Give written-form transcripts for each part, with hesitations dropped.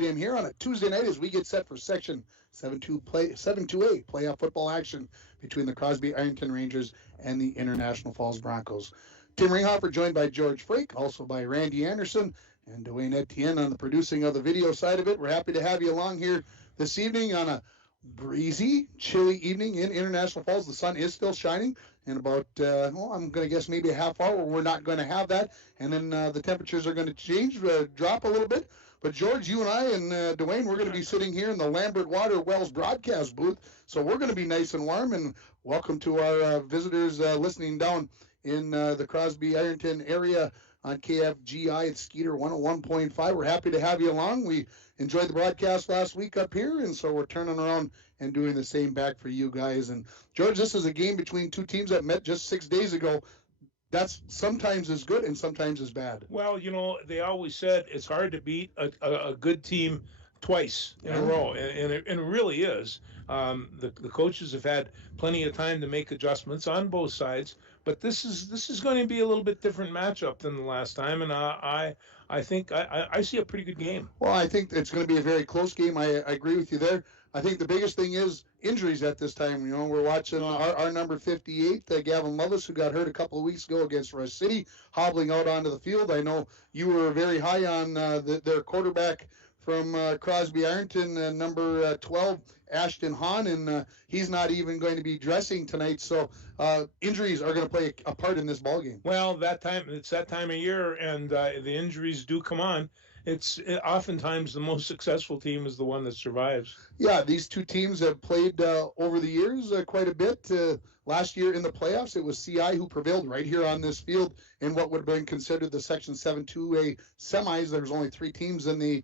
p.m. here on a Tuesday night as we get set for Section 7-2A playoff football action between the Crosby Ironton Rangers and the International Falls Broncos. Tim Ringhofer joined by George Frake, also by Randy Anderson and Dwayne Etienne on the producing of the video side of it. We're happy to have you along here this evening on a breezy, chilly evening in International Falls. The sun is still shining. In about, I'm going to guess maybe a half hour, we're not going to have that. And then the temperatures are going to change, drop a little bit. But George, you and I and Dwayne, we're going to be sitting here in the Lambert Water Wells broadcast booth. So we're going to be nice and warm. And welcome to our visitors listening down in the Crosby Ironton area on KFGI at Skeeter 101.5. We're happy to have you along. We enjoyed the broadcast last week up here, and so we're turning around and doing the same back for you guys. And George, this is a game between two teams that met just 6 days ago. That's sometimes is good and sometimes is bad. Well, they always said it's hard to beat a good team twice in a row, and it really is. The coaches have had plenty of time to make adjustments on both sides, but this is going to be a little bit different matchup than the last time, and I think I see a pretty good game. Well, I think it's going to be a very close game. I agree with you there. I think the biggest thing is injuries at this time. We're watching our number 58, Gavin Lovis, who got hurt a couple of weeks ago against Rush City, hobbling out onto the field. I know you were very high on their quarterback from Crosby Ironton, number 12, Ashton Hahn, and he's not even going to be dressing tonight. So injuries are going to play a part in this ballgame. Well, it's that time of year, and the injuries do come on. It's oftentimes the most successful team is the one that survives. Yeah, these two teams have played over the years quite a bit. Last year in the playoffs, it was CI who prevailed right here on this field in what would have been considered the Section 7-2A semis. There was only 3 teams in the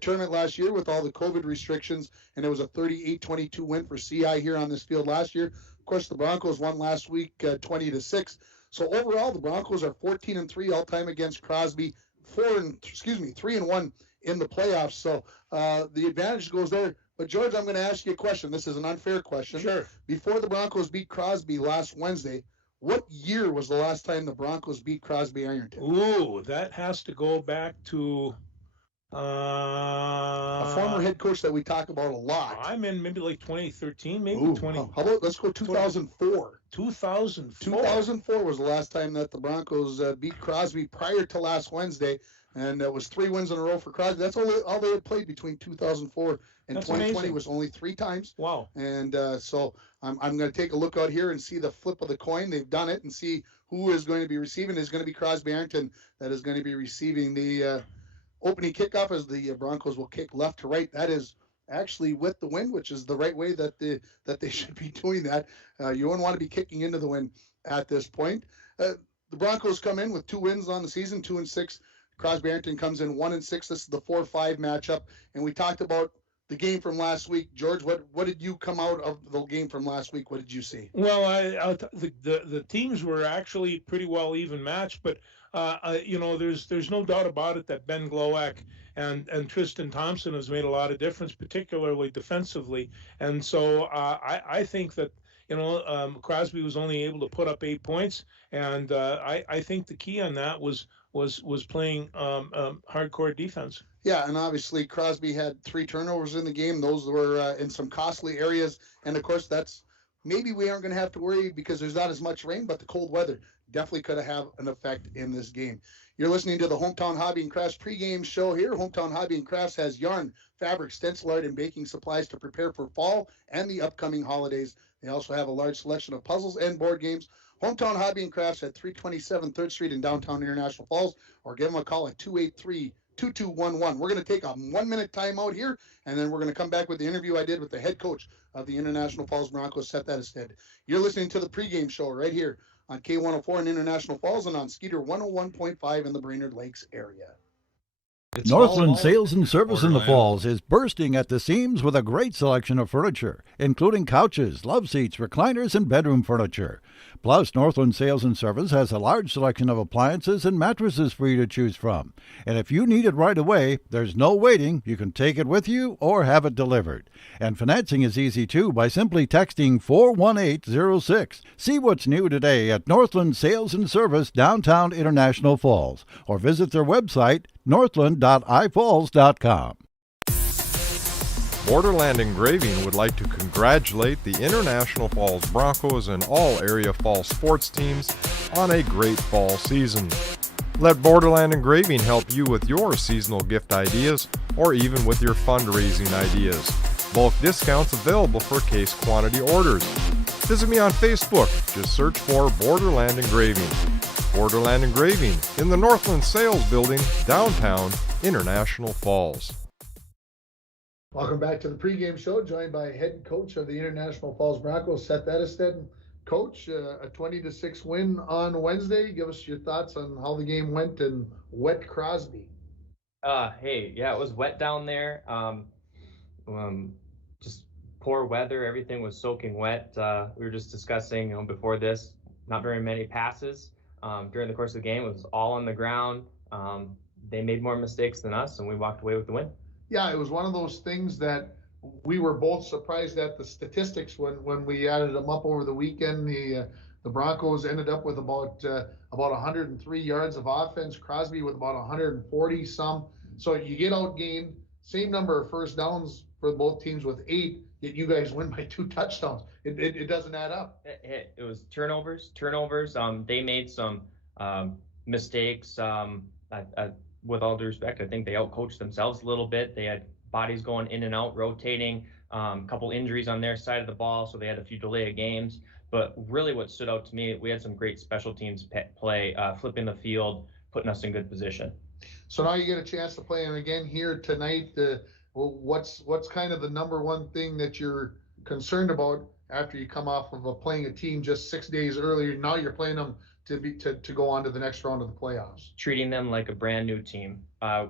tournament last year with all the COVID restrictions, and it was a 38-22 win for CI here on this field last year. Of course, the Broncos won last week 20-6. So overall, the Broncos are 14-3 all-time against Crosby. 3-1 in the playoffs, so the advantage goes there. But George, I'm going to ask you a question. This is an unfair question. Sure. Before the Broncos beat Crosby last Wednesday, what year was the last time the Broncos beat Crosby Ironton? Ooh, that has to go back to a former head coach that we talk about a lot. I'm in maybe like 2013, maybe. Ooh, 20. How about let's go 2004. 2004 was the last time that the Broncos beat Crosby prior to last Wednesday, and it was 3 wins in a row for Crosby. That's all they had played between 2004 and That's 2020 amazing. was only 3 times. Wow. And so I'm going to take a look out here and see the flip of the coin. They've done it, and see who is going to be receiving. It's going to be Crosby Ironton that is going to be receiving the opening kickoff, as the Broncos will kick left to right. That is actually with the wind, which is the right way that they should be doing that. You wouldn't want to be kicking into the wind at this point. The Broncos come in with 2 wins on the season, 2-6. Crosby Ironton comes in 1-6. This is the 4-5 matchup, and we talked about the game from last week. George, what did you come out of the game from last week? What did you see? Well, the teams were actually pretty well even matched, but there's no doubt about it that Ben Glowak and Tristan Thompson has made a lot of difference, particularly defensively. And so I think that Crosby was only able to put up 8 points, and I think the key on that was playing hardcore defense. Yeah, and obviously Crosby had 3 turnovers in the game. Those were in some costly areas, and of course that's maybe we aren't going to have to worry because there's not as much rain, but the cold weather definitely could have an effect in this game. You're listening to the Hometown Hobby and Crafts pregame show here. Hometown Hobby and Crafts has yarn, fabric, stencil art, and baking supplies to prepare for fall and the upcoming holidays. They also have a large selection of puzzles and board games. Hometown Hobby and Crafts at 327 3rd Street in downtown International Falls, or give them a call at 283-2211. We're going to take a 1-minute timeout here, and then we're going to come back with the interview I did with the head coach of the International Falls Broncos. Set that instead. You're listening to the pregame show right here on K104 in International Falls and on Skeeter 101.5 in the Brainerd Lakes area. Northland Sales and Service in the Falls is bursting at the seams with a great selection of furniture, including couches, love seats, recliners, and bedroom furniture. Plus, Northland Sales and Service has a large selection of appliances and mattresses for you to choose from. And if you need it right away, there's no waiting. You can take it with you or have it delivered. And financing is easy too by simply texting 41806. See what's new today at Northland Sales and Service, downtown International Falls, or visit their website northland.ifalls.com. Borderland Engraving would like to congratulate the International Falls Broncos and all area fall sports teams on a great fall season. Let Borderland Engraving help you with your seasonal gift ideas or even with your fundraising ideas. Bulk discounts available for case quantity orders. Visit me on Facebook. Just search for Borderland Engraving. Borderland Engraving in the Northland Sales Building, downtown International Falls. Welcome back to the pregame show, joined by head coach of the International Falls Broncos, Seth Edestead. Coach, a 20-6 win on Wednesday. Give us your thoughts on how the game went in wet Crosby. It was wet down there. Just poor weather. Everything was soaking wet. We were just discussing, before this, not very many passes during the course of the game. It was all on the ground. They made more mistakes than us, and we walked away with the win. Yeah, it was one of those things that we were both surprised at the statistics when we added them up over the weekend. The Broncos ended up with about 103 yards of offense. Crosby with about 140 some. So you get outgained. Same number of first downs for both teams with 8. Yet you guys win by 2 touchdowns. It doesn't add up. It was turnovers. They made some mistakes. With all due respect, I think they outcoached themselves a little bit. They had bodies going in and out, rotating, a couple injuries on their side of the ball, so they had a few delay of games. But really what stood out to me, we had some great special teams play, flipping the field, putting us in good position. So now you get a chance to play them again here tonight. What's kind of the number one thing that you're concerned about after you come off of playing a team just 6 days earlier? Now you're playing them to go on to the next round of the playoffs. Treating them like a brand new team.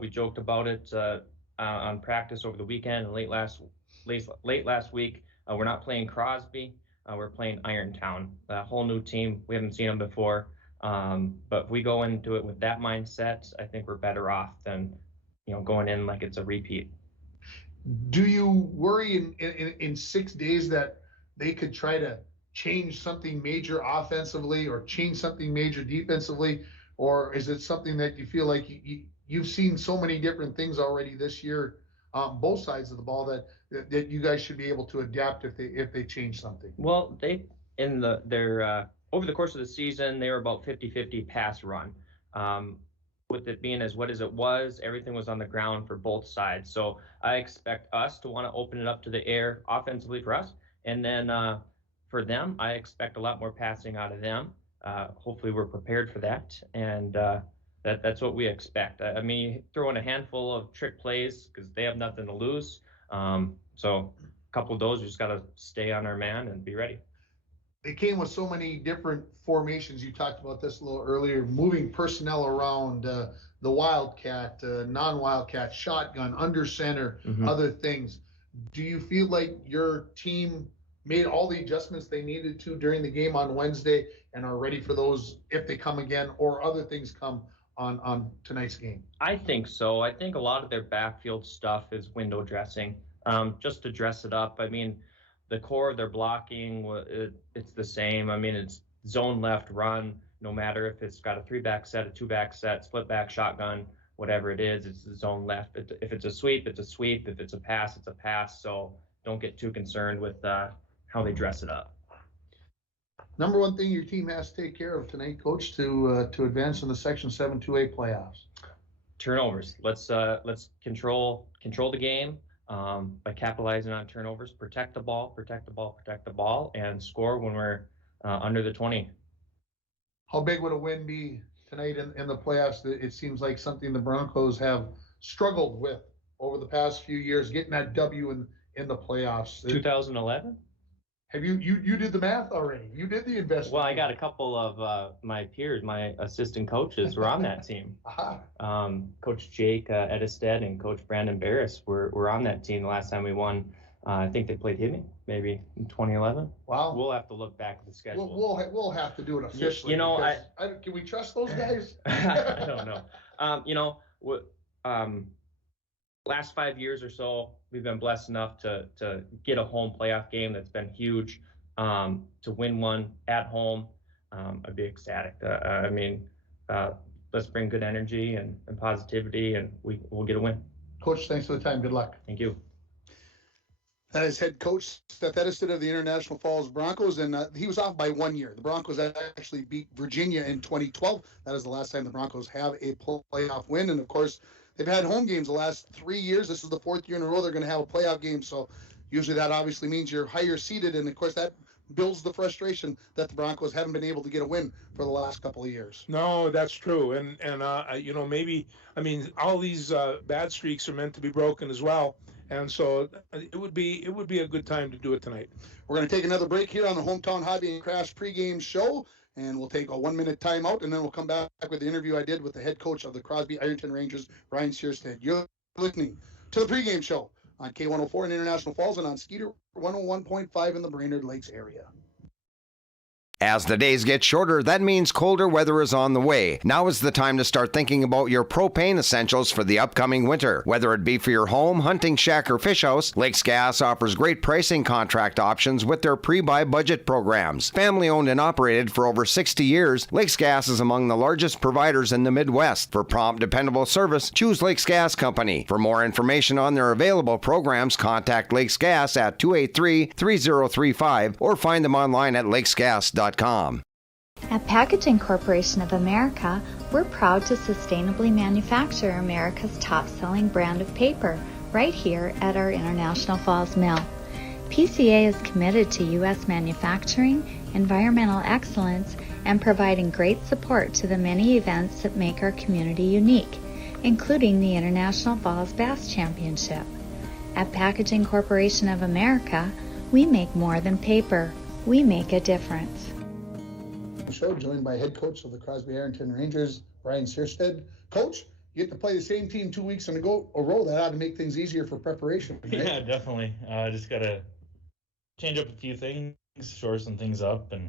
We joked about it on practice over the weekend and late last week. We're not playing Crosby. We're playing Ironton, a whole new team. We haven't seen them before. But if we go into it with that mindset, I think we're better off than going in like it's a repeat. Do you worry in 6 days that they could try to change something major offensively or change something major defensively? Or is it something that you feel like you've seen so many different things already this year on both sides of the ball that you guys should be able to adapt if they change something? Well, over the course of the season, they were about 50-50 pass run. With it being as wet as it was, everything was on the ground for both sides. So I expect us to want to open it up to the air offensively for us. And then for them, I expect a lot more passing out of them. Hopefully we're prepared for that. And that's what we expect. I mean, throw in a handful of trick plays because they have nothing to lose. So a couple of those, we just got to stay on our man and be ready. They came with so many different formations. You talked about this a little earlier, moving personnel around, the Wildcat, non-Wildcat, shotgun, under center, other things. Do you feel like your team made all the adjustments they needed to during the game on Wednesday and are ready for those if they come again or other things come on tonight's game? I think so. I think a lot of their backfield stuff is window dressing, just to dress it up. I mean, the core of their blocking, it's the same. I mean, it's zone left run, no matter if it's got a 3-back set, a 2-back set, split back shotgun, whatever it is, it's the zone left. If it's a sweep, it's a sweep. If it's a pass, it's a pass. So don't get too concerned with how they dress it up. Number one thing your team has to take care of tonight, Coach, to advance in the Section 7-2A playoffs. Turnovers. Let's control the game by capitalizing on turnovers. Protect the ball, and score when we're under the 20. How big would a win be tonight in the playoffs? It seems like something the Broncos have struggled with over the past few years, getting that W in the playoffs. 2011. Have you did the math already? You did the investment. Well, I got a couple of my peers, my assistant coaches, were on that team. Coach Jake Edestead and Coach Brandon Barris were on that team the last time we won. I think they played Hibbing maybe in 2011. Wow. We'll have to look back at the schedule. We'll have to do it officially. Can we trust those guys? I don't know. Last 5 years or so, we've been blessed enough to get a home playoff game that's been huge. To win one at home, I'd be ecstatic. Let's bring good energy and positivity, and we'll get a win. Coach, thanks for the time. Good luck. Thank you. That is head coach Seth Edison of the International Falls Broncos, and he was off by 1 year. The Broncos actually beat Virginia in 2012. That is the last time the Broncos have a playoff win, and of course, they've had home games the last 3 years. This is the 4th year in a row they're going to have a playoff game, so usually that obviously means you're higher seeded, and of course that builds the frustration that the Broncos haven't been able to get a win for the last couple of years. No, that's true, and you know, maybe, I mean, all these bad streaks are meant to be broken as well. And so it would be a good time to do it tonight. We're going to take another break here on the Hometown Hobby and Crafts pregame show, and we'll take a 1-minute timeout, and then we'll come back with the interview I did with the head coach of the Crosby Ironton Rangers, Ryan Searstead. You're listening to the pregame show on K104 in International Falls and on Skeeter 101.5 in the Brainerd Lakes area. As the days get shorter, that means colder weather is on the way. Now is the time to start thinking about your propane essentials for the upcoming winter. Whether it be for your home, hunting shack, or fish house, Lakes Gas offers great pricing contract options with their pre-buy budget programs. Family owned and operated for over 60 years, Lakes Gas is among the largest providers in the Midwest. For prompt, dependable service, choose Lakes Gas Company. For more information on their available programs, contact Lakes Gas at 283-3035 or find them online at lakesgas.com. At Packaging Corporation of America, we're proud to sustainably manufacture America's top-selling brand of paper right here at our International Falls Mill. PCA is committed to U.S. manufacturing, environmental excellence, and providing great support to the many events that make our community unique, including the International Falls Bass Championship. At Packaging Corporation of America, we make more than paper. We make a difference. Show joined by head coach of the Crosby Ironton Rangers, Ryan Searstead. Coach, you get to play the same team 2 weeks in a row. That ought to make things easier for preparation, right? Yeah, definitely. Just got to change up a few things, shore some things up, and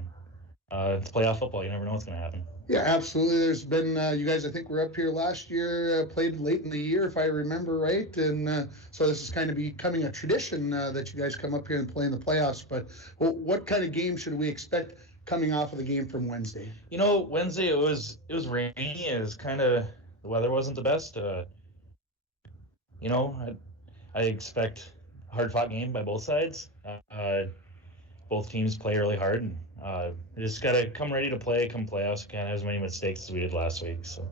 it's playoff football. You never know what's going to happen. Yeah, absolutely. There's been, you guys, I think, were up here last year, played late in the year, if I remember right. And so this is kind of becoming a tradition that you guys come up here and play in the playoffs. But what kind of game should we expect coming off of the game from Wednesday? You know, Wednesday it was rainy. It was kind of, the weather wasn't the best. You know, I expect a hard-fought game by both sides. Both teams play really hard, and just got to come ready to play come playoffs. Can't have as many mistakes as we did last week. So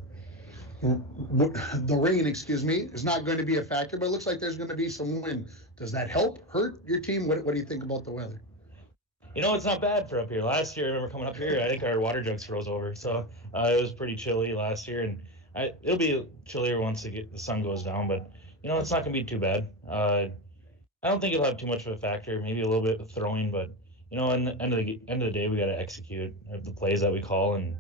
the rain, is not going to be a factor, but it looks like there's going to be some wind. Does that help, hurt your team? What do you think about the weather? You know, it's not bad for up here. Last year, I remember coming up here, I think our water jugs froze over. So it was pretty chilly last year, and it'll be chillier once the sun goes down. But, you know, it's not going to be too bad. I don't think it'll have too much of a factor, maybe a little bit of throwing. But, you know, in the end of the day, we got to execute the plays that we call and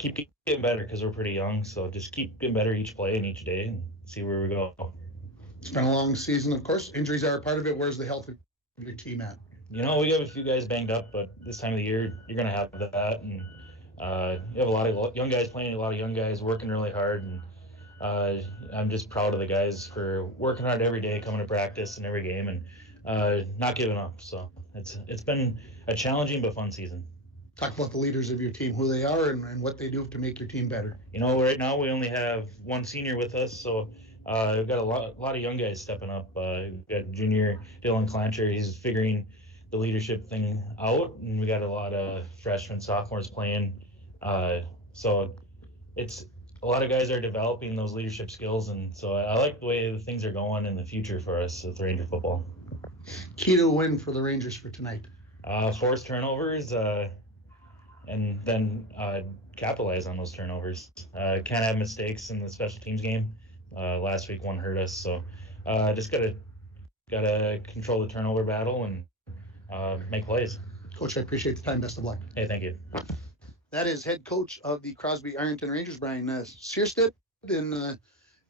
keep getting better because we're pretty young. So just keep getting better each play and each day and see where we go. It's been a long season, of course. Injuries are a part of it. Where's the health of your team at? You know, we have a few guys banged up, but this time of the year, you're going to have that. And you have a lot of young guys playing, a lot of young guys working really hard. And I'm just proud of the guys for working hard every day, coming to practice and every game, and not giving up. So it's been a challenging but fun season. Talk about the leaders of your team, who they are, and what they do to make your team better. You know, right now we only have one senior with us, so we've got a lot of young guys stepping up. We've got junior Dylan Clancher. He's figuring the leadership thing out, and we got a lot of freshmen, sophomores playing. So it's a lot of guys are developing those leadership skills, and so I like the way things are going in the future for us with Ranger football. Key to a win for the Rangers for tonight? Force turnovers, and then capitalize on those turnovers. Can't have mistakes in the special teams game. Last week one hurt us, so just gotta control the turnover battle and make plays. Coach, I appreciate the time. Best of luck. Hey, thank you. That is head coach of the Crosby Ironton Rangers, Brian Searstead. And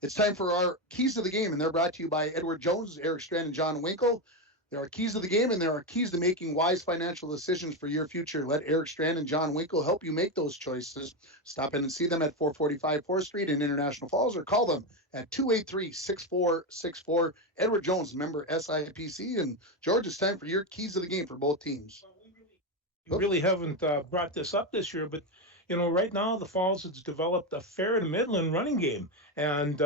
it's time for our keys to the game, and they're brought to you by Edward Jones, Eric Strand, and John Winkle. There are keys to the game, and there are keys to making wise financial decisions for your future. Let Eric Strand and John Winkle help you make those choices. Stop in and see them at 445 4th Street in International Falls, or call them at 283-6464. Edward Jones, member SIPC. And George, it's time for your keys to the game for both teams. We really haven't brought this up this year, but right now the Falls has developed a fair to Midland running game. And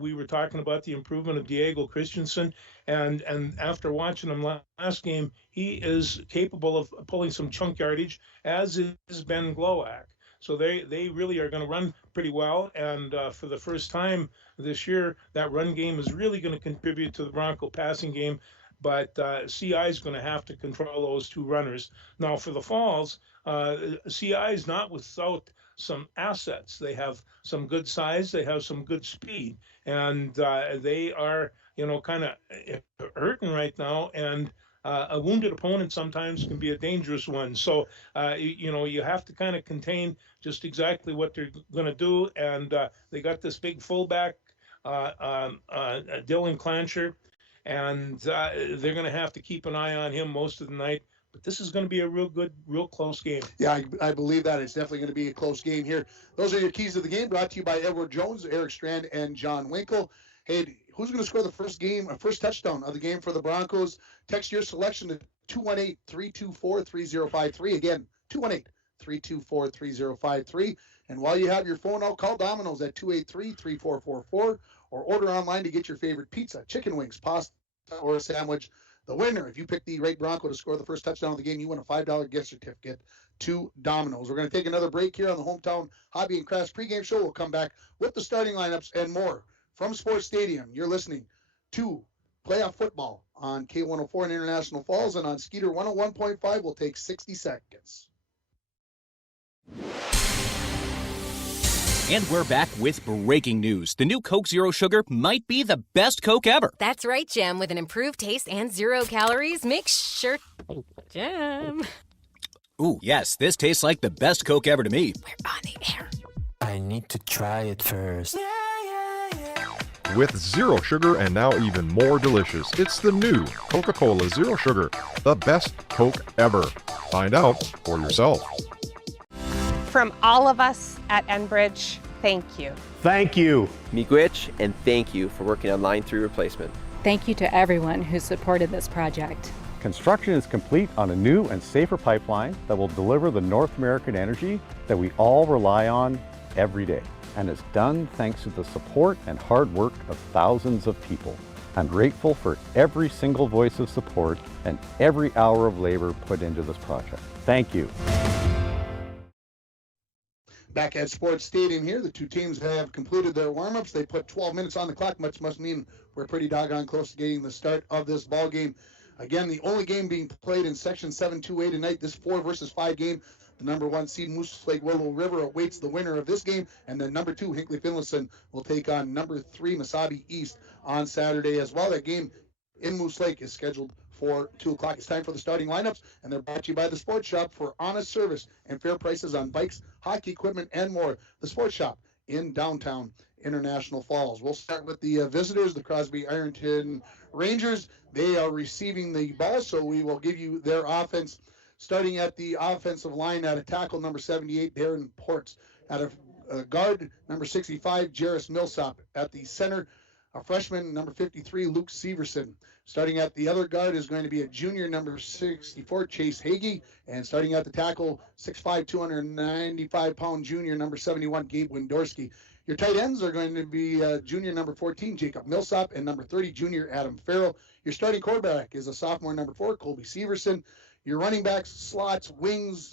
we were talking about the improvement of Diego Christensen. And after watching him last game, he is capable of pulling some chunk yardage, as is Ben Glowak. So they really are going to run pretty well. And for the first time this year, that run game is really going to contribute to the Bronco passing game. But CI is going to have to control those two runners. Now, for the Falls, CI is not without some assets. They have some good size. They have some good speed. And they are, kind of hurting right now. And a wounded opponent sometimes can be a dangerous one. So, you have to kind of contain just exactly what they're going to do. And they got this big fullback, Dylan Clancher, and they're going to have to keep an eye on him most of the night. But this is going to be a real close game. Yeah, I believe that. It's definitely going to be a close game here. Those are your keys of the game, brought to you by Edward Jones, Eric Strand, and John Winkle. Hey, who's going to score the first touchdown of the game for the Broncos? Text your selection to 218-324-3053. Again, 218-324-3053. And while you have your phone out, call Domino's at 283-3444, or order online to get your favorite pizza, chicken wings, pasta, or a sandwich. The winner, if you pick the right Bronco to score the first touchdown of the game, you win a $5 gift certificate to Domino's. We're going to take another break here on the Hometown Hobby and Crafts pregame show. We'll come back with the starting lineups and more from Sports Stadium. You're listening to Playoff Football on K104 in International Falls, and on Skeeter 101.5 will take 60 seconds. And we're back with breaking news. The new Coke Zero Sugar might be the best Coke ever. That's right, Jim. With an improved taste and 0 calories, make sure... Jim. Ooh, yes, this tastes like the best Coke ever to me. We're on the air. I need to try it first. With zero sugar and now even more delicious, it's the new Coca-Cola Zero Sugar, the best Coke ever. Find out for yourself. From all of us at Enbridge, thank you. Thank you. Miigwech, and thank you for working on Line 3 replacement. Thank you to everyone who supported this project. Construction is complete on a new and safer pipeline that will deliver the North American energy that we all rely on every day. And it's done thanks to the support and hard work of thousands of people. I'm grateful for every single voice of support and every hour of labor put into this project. Thank you. Back at Sports Stadium here, the two teams have completed their warm-ups. They put 12 minutes on the clock, which must mean we're pretty doggone close to getting the start of this ball game. Again, the only game being played in Section 7-2A tonight, this 4 versus 5 game. The number 1 seed Moose Lake Willow River awaits the winner of this game, and then number 2 Hinckley Finlayson will take on number 3 Mesabi East on Saturday as well. That game in Moose Lake is scheduled for 2 o'clock. It's time for the starting lineups, and they're brought to you by the Sports Shop for honest service and fair prices on bikes, hockey equipment, and more. The Sports Shop in downtown International Falls. We'll start with the visitors, the Crosby Ironton Rangers. They are receiving the ball, so we will give you their offense. Starting at the offensive line, at a tackle, number 78, Darren Ports. At a guard, number 65, Jairus Millsop. At the center, a freshman, number 53, Luke Severson. Starting at the other guard is going to be a junior, number 64, Chase Hagee. And starting at the tackle, 6'5", 295-pound junior, number 71, Gabe Windorski. Your tight ends are going to be junior, number 14, Jacob Millsop, and number 30, junior, Adam Farrell. Your starting quarterback is a sophomore, number 4, Colby Severson. Your running backs, slots, wings,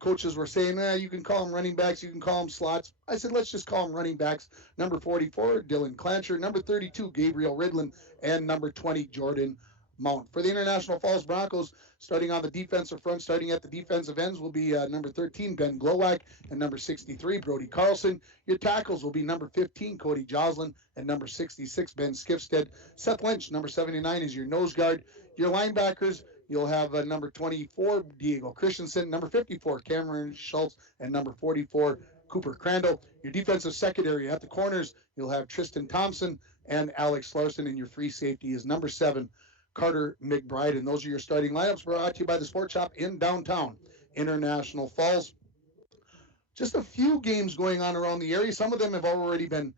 coaches were saying, you can call them running backs, you can call them slots. I said, let's just call them running backs. Number 44, Dylan Clancher. Number 32, Gabriel Ridlin. And number 20, Jordan Mount. For the International Falls Broncos, starting on the defensive front, starting at the defensive ends will be number 13, Ben Glowak, and number 63, Brody Carlson. Your tackles will be number 15, Cody Joslin, and number 66, Ben Skifstead. Seth Lynch, number 79, is your nose guard. Your linebackers, you'll have number 24, Diego Christensen, number 54, Cameron Schultz, and number 44, Cooper Crandall. Your defensive secondary at the corners, you'll have Tristan Thompson and Alex Larson, and your free safety is number 7, Carter McBride. And those are your starting lineups, brought to you by the Sports Shop in downtown International Falls. Just a few games going on around the area. Some of them have already been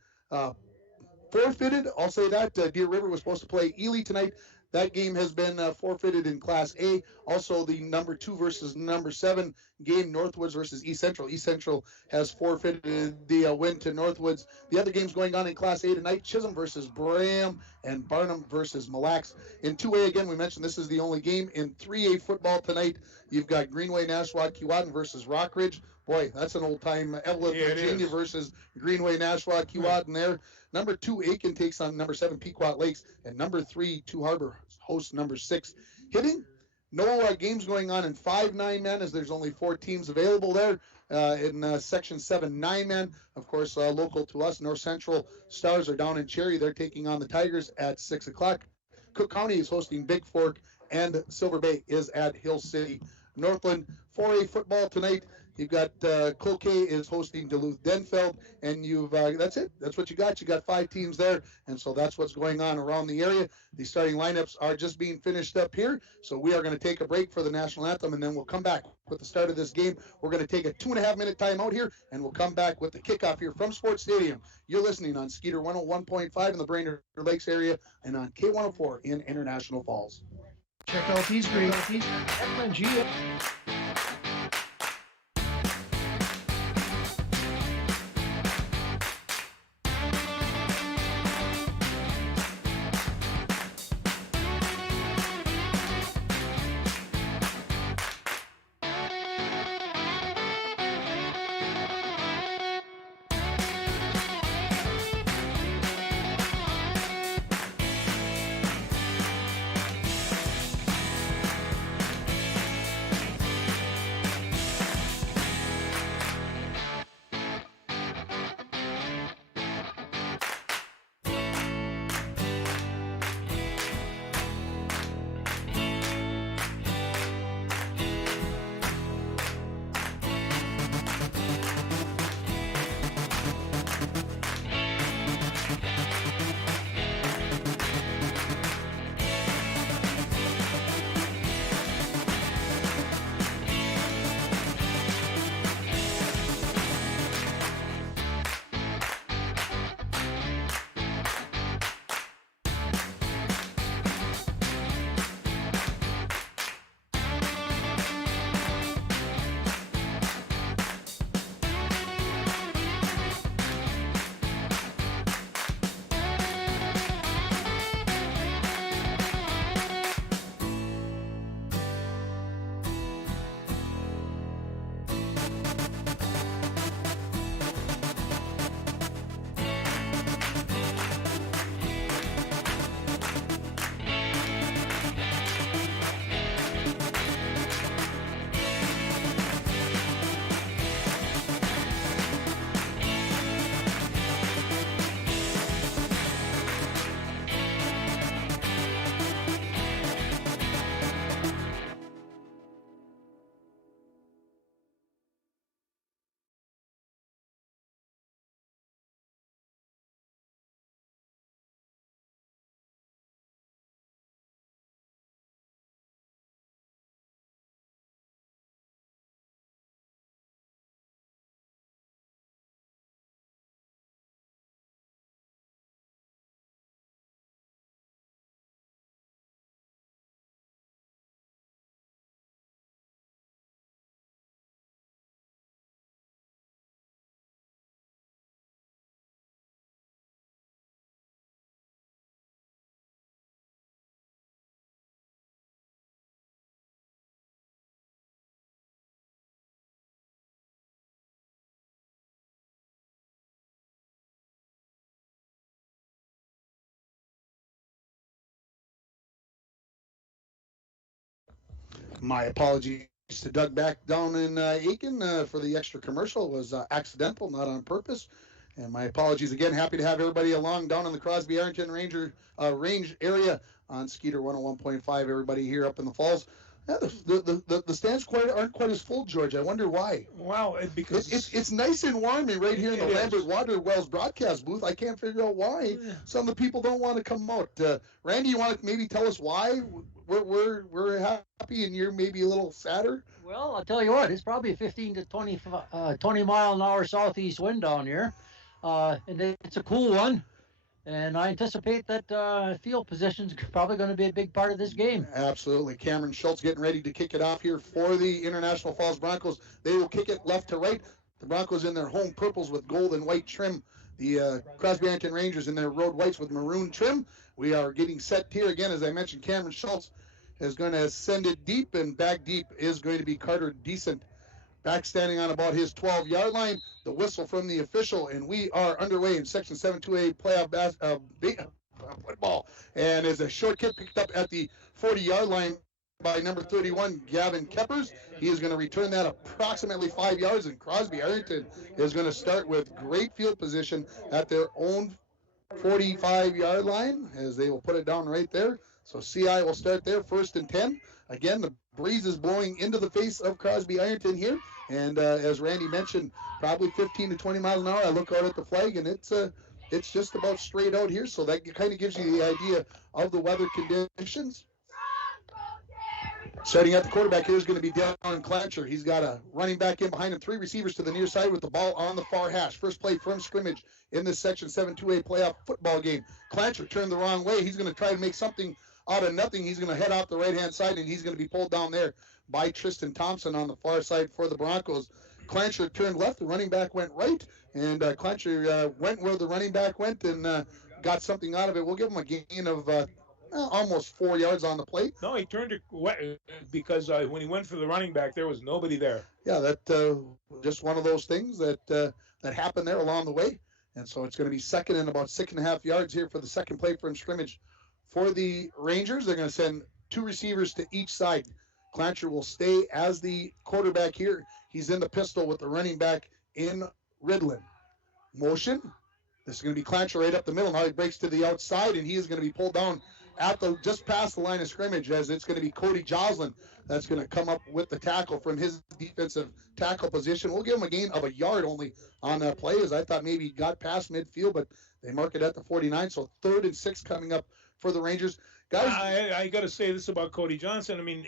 forfeited. I'll say that. Deer River was supposed to play Ely tonight. That game has been forfeited in Class A. Also, the number 2 versus number 7 game, Northwoods versus East Central. East Central has forfeited the win to Northwoods. The other games going on in Class A tonight, Chisholm versus Bram and Barnum versus Mille Lacs. In 2A, again, we mentioned this is the only game. In 3A football tonight, you've got Greenway Nashwauk Keewatin versus Rockridge. Boy, that's an old-time Evelyn, Virginia versus Greenway Nashwauk Keewatin there. Number 2, Aiken takes on number 7, Pequot Lakes. And number 3, Two Harbor hosts number 6. Hitting, no games going on in 5 9-man as there's only 4 teams available there. In Section 7 9-man, of course, local to us, North Central Stars are down in Cherry. They're taking on the Tigers at 6 o'clock. Cook County is hosting Big Fork, and Silver Bay is at Hill City. Northland 4A football tonight. You've got Cloquet is hosting Duluth Denfeld, and you've that's it. That's what you got. You got 5 teams there, and so that's what's going on around the area. The starting lineups are just being finished up here, so we are going to take a break for the national anthem, and then we'll come back with the start of this game. We're going to take a 2.5-minute timeout here, and we'll come back with the kickoff here from Sports Stadium. You're listening on Skeeter 101.5 in the Brainerd Lakes area, and on K104 in International Falls. Check out these great FNG. My apologies to Doug back down in Aiken for the extra commercial. It was accidental, not on purpose. And my apologies again. Happy to have everybody along down in the Crosby Ironton range area on Skeeter 101.5. Everybody here up in the falls. Yeah, the stands aren't quite as full, George. I wonder why. Well, because it's nice and warm right here in the Lambert Water Wells broadcast booth. I can't figure out why some of the people don't want to come out. Randy, you want to maybe tell us why we're happy and you're maybe a little sadder? Well, I'll tell you what. It's probably 15 to 20 mile an hour southeast wind down here, and it's a cool one. And I anticipate that field position is probably going to be a big part of this game. Absolutely. Cameron Schultz getting ready to kick it off here for the International Falls Broncos. They will kick it left to right. The Broncos in their home purples with gold and white trim. The Crosby Ironton Rangers in their road whites with maroon trim. We are getting set here again. As I mentioned, Cameron Schultz is going to send it deep, and back deep is going to be Carter Decent. Back standing on about his 12-yard line. The whistle from the official, and we are underway in Section 7-2A playoff football. And as a short kick picked up at the 40-yard line by number 31, Gavin Keppers. He is going to return that approximately 5 yards, and Crosby Ironton is going to start with great field position at their own 45-yard line, as they will put it down right there. So CI will start there, 1st and 10. Again, the breeze is blowing into the face of Crosby Ironton here, and as Randy mentioned, probably 15 to 20 miles an hour. I look out at the flag, and it's just about straight out here, so that kind of gives you the idea of the weather conditions. Starting at the quarterback here is going to be Darren Clancher. He's got a running back in behind him, 3 receivers to the near side with the ball on the far hash. First play from scrimmage in this Section 7-2A playoff football game. Clancher turned the wrong way. He's going to try to make something out of nothing. He's going to head off the right-hand side, and he's going to be pulled down there by Tristan Thompson on the far side for the Broncos. Clancher turned left. The running back went right, and Clancher went where the running back went and got something out of it. We'll give him a gain of almost 4 yards on the play. No, he turned it because when he went for the running back, there was nobody there. Yeah, that just one of those things that happened there along the way. And so it's going to be second and about 6.5 yards here for the second play from scrimmage. For the Rangers, they're going to send 2 receivers to each side. Clancher will stay as the quarterback here. He's in the pistol with the running back in Ridlin. Motion. This is going to be Clancher right up the middle. Now he breaks to the outside, and he is going to be pulled down at just past the line of scrimmage, as it's going to be Cody Joslin that's going to come up with the tackle from his defensive tackle position. We'll give him a gain of 1 yard only on that play, as I thought maybe he got past midfield, but they mark it at the 49. So 3rd and 6 coming up for the Rangers. Guys, I got to say this about Cody Johnson. I mean,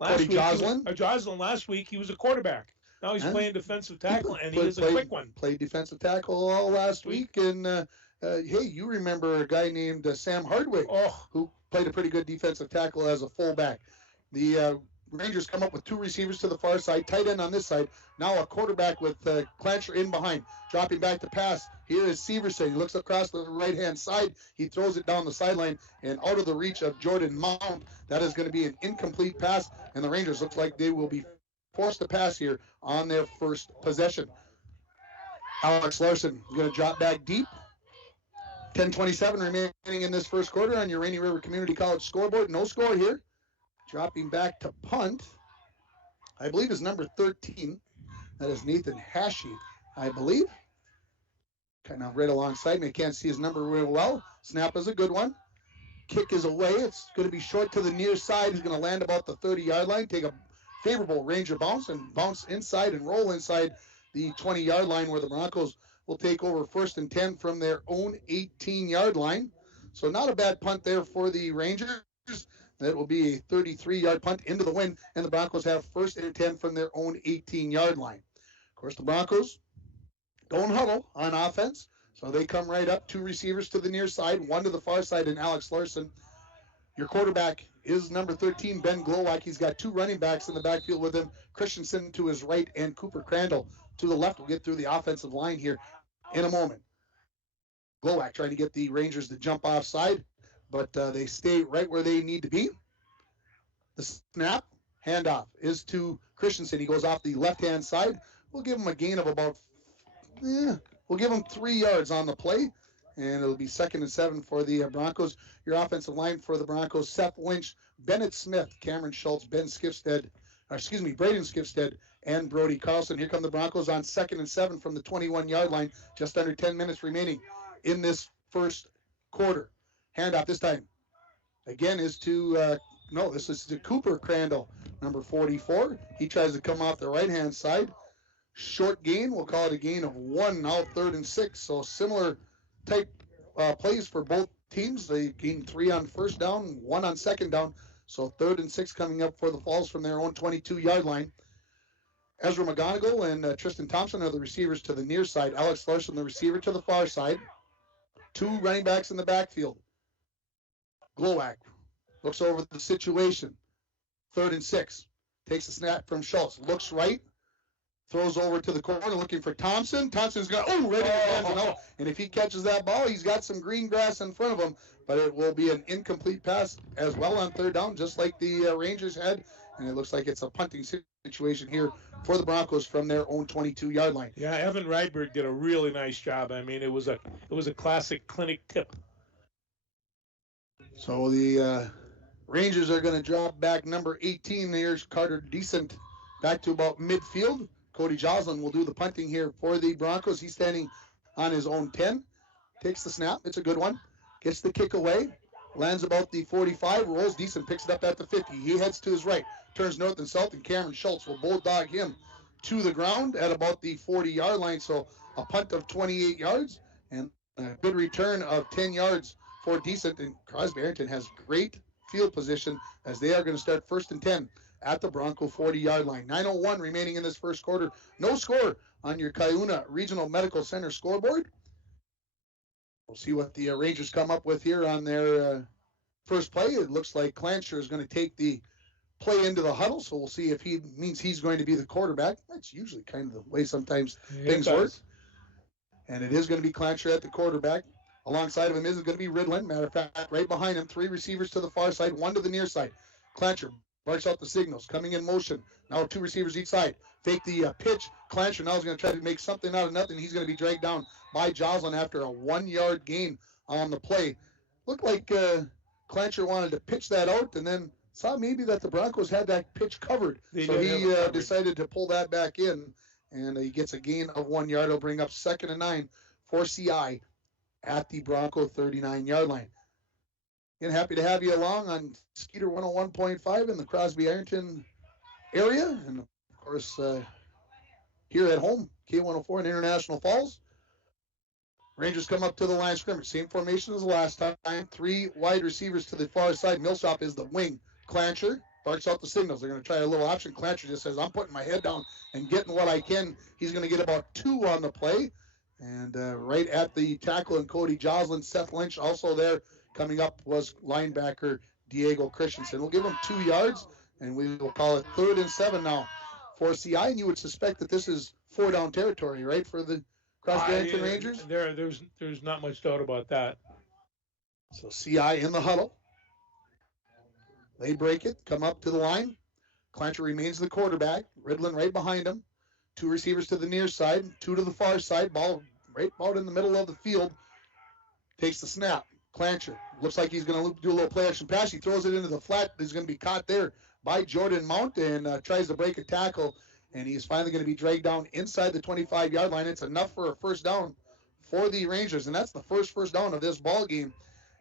Joslin last week, he was a quarterback. Now he's playing defensive tackle, and he is a quick one. Played defensive tackle all last week, and hey, you remember a guy named Sam Hardwick, who played a pretty good defensive tackle as a fullback. The Rangers come up with 2 receivers to the far side, tight end on this side. Now a quarterback with Clancher in behind, dropping back to pass. Here is Severson. He looks across the right-hand side. He throws it down the sideline and out of the reach of Jordan Mount. That is going to be an incomplete pass, and the Rangers looks like they will be forced to pass here on their first possession. Alex Larson is going to drop back deep. 10:27 remaining in this first quarter on your Rainy River Community College scoreboard. No score here. Dropping back to punt, I believe is number 13. That is Nathan Hashi, I believe. Kind of right alongside me. I can't see his number real well. Snap is a good one. Kick is away. It's going to be short to the near side. He's going to land about the 30-yard line, take a favorable Ranger bounce, and bounce inside and roll inside the 20-yard line, where the Broncos will take over 1st and 10 from their own 18-yard line. So not a bad punt there for the Rangers. That will be a 33-yard punt into the wind, and the Broncos have 1st and 10 from their own 18-yard line. Of course, the Broncos don't huddle on offense, so they come right up. 2 receivers to the near side, 1 to the far side, and Alex Larson. Your quarterback is number 13, Ben Glowak. He's got 2 running backs in the backfield with him, Christensen to his right and Cooper Crandall to the left. We'll get through the offensive line here in a moment. Glowak trying to get the Rangers to jump offside, but they stay right where they need to be. The snap, handoff, is to Christensen. He goes off the left-hand side. We'll give him a gain of about, we'll give him 3 yards on the play, and it'll be 2nd and 7 for the Broncos. Your offensive line for the Broncos: Seth Lynch, Bennett Smith, Cameron Schultz, Braden Skifstead, and Brody Carlson. Here come the Broncos on 2nd and 7 from the 21-yard line. Just under 10 minutes remaining in this first quarter. Handoff this time. Again is to, this is to Cooper Crandall, number 44. He tries to come off the right-hand side. Short gain, we'll call it a gain of 1, now 3rd and 6. So similar type plays for both teams. They gained 3 on first down, 1 on second down. So 3rd and 6 coming up for the Falls from their own 22-yard line. Ezra McGonigal and Tristan Thompson are the receivers to the near side. Alex Larson, the receiver, to the far side. Two running backs in the backfield. Glowak looks over the situation. 3rd and 6. Takes a snap from Schultz. Looks right. Throws over to the corner looking for Thompson. Thompson's got, right in the hands and out. And if he catches that ball, he's got some green grass in front of him. But it will be an incomplete pass as well on 3rd down, just like the Rangers had. And it looks like it's a punting situation here for the Broncos from their own 22-yard line. Yeah, Evan Rydberg did a really nice job. I mean, it was a classic clinic tip. So the Rangers are going to drop back number 18. Here's Carter Decent back to about midfield. Cody Joslin will do the punting here for the Broncos. He's standing on his own 10. Takes the snap. It's a good one. Gets the kick away. Lands about the 45. Rolls decent. Picks it up at the 50. He heads to his right. Turns north and south. And Cameron Schultz will bulldog him to the ground at about the 40-yard line. So a punt of 28 yards. And a good return of 10 yards for Decent. And Crosby Ironton has great field position as they are going to start 1st and 10 at the Bronco 40-yard line. 9:01 remaining in this first quarter. No score on your Cuyuna Regional Medical Center scoreboard. We'll see what the Rangers come up with here on their first play. It looks like Clancher is going to take the play into the huddle, so we'll see if he means he's going to be the quarterback. That's usually kind of the way sometimes things work. And it is going to be Clancher at the quarterback. Alongside of him is going to be Ridlin. Matter of fact, right behind him, 3 receivers to the far side, 1 to the near side. Clancher barks out the signals, coming in motion. Now 2 receivers each side. Fake the pitch. Clancher now is going to try to make something out of nothing. He's going to be dragged down by Joslin after a 1-yard gain on the play. Looked like Clancher wanted to pitch that out and then saw maybe that the Broncos had that pitch covered. So he decided to pull that back in, and he gets a gain of 1 yard. He'll bring up 2nd and 9 for CI at the Bronco 39-yard line. Again, happy to have you along on Skeeter 101.5 in the Crosby Ironton area. And, of course, here at home, K104 in International Falls. Rangers come up to the line of scrimmage. Same formation as the last time. 3 wide receivers to the far side. Millsop is the wing. Clancher barks out the signals. They're going to try a little option. Clancher just says, I'm putting my head down and getting what I can. He's going to get about 2 on the play. And right at the tackle and Cody Joslin, Seth Lynch also there. Coming up was linebacker Diego Christensen. We'll give him 2 yards, and we will call it 3rd and 7 now for CI. And you would suspect that this is 4-down territory, right, for the Crosby Ironton Rangers? There's not much doubt about that. So CI in the huddle. They break it, come up to the line. Clancher remains the quarterback. Ridlin right behind him. 2 receivers to the near side, 2 to the far side. Ball right about in the middle of the field. Takes the snap. Clancher looks like he's going to do a little play action pass. He throws it into the flat. He's going to be caught there by Jordan Mount and tries to break a tackle. And he's finally going to be dragged down inside the 25-yard line. It's enough for a 1st down for the Rangers. And that's the first down of this ball game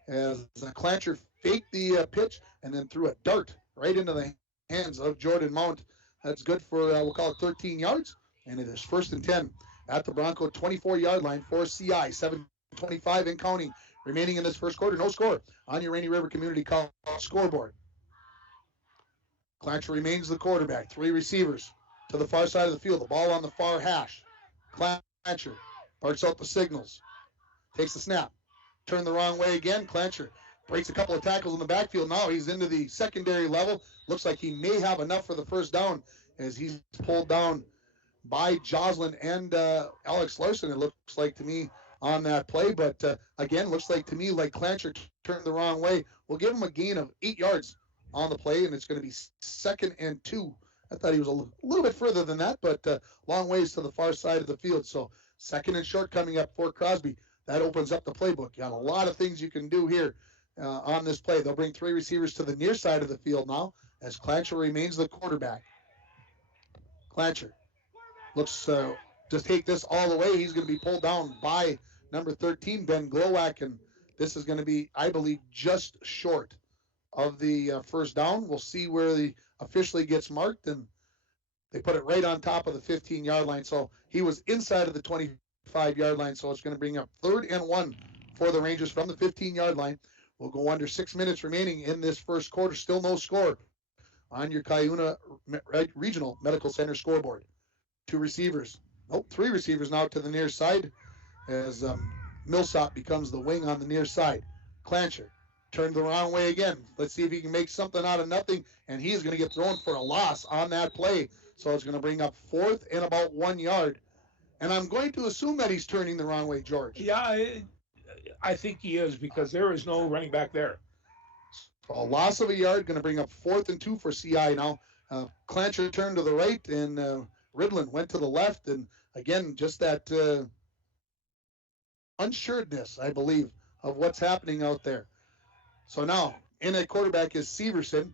as Clancher faked the pitch and then threw a dart right into the hands of Jordan Mount. That's good for, we'll call it 13 yards. And it is 1st and 10 at the Bronco 24-yard line for CI. 7:25 and counting remaining in this first quarter. No score on your Rainy River Community College scoreboard. Clancher remains the quarterback. 3 receivers to the far side of the field. The ball on the far hash. Clancher barks out the signals. Takes the snap. Turned the wrong way again. Clancher breaks a couple of tackles in the backfield. Now he's into the secondary level. Looks like he may have enough for the 1st down as he's pulled down by Joslin and Alex Larson, it looks like to me, on that play. But again, looks like to me like Clancher turned the wrong way. We'll give him a gain of 8 yards on the play, and it's going to be 2nd and 2. I thought he was a little bit further than that, but long ways to the far side of the field. So 2nd and short coming up for Crosby. That opens up the playbook. You got a lot of things you can do here on this play. They'll bring 3 receivers to the near side of the field now as Clancher remains the quarterback. Clancher looks to take this all the way. He's going to be pulled down by number 13, Ben Glowak, and this is going to be, I believe, just short of the 1st down. We'll see where the officially gets marked, and they put it right on top of the 15-yard line. So he was inside of the 25-yard line, so it's going to bring up 3rd and 1 for the Rangers from the 15-yard line. We'll go under 6 minutes remaining in this first quarter. Still no score on your Cuyuna Regional Medical Center scoreboard. 2 receivers. 3 receivers now to the near side as Millsop becomes the wing on the near side. Clancher turned the wrong way again. Let's see if he can make something out of nothing, and he is going to get thrown for a loss on that play. So it's going to bring up 4th and about 1 yard. And I'm going to assume that he's turning the wrong way, George. Yeah, I think he is, because there is no running back there. So a loss of a yard, going to bring up 4th and 2 for CI now. Clancher turned to the right, and Ridlin went to the left. And again, just that unsureness, I believe, of what's happening out there. So now, in at quarterback is Severson.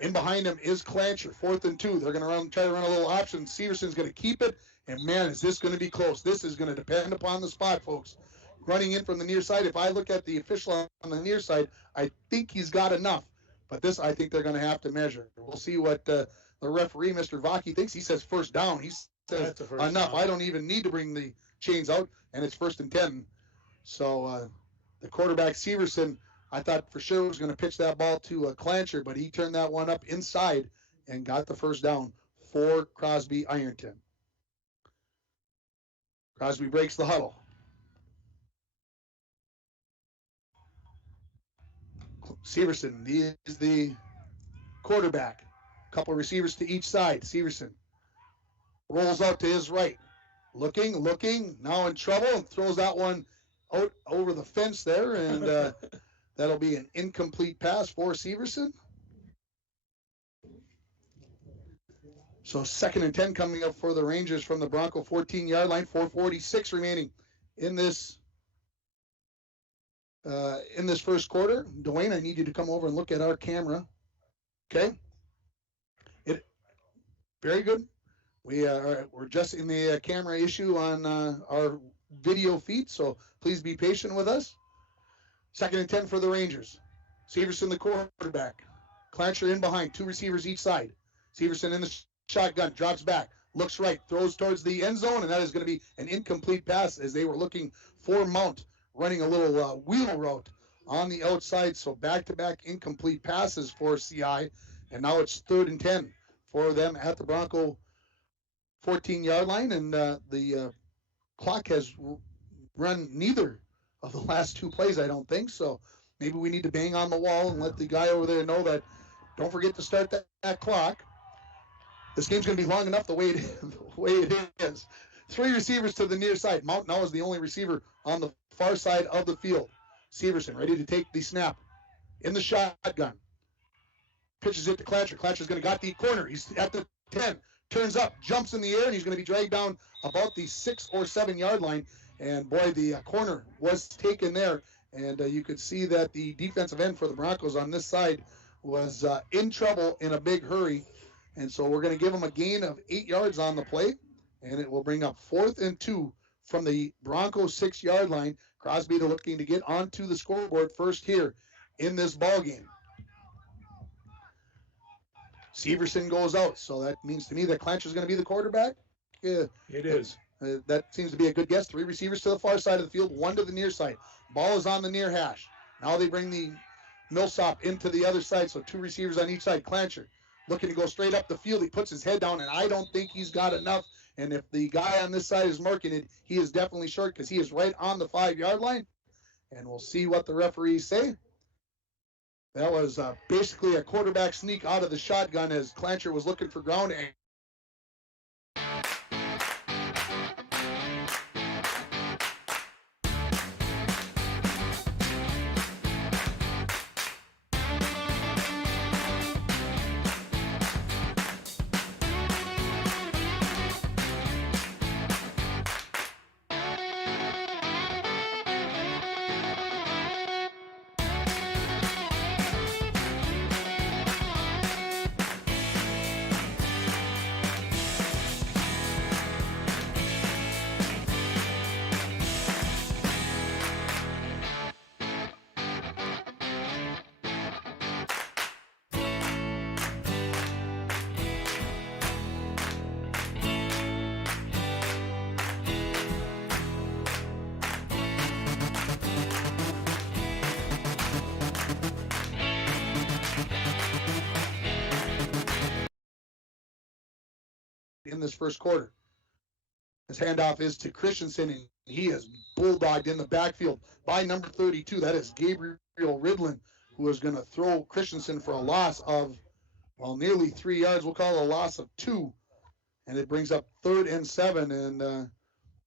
In behind him is Clancher, 4th and 2. They're going to try to run a little option. Severson's going to keep it. And man, is this going to be close. This is going to depend upon the spot, folks. Running in from the near side. If I look at the official on the near side, I think he's got enough. But this, I think they're going to have to measure. We'll see what the referee, Mr. Vaki, thinks. He says first down. He says enough. Down. I don't even need to bring the chains out, and it's 1st and 10. So the quarterback, Severson, I thought for sure was going to pitch that ball to Clancher, but he turned that one up inside and got the first down for Crosby Ironton. Crosby breaks the huddle. Severson is the quarterback. Couple receivers to each side. Severson rolls out to his right. Looking, now in trouble, and throws that one out over the fence there, and that'll be an incomplete pass for Severson. So 2nd and 10 coming up for the Rangers from the Bronco 14-yard line. 4:46 remaining in this first quarter. Dwayne, I need you to come over and look at our camera. Okay. Very good. We're just in the camera issue on our video feed, so please be patient with us. 2nd and 10 for the Rangers. Severson the quarterback. Clancher in behind, 2 receivers each side. Severson in the shotgun, drops back, looks right, throws towards the end zone, and that is going to be an incomplete pass as they were looking for Mount, running a little wheel route on the outside. So back-to-back incomplete passes for CI, and now it's 3rd and 10 for them at the Bronco 14-yard line, and the clock has run neither of the last 2 plays, I don't think. So maybe we need to bang on the wall and let the guy over there know that don't forget to start that clock. This game's going to be long enough the way it is. 3 receivers to the near side. Mount now is the only receiver on the far side of the field. Severson ready to take the snap in the shotgun. Pitches it to Clancher. Clancher's going to got the corner. He's at the 10. Turns up, jumps in the air, and he's going to be dragged down about the 6 or 7 yard line. And boy, the corner was taken there. And you could see that the defensive end for the Broncos on this side was in trouble in a big hurry. And so we're going to give him a gain of 8 yards on the play. And it will bring up 4th and 2 from the Broncos 6-yard line. Crosby looking to get onto the scoreboard first here in this ball game. Severson goes out, so that means to me that Clancher's going to be the quarterback. It is. That seems to be a good guess. 3 receivers to the far side of the field, 1 to the near side. Ball is on the near hash. Now they bring the Millsop into the other side, so 2 receivers on each side. Clancher looking to go straight up the field. He puts his head down, and I don't think he's got enough. And if the guy on this side is marking it, he is definitely short because he is right on the 5-yard line. And we'll see what the referees say. That was basically a quarterback sneak out of the shotgun as Clancher was looking for ground. in this first quarter. His handoff is to Christensen, and he is bulldogged in the backfield by number 32. That is Gabriel Ridlin, who is going to throw Christensen for a loss of, well, nearly 3 yards. We'll call it a loss of 2. And it brings up 3rd and 7. And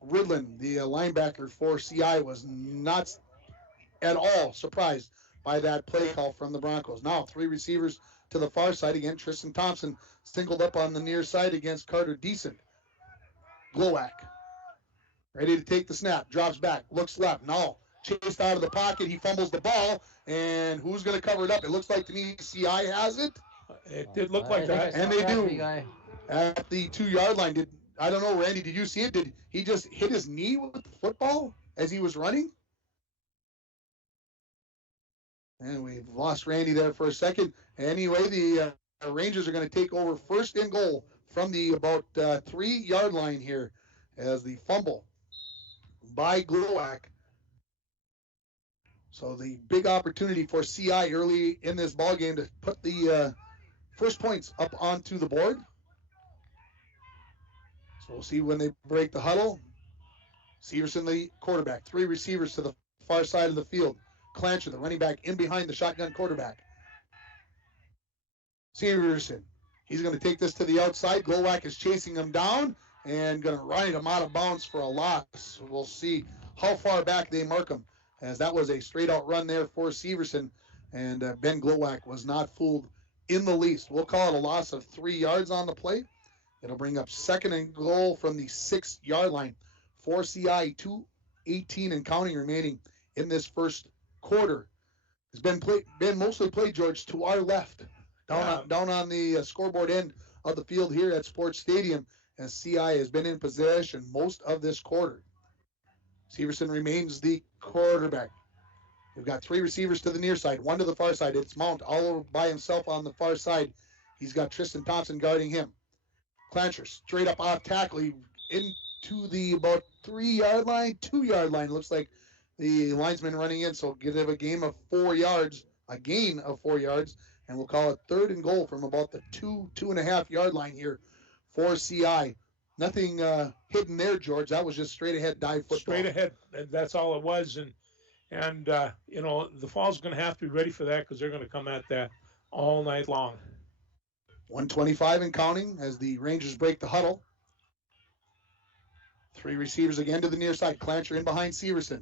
Ridlin, the linebacker for CI, was not at all surprised by that play call from the Broncos. Now 3 receivers to the far side. Again, Tristan Thompson singled up on the near side against Carter Decent. Glowak ready to take the snap, drops back, looks left. Now chased out of the pocket, he fumbles the ball, and who's going to cover it up? It looks like to me CI has it. It did look like that, and they do. At the 2-yard line, I don't know, Randy, did you see it? Did he just hit his knee with the football as he was running? And we've lost Randy there for a second. Anyway, the Rangers are going to take over 1st and goal from the about 3-yard line here as the fumble by Glowak. So the big opportunity for CI early in this ball game to put the first points up onto the board. So we'll see when they break the huddle. Severson, the quarterback. 3 receivers to the far side of the field. Clancher, the running back, in behind the shotgun quarterback. Severson, he's going to take this to the outside. Glowak is chasing him down and going to ride him out of bounds for a loss. We'll see how far back they mark him, as that was a straight-out run there for Severson, and Ben Glowak was not fooled in the least. We'll call it a loss of 3 yards on the play. It'll bring up 2nd and goal from the 6-yard line for CI. 2:18 and counting remaining in this first quarter. It's been mostly played, George, to our left, down on the scoreboard end of the field here at Sports Stadium, as CI has been in possession most of this quarter. Severson remains the quarterback. We've got 3 receivers to the near side, 1 to the far side. It's Mount all over by himself on the far side. He's got Tristan Thompson guarding him. Clancher straight up off tackle into the about 3-yard line, 2-yard line. Looks like the linesman running in, so give it a gain of 4 yards, and we'll call it 3rd and goal from about the 2.5-yard line here for CI. Nothing hidden there, George. That was just straight ahead dive football. Straight ahead. That's all it was, and you know, the Fall's going to have to be ready for that, because they're going to come at that all night long. 1:25 and counting as the Rangers break the huddle. 3 receivers again to the near side. Clancher in behind Severson.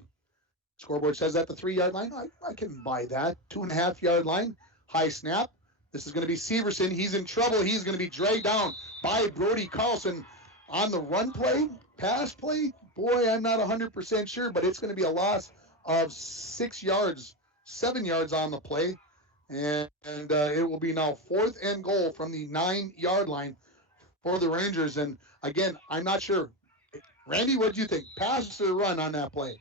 Scoreboard says at the 3-yard line. I can buy that. 2.5-yard line. High snap. This is going to be Severson. He's in trouble. He's going to be dragged down by Brody Carlson on the run play, pass play. Boy, I'm not 100% sure, but it's going to be a loss of 6 yards, 7 yards on the play. And it will be now 4th and goal from the 9-yard line for the Rangers. And again, I'm not sure. Randy, what do you think? Pass or run on that play?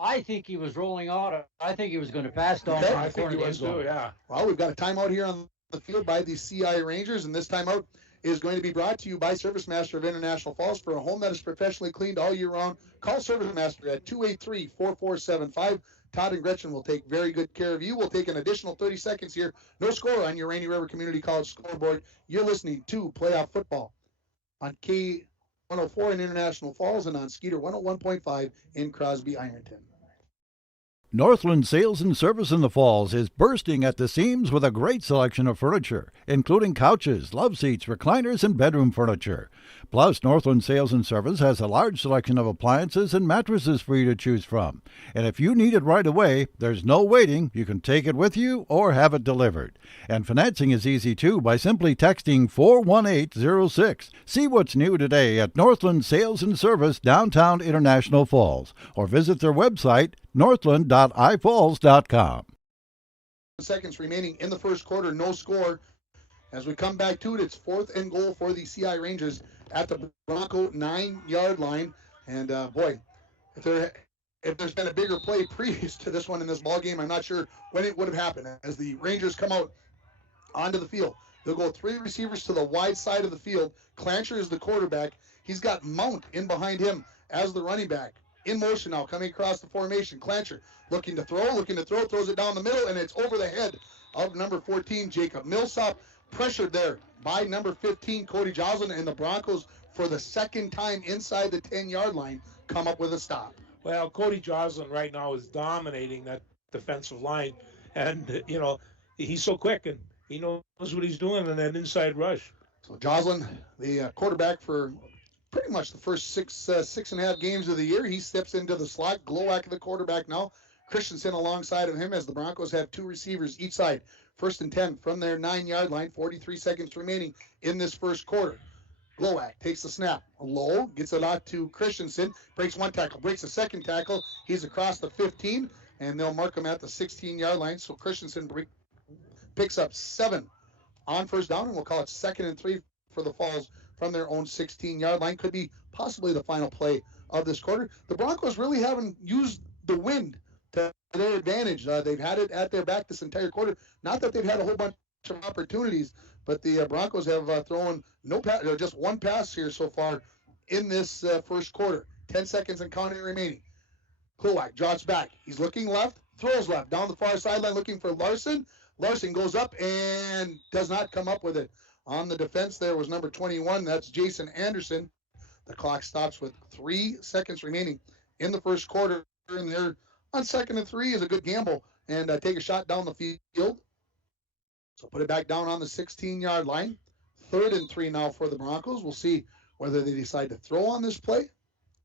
I think he was rolling out. I think he was going to pass down. Okay. I think he was too, yeah. Well, we've got a timeout here on the field by the CI Rangers, and this timeout is going to be brought to you by Service Master of International Falls. For a home that is professionally cleaned all year round, call Service Master at 283-4475. Todd and Gretchen will take very good care of you. We'll take an additional 30 seconds here. No score on your Rainy River Community College scoreboard. You're listening to Playoff Football on K104 in International Falls and on Skeeter 101.5 in Crosby Ironton. Northland Sales and Service in the Falls is bursting at the seams with a great selection of furniture, including couches, love seats, recliners, and bedroom furniture. Plus, Northland Sales and Service has a large selection of appliances and mattresses for you to choose from. And if you need it right away, there's no waiting. You can take it with you or have it delivered. And financing is easy too by simply texting 41806. See what's new today at Northland Sales and Service, downtown International Falls, or visit their website, northland.ifalls.com. Seconds remaining in the first quarter, no score. As we come back to it, it's 4th and goal for the CI Rangers at the Bronco 9-yard line. And boy, if there's been a bigger play previous to this one in this ball game, I'm not sure when it would have happened. As the Rangers come out onto the field, they'll go 3 receivers to the wide side of the field. Clancher is the quarterback. He's got Mount in behind him as the running back. In motion now, coming across the formation. Clancher looking to throw, throws it down the middle, and it's over the head of number 14, Jacob Millsop. Pressured there by number 15, Cody Joslin, and the Broncos for the second time inside the 10-yard line, come up with a stop. Well, Cody Joslin right now is dominating that defensive line, and he's so quick and he knows what he's doing in that inside rush. So Joslin, the quarterback for pretty much the first six and a half games of the year, he steps into the slot. Glowacke the quarterback now. Christensen alongside of him as the Broncos have two receivers each side. 1st and 10 from their 9-yard line. 43 seconds remaining in this first quarter. Glowacke takes the snap. Low, gets it out to Christensen. Breaks one tackle, breaks a second tackle. He's across the 15, and they'll mark him at the 16-yard line. So Christensen picks up 7 on first down, and we'll call it 2nd and 3 for the Falls from their own 16-yard line. Could be possibly the final play of this quarter. The Broncos really haven't used the wind to their advantage. They've had it at their back this entire quarter. Not that they've had a whole bunch of opportunities, but the Broncos have thrown no pass, just one pass here so far in this first quarter. 10 seconds and counting remaining. Glowacke drops back. He's looking left, throws left, down the far sideline looking for Larson. Larson goes up and does not come up with it. On the defense there was number 21. That's Jason Anderson. The clock stops with 3 seconds remaining in the first quarter. And they're on 2nd and 3 is a good gamble and take a shot down the field. So put it back down on the 16-yard line. 3rd and 3 now for the Broncos. We'll see whether they decide to throw on this play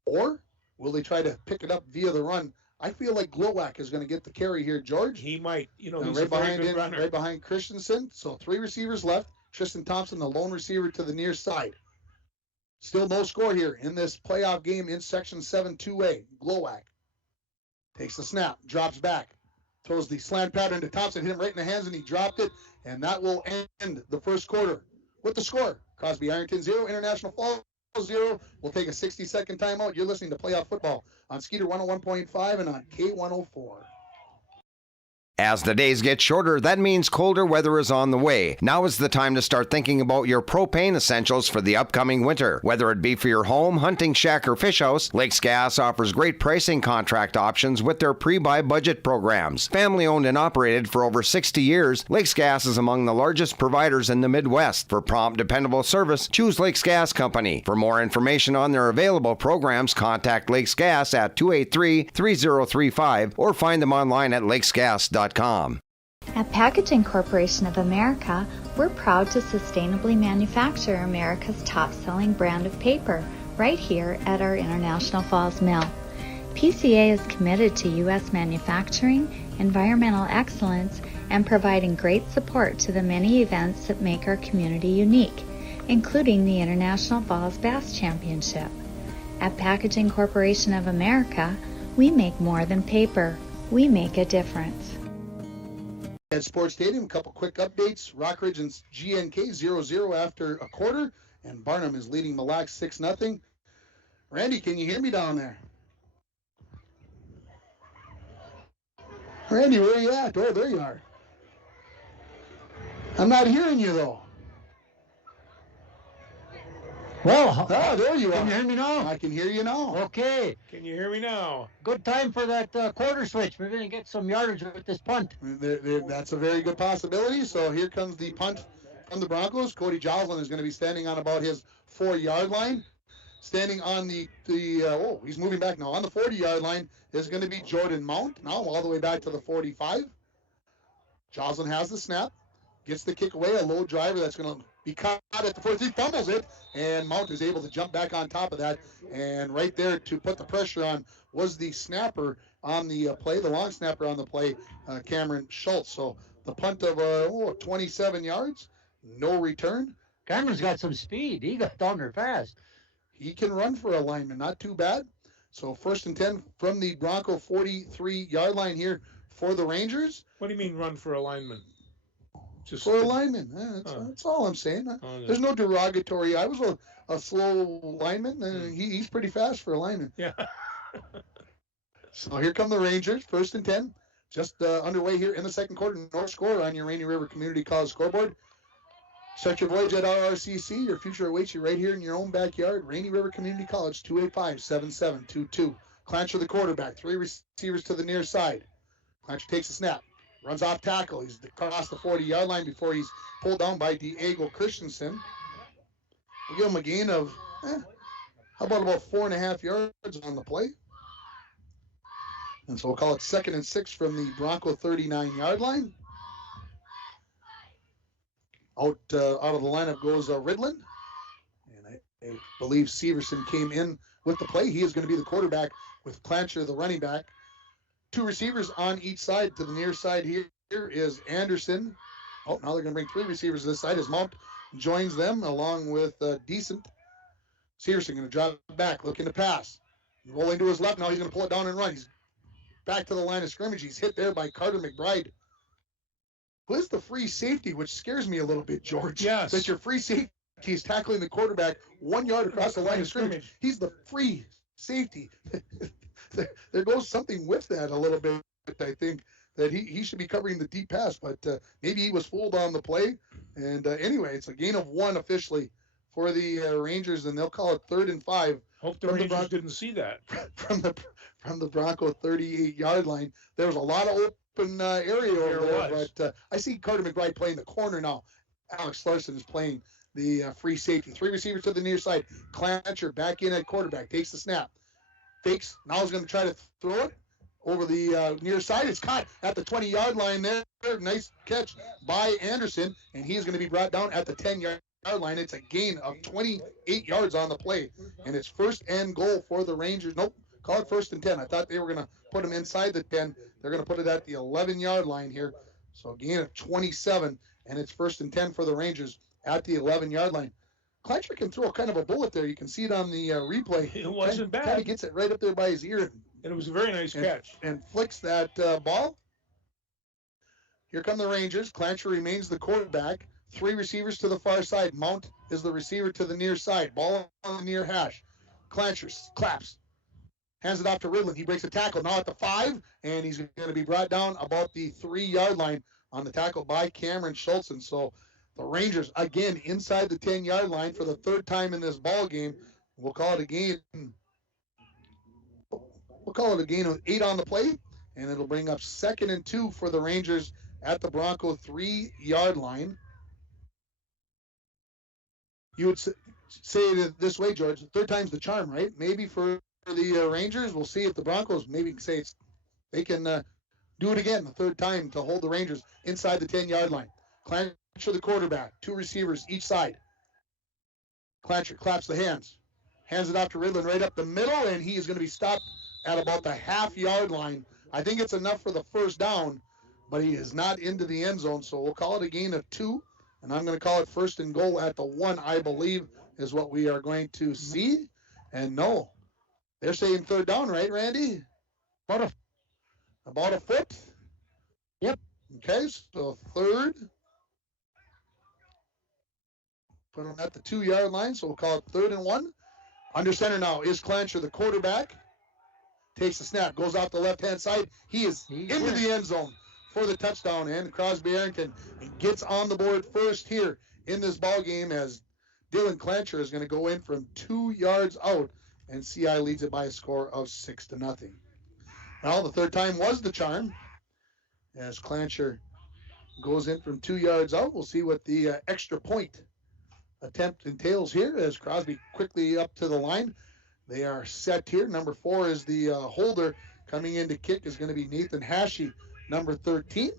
or will they try to pick it up via the run. I feel like Glowacke is going to get the carry here, George. He might. He's right a very behind good runner. Right behind Christensen. So 3 receivers left. Tristan Thompson, the lone receiver to the near side. Still no score here in this playoff game in Section 7-2A. Glowacke takes the snap, drops back, throws the slant pattern to Thompson, hit him right in the hands, and he dropped it. And that will end the first quarter with the score. Crosby Ironton 0, International Falls 0. We'll take a 60-second timeout. You're listening to Playoff Football on Skeeter 101.5 and on K104. As the days get shorter, that means colder weather is on the way. Now is the time to start thinking about your propane essentials for the upcoming winter. Whether it be for your home, hunting shack, or fish house, Lakes Gas offers great pricing contract options with their pre-buy budget programs. Family owned and operated for over 60 years, Lakes Gas is among the largest providers in the Midwest. For prompt, dependable service, choose Lakes Gas Company. For more information on their available programs, contact Lakes Gas at 283-3035 or find them online at lakesgas.com. At Packaging Corporation of America, we're proud to sustainably manufacture America's top-selling brand of paper right here at our International Falls Mill. PCA is committed to U.S. manufacturing, environmental excellence, and providing great support to the many events that make our community unique, including the International Falls Bass Championship. At Packaging Corporation of America, we make more than paper. We make a difference. At Sports Stadium, a couple quick updates. Rockridge and GNK 0-0 after a quarter, and Barnum is leading Mille Lacs 6-0. Randy, can you hear me down there? Randy, where are you at? Oh, there you are. I'm not hearing you, though. Well, there you are. Can you hear me now? I can hear you now. Okay. Can you hear me now? Good time for that quarter switch. We're going to get some yardage with this punt. That's a very good possibility. So here comes the punt from the Broncos. Cody Joslin is going to be standing on about his 4-yard line. Standing on he's moving back now. On the 40-yard line is going to be Jordan Mount. Now all the way back to the 45. Joslin has the snap. Gets the kick away. A low driver that's going to be caught at the 40. He fumbles it, and Mount is able to jump back on top of that. And right there to put the pressure on was the snapper on the play, the long snapper on the play, Cameron Schultz. So the punt of 27 yards, no return. Cameron's got some speed. He got down there fast. He can run for a lineman, not too bad. So 1st and 10 from the Bronco 43-yard line here for the Rangers. What do you mean run for a lineman? Just for a lineman. That's all I'm saying. There's no derogatory. I was a slow lineman, and he's pretty fast for a lineman. Yeah. So here come the Rangers, 1st and 10. Just underway here in the second quarter. No score on your Rainy River Community College scoreboard. Set your voyage at RRCC. Your future awaits you right here in your own backyard. Rainy River Community College, 285-7722. Clancher the quarterback. 3 receivers to the near side. Clancher takes a snap. Runs off tackle. He's across the 40-yard line before he's pulled down by Diego Christensen. We'll give him a gain of How about 4.5 yards on the play? And so we'll call it 2nd and 6 from the Bronco 39-yard line. Out of the lineup goes Ridlin. And I believe Severson came in with the play. He is going to be the quarterback with Clancher, the running back. 2 receivers on each side. To the near side here is Anderson. Oh, now they're going to bring 3 receivers to this side as Mount joins them along with Decent. Severson going to drop back, looking to pass. Rolling to his left. Now he's going to pull it down and run. He's back to the line of scrimmage. He's hit there by Carter McBride, who is the free safety, which scares me a little bit, George. Yes. That your free safety is tackling the quarterback 1 yard across the line of scrimmage. He's the free safety. There goes something with that a little bit. I think that he should be covering the deep pass, but maybe he was fooled on the play. And anyway, it's a gain of 1 officially for the Rangers, and they'll call it 3rd and 5. Hope the Rangers didn't see that. From the Bronco 38-yard line. There was a lot of open area over there, but I see Carter McBride playing the corner now. Alex Larson is playing the free safety. 3 receivers to the near side. Clancher back in at quarterback. Takes the snap. Fakes. Now he's going to try to throw it over the near side. It's caught at the 20-yard line there. Nice catch by Anderson, and he's going to be brought down at the 10-yard line. It's a gain of 28 yards on the play, and it's 1st and goal for the Rangers. Nope, call it 1st and 10. I thought they were going to put him inside the 10. They're going to put it at the 11-yard line here. So a gain of 27, and it's 1st and 10 for the Rangers at the 11-yard line. Clancher can throw kind of a bullet there. You can see it on the replay. It wasn't bad. Kind of gets it right up there by his ear. And it was a very nice catch. And flicks that ball. Here come the Rangers. Clancher remains the quarterback. 3 receivers to the far side. Mount is the receiver to the near side. Ball on the near hash. Clancher claps. Hands it off to Ridlin. He breaks a tackle. Now at the 5, and he's going to be brought down about the 3-yard line on the tackle by Cameron Schultz. And so the Rangers, again, inside the 10-yard line for the 3rd time in this ball game. We'll call it a gain. We'll call it a gain of 8 on the play, and it'll bring up 2nd and 2 for the Rangers at the Bronco 3-yard line. You would say it this way, George. 3rd time's the charm, right? Maybe for the Rangers, we'll see if the Broncos maybe say they can do it again the 3rd time to hold the Rangers inside the 10-yard line. Clancher the quarterback, 2 receivers each side. Clancher claps the hands. Hands it off to Ridlin right up the middle, and he is going to be stopped at about the half-yard line. I think it's enough for the 1st down, but he is not into the end zone, so we'll call it a gain of 2. And I'm going to call it 1st and goal at the 1, I believe, is what we are going to see. And no, they're saying 3rd down, right, Randy? About a foot? Yep. Okay, so 3rd. Put him at the 2-yard line, so we'll call it 3rd and 1. Under center now is Clancher, the quarterback. Takes the snap, goes off the left-hand side. He is into the end zone for the touchdown, and Crosby Ironton gets on the board first here in this ball game as Dylan Clancher is going to go in from 2 yards out, and CI leads it by a score of 6-0. Well, the 3rd time was the charm as Clancher goes in from 2 yards out. We'll see what the extra point attempt entails here as Crosby quickly up to the line. They are set here. Number 4 is the holder. Coming in to kick is going to be Nathan Hashey, number 13.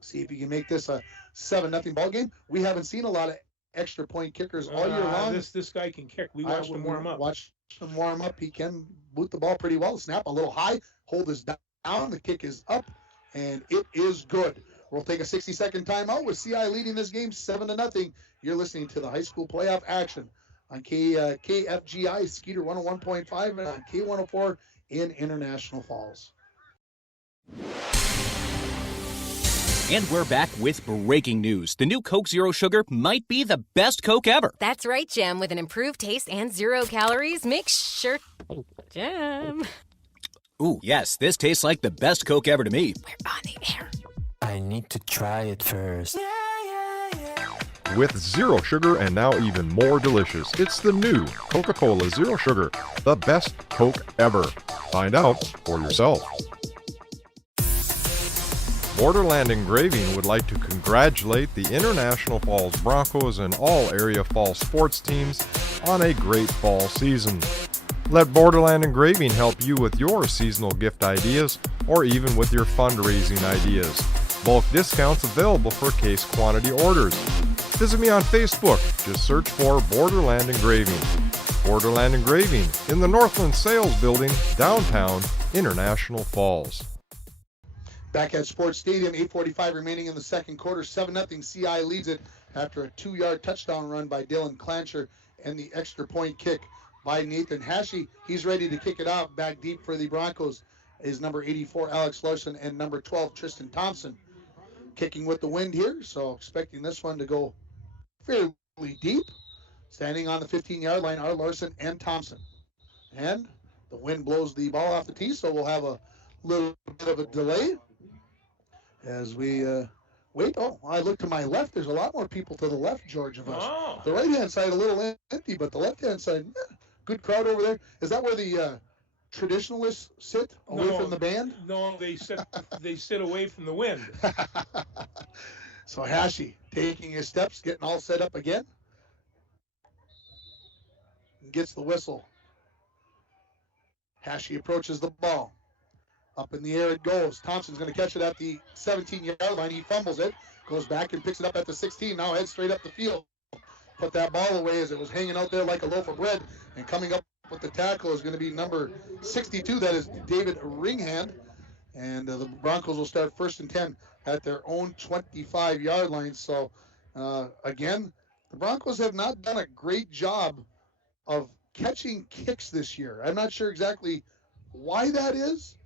See if he can make this a 7-0 ball game. We haven't seen a lot of extra point kickers all year long. This guy can kick. We watched him warm up. Watched him warm up. He can boot the ball pretty well. Snap a little high. Hold is down. The kick is up, and it is good. We'll take a 60-second timeout with CI leading this game 7-0. You're listening to the high school playoff action on KFGI Skeeter 101.5 and on K104 in International Falls. And we're back with breaking news. The new Coke Zero Sugar might be the best Coke ever. That's right, Jim. With an improved taste and 0 calories, make sure... Jim. Ooh, yes, this tastes like the best Coke ever to me. We're on the air. I need to try it first. With zero sugar and now even more delicious, it's the new Coca-Cola Zero Sugar, the best Coke ever. Find out for yourself. Borderland Engraving would like to congratulate the International Falls Broncos and all area fall sports teams on a great fall season. Let Borderland Engraving help you with your seasonal gift ideas or even with your fundraising ideas. Bulk discounts available for case quantity orders. Visit me on Facebook. Just search for Borderland Engraving. Borderland Engraving in the Northland Sales Building, downtown International Falls. Back at Sports Stadium, 8:45 remaining in the second quarter. 7-0 CI leads it after a 2-yard touchdown run by Dylan Clancher and the extra point kick by Nathan Hashi. He's ready to kick it out back deep for the Broncos is number 84, Alex Larson, and number 12, Tristan Thompson. Kicking with the wind here, so expecting this one to go fairly deep. Standing on the 15-yard line are Larson and Thompson. And the wind blows the ball off the tee, so we'll have a little bit of a delay as we wait. Oh, I look to my left. There's a lot more people to the left, George, of us. Oh. The right-hand side a little empty, but the left-hand side, good crowd over there. Is that where the traditionalists sit, away from the band? No, they sit away from the wind. So Hashi taking his steps, getting all set up again. Gets the whistle. Hashi approaches the ball. Up in the air it goes. Thompson's going to catch it at the 17-yard line. He fumbles it, goes back and picks it up at the 16. Now heads straight up the field. Put that ball away as it was hanging out there like a loaf of bread. And coming up with the tackle is going to be number 62. That is David Ringhand. And the Broncos will start 1st and 10 at their own 25-yard line. So, again, the Broncos have not done a great job of catching kicks this year. I'm not sure exactly why that is,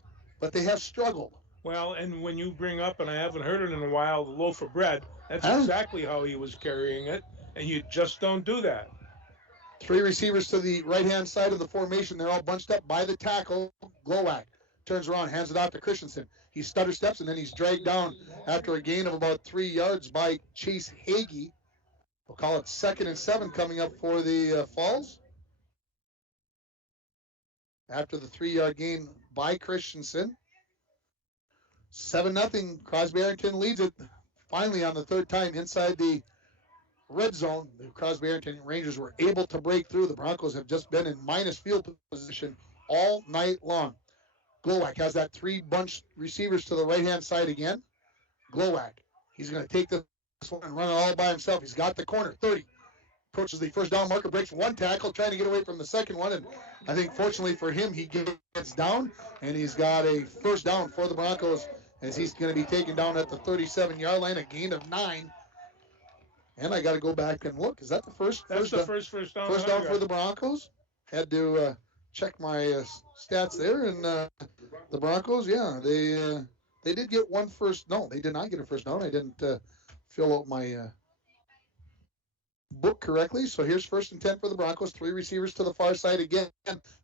but they have struggled. Well, and when you bring up, and I haven't heard it in a while, the loaf of bread, that's exactly how he was carrying it, and you just don't do that. 3 receivers to the right-hand side of the formation. They're all bunched up by the tackle. Glowak turns around, hands it off to Christensen. He stutter steps, and then he's dragged down after a gain of about 3 yards by Chase Hagee. We'll call it 2nd and 7 coming up for the Falls. After the 3-yard gain by Christensen. 7-0. Crosby Ironton leads it finally on the 3rd time inside the red zone. The Crosby Ironton Rangers were able to break through. The Broncos have just been in minus field position all night long. Glowak has that 3 bunch receivers to the right-hand side again. Glowak, he's going to take this one and run it all by himself. He's got the corner, 30. Approaches the first down marker, breaks 1 tackle, trying to get away from the second one. And I think fortunately for him, he gets down, and he's got a first down for the Broncos as he's going to be taken down at the 37-yard line, a gain of 9. And I got to go back and look. Is that the first? That's the first down. First down for the Broncos. Had to check my stats there, and the Broncos, yeah, they did get one first. No, they did not get a first down. I didn't fill out my book correctly. So here's 1st and 10 for the Broncos. 3 receivers to the far side again.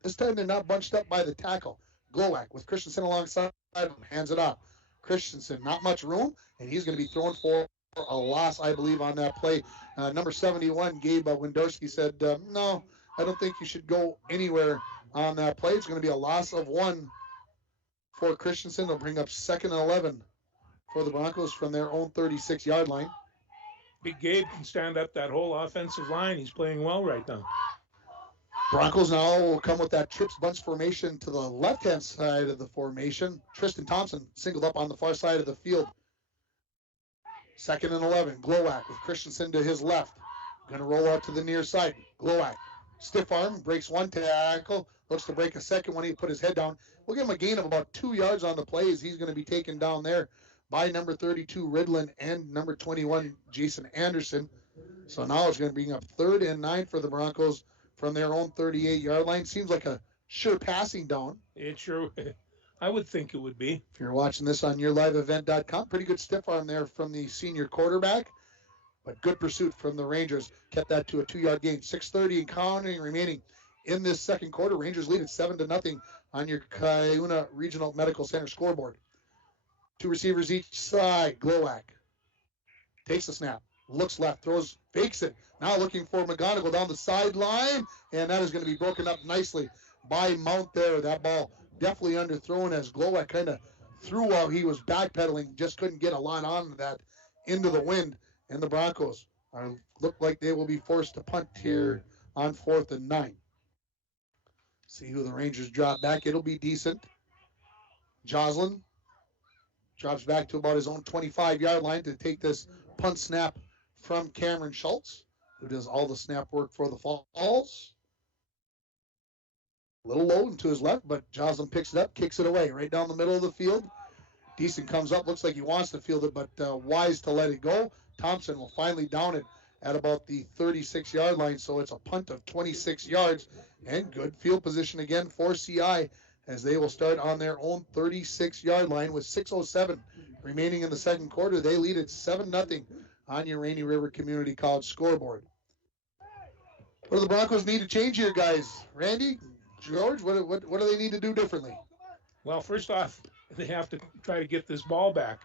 This time they're not bunched up by the tackle. Glowak with Christensen alongside him, hands it off. Christensen, not much room, and he's going to be thrown for a loss, I believe, on that play. Number 71, Gabe Windorski, said, no, I don't think you should go anywhere on that play. It's going to be a loss of 1 for Christensen. They'll bring up 2nd and 11 for the Broncos from their own 36-yard line. Big Gabe can stand up that whole offensive line. He's playing well right now. Broncos now will come with that trips bunch formation to the left-hand side of the formation. Tristan Thompson singled up on the far side of the field. 2nd and 11. Glowak with Christensen to his left. Going to roll out to the near side. Glowak, stiff arm, breaks 1 tackle. Looks to break a second when he put his head down. We'll give him a gain of about 2 yards on the play as he's going to be taken down there by number 32, Ridlin, and number 21, Jason Anderson. So now it's going to bring up 3rd and 9 for the Broncos from their own 38-yard line. Seems like a sure passing down. It sure, I would think it would be. If you're watching this on yourliveevent.com, pretty good stiff arm there from the senior quarterback, but good pursuit from the Rangers. Kept that to a 2-yard gain. 6:30 and counting remaining in this second quarter. Rangers lead at 7-0 on your Cuyuna Regional Medical Center scoreboard. 2 receivers each side. Glowak takes the snap, looks left, throws, fakes it. Now looking for McGonigal down the sideline, and that is going to be broken up nicely by Mount there. That ball definitely underthrown as Glowak kind of threw while he was backpedaling, just couldn't get a lot on that into the wind, and the Broncos look like they will be forced to punt here on 4th and 9. See who the Rangers drop back. It'll be decent. Joslin drops back to about his own 25-yard line to take this punt snap from Cameron Schultz, who does all the snap work for the Falls. A little low and to his left, but Joslin picks it up, kicks it away right down the middle of the field. Decent comes up, looks like he wants to field it, but wise to let it go. Thompson will finally down it at about the 36-yard line, so it's a punt of 26 yards, and good field position again for CI as they will start on their own 36-yard line with 6:07 remaining in the second quarter. They lead it 7-0 on your Rainy River Community College scoreboard. What do the Broncos need to change here, guys? Randy, George, what do they need to do differently? Well, first off, they have to try to get this ball back.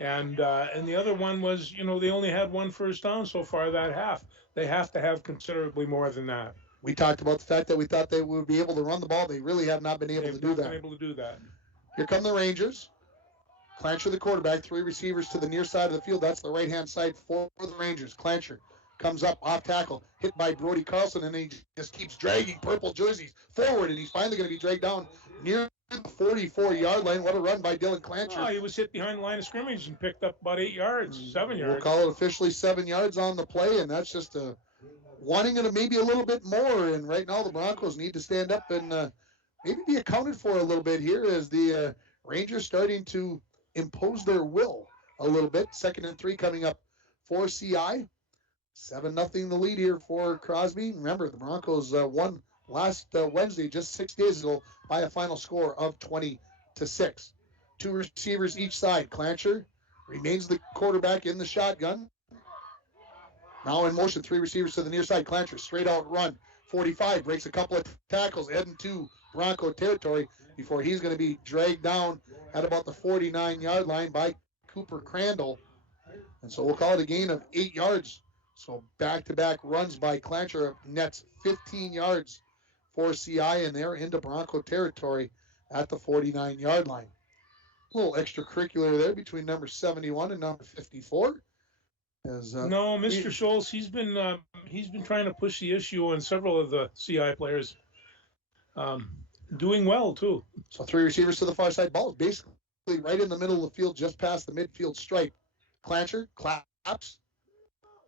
And the other one was, they only had one first down so far that half. They have to have considerably more than that. We talked about the fact that we thought they would be able to run the ball. They really have not been able to do that. Able to do that. Here come the Rangers. Clancher, the quarterback, 3 receivers to the near side of the field. That's the right-hand side for the Rangers. Clancher comes up off tackle, hit by Brody Carlson, and he just keeps dragging purple jerseys forward, and he's finally going to be dragged down near the 44-yard line. What a run by Dylan Clancher. Oh, he was hit behind the line of scrimmage and picked up about 8 yards, 7 yards. We'll call it officially 7 yards on the play, and that's just wanting it maybe a little bit more. And right now the Broncos need to stand up and maybe be accounted for a little bit here as the Rangers starting to impose their will a little bit. 2nd and 3 coming up for CI. 7-0 the lead here for Crosby. Remember, the Broncos won last Wednesday, just 6 days ago, by a final score of 20-6. 2 receivers each side. Clancher remains the quarterback in the shotgun. Now in motion, 3 receivers to the near side. Clancher, straight out run. 45, breaks a couple of tackles, heading to Bronco territory before he's going to be dragged down at about the 49-yard line by Cooper Crandall. And so we'll call it a gain of 8 yards. So back-to-back runs by Clancher nets 15 yards for CI, and they're into Bronco territory at the 49-yard line. A little extracurricular there between number 71 and number 54. No, Mr. Schultz, he's been trying to push the issue on several of the CI players. Doing well, too. So 3 receivers to the far side. Ball is basically right in the middle of the field, just past the midfield stripe. Clancher claps,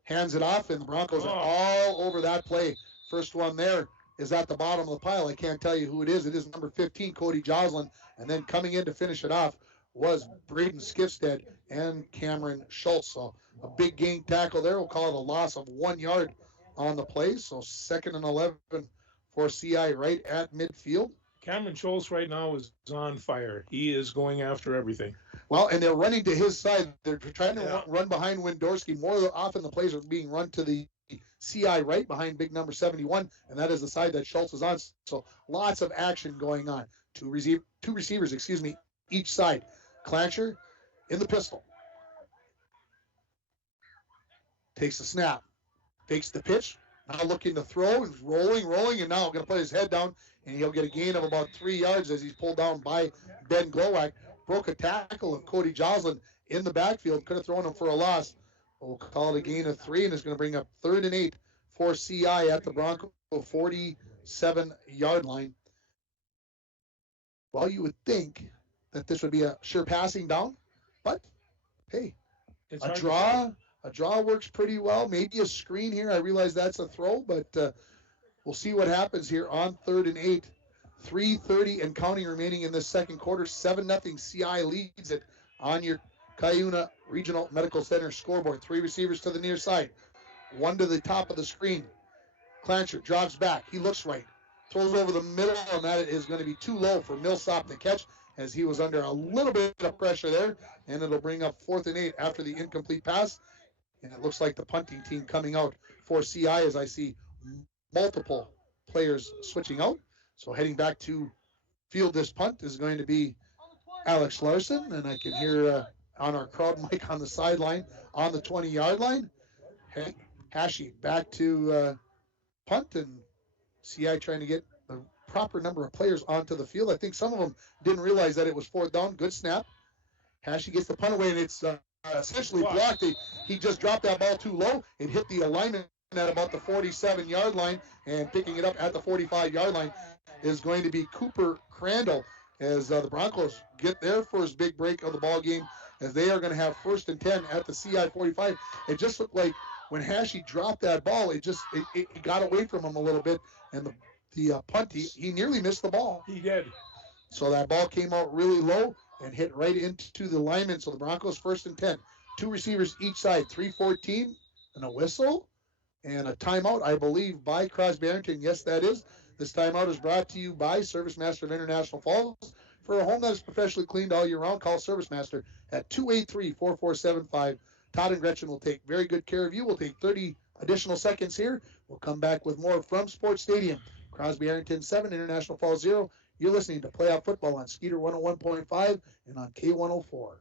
hands it off, and the Broncos are all over that play. First one there is at the bottom of the pile. I can't tell you who it is. It is number 15, Cody Joslin. And then coming in to finish it off was Braden Skifstead and Cameron Schultz. So a big gain tackle there. We'll call it a loss of 1 yard on the play. So 2nd and 11 for CI right at midfield. Cameron Schultz right now is on fire. He is going after everything. Well, and they're running to his side. They're trying to run behind Wendorski. More often the plays are being run to the CI right behind big number 71, and that is the side that Schultz is on. So lots of action going on. Two receivers, each side. Clancher in the pistol. Takes the snap. Takes the pitch. Now looking to throw. He's rolling, and now going to put his head down, and he'll get a gain of about 3 yards as he's pulled down by Ben Glowak. Broke a tackle of Cody Joslin in the backfield. Could have thrown him for a loss. We'll call it a gain of 3, and it's going to bring up 3rd and 8 for CI at the Bronco 47-yard line. Well, you would think that this would be a sure passing down, but hey, a draw works pretty well. Maybe a screen here. I realize that's a throw, but we'll see what happens here on 3rd and 8. 3:30 and counting remaining in this second quarter. 7-0 CI leads it on your Cuyuna Regional Medical Center scoreboard. 3 receivers to the near side. 1 to the top of the screen. Clancher drops back. He looks right. Throws over the middle, and that is going to be too low for Millsop to catch as he was under a little bit of pressure there. And it'll bring up 4th and 8 after the incomplete pass. And it looks like the punting team coming out for CI as I see multiple players switching out. So heading back to field this punt is going to be Alex Larson, and I can hear on our crowd mic on the sideline on the 20-yard line. Hashi back to punt, and CI trying to get the proper number of players onto the field. I think some of them didn't realize that it was 4th down. Good snap. Hashie gets the punt away, and it's essentially blocked. He just dropped that ball too low. It hit the alignment at about the 47-yard line, and picking it up at the 45-yard line is going to be Cooper Crandall as the Broncos get their first big break of the ball game, as they are going to have 1st and 10 at the CI 45. It just looked like when Hashie dropped that ball, it got away from him a little bit, and the punt, he nearly missed the ball. He did. So that ball came out really low and hit right into the lineman. So the Broncos 1st and 10. 2 receivers each side, 3:14, and a whistle, and a timeout, I believe, by Crosby Ironton. Yes, that is. This timeout is brought to you by Service Master of International Falls. For a home that is professionally cleaned all year round, call Service Master at 283-4475. Todd and Gretchen will take very good care of you. We'll take 30 additional seconds here. We'll come back with more from Sports Stadium. Crosby Ironton 7, International Falls 0. You're listening to Playoff Football on Skeeter 101.5 and on K104.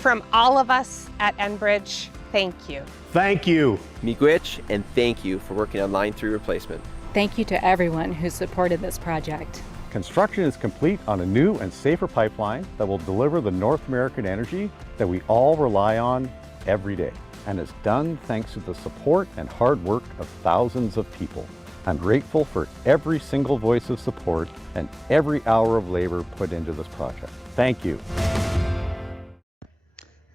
From all of us at Enbridge, thank you. Thank you. Miigwech, and thank you for working on Line 3 replacement. Thank you to everyone who supported this project. Construction is complete on a new and safer pipeline that will deliver the North American energy that we all rely on every day. And it's done thanks to the support and hard work of thousands of people. I'm grateful for every single voice of support and every hour of labor put into this project. Thank you.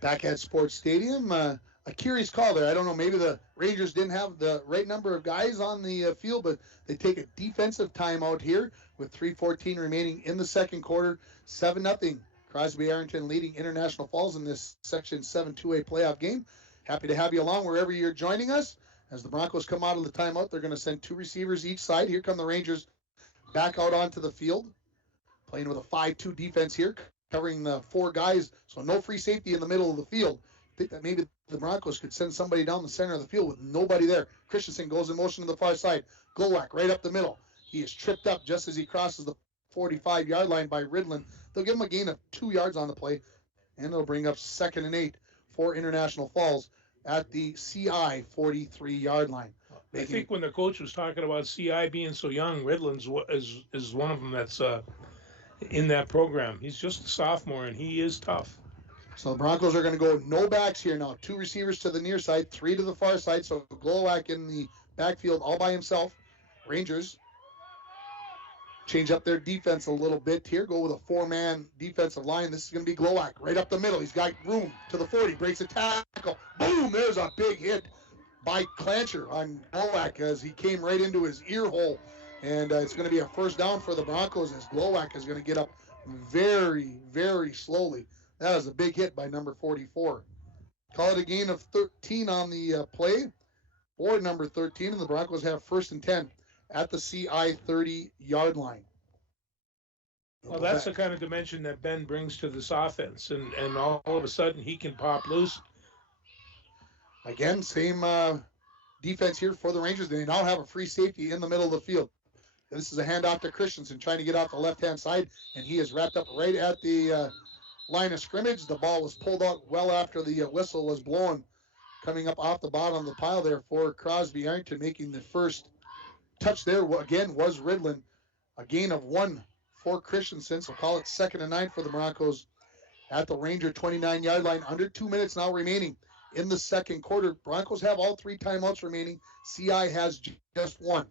Back at Sports Stadium, a curious call there. I don't know, maybe the Rangers didn't have the right number of guys on the field, but they take a defensive timeout here with 3:14 remaining in the second quarter. 7-0. Crosby Ironton leading International Falls in this Section 7-2A playoff game. Happy to have you along wherever you're joining us. As the Broncos come out of the timeout, they're going to send 2 receivers each side. Here come the Rangers back out onto the field, playing with a 5-2 defense here, covering the 4 guys, so no free safety in the middle of the field. I think that maybe the Broncos could send somebody down the center of the field with nobody there. Christensen goes in motion to the far side. Glowak right up the middle. He is tripped up just as he crosses the 45-yard line by Ridland. They'll give him a gain of 2 yards on the play, and they'll bring up 2nd and 8 for International Falls at the CI 43-yard line. I think when the coach was talking about CI being so young, Ridland's is one of them that's in that program. He's just a sophomore, and he is tough. So the Broncos are going to go no backs here now. 2 receivers to the near side, 3 to the far side. So Glowak in the backfield all by himself. Rangers change up their defense a little bit here. Go with a 4-man defensive line. This is going to be Glowak right up the middle. He's got room to the 40. Breaks a tackle. Boom! There's a big hit by Clancher on Glowak as he came right into his ear hole. And it's going to be a first down for the Broncos as Glowak is going to get up very, very slowly. That is a big hit by number 44. Call it a gain of 13 on the play for number 13, and the Broncos have 1st and 10 at the CI 30-yard line. Well, that's the kind of dimension that Ben brings to this offense, and all of a sudden he can pop loose. Again, same defense here for the Rangers. They now have a free safety in the middle of the field. This is a handoff to Christensen trying to get off the left-hand side, and he is wrapped up right at the line of scrimmage. The ball was pulled out well after the whistle was blown, coming up off the bottom of the pile there for Crosby Ironton, making the first touch there. Again, was Ridland. A gain of 1 for Christensen, so call it 2nd and 9 for the Broncos at the Ranger 29-yard line. Under 2 minutes now remaining in the second quarter. Broncos have all 3 timeouts remaining. CI has just 1.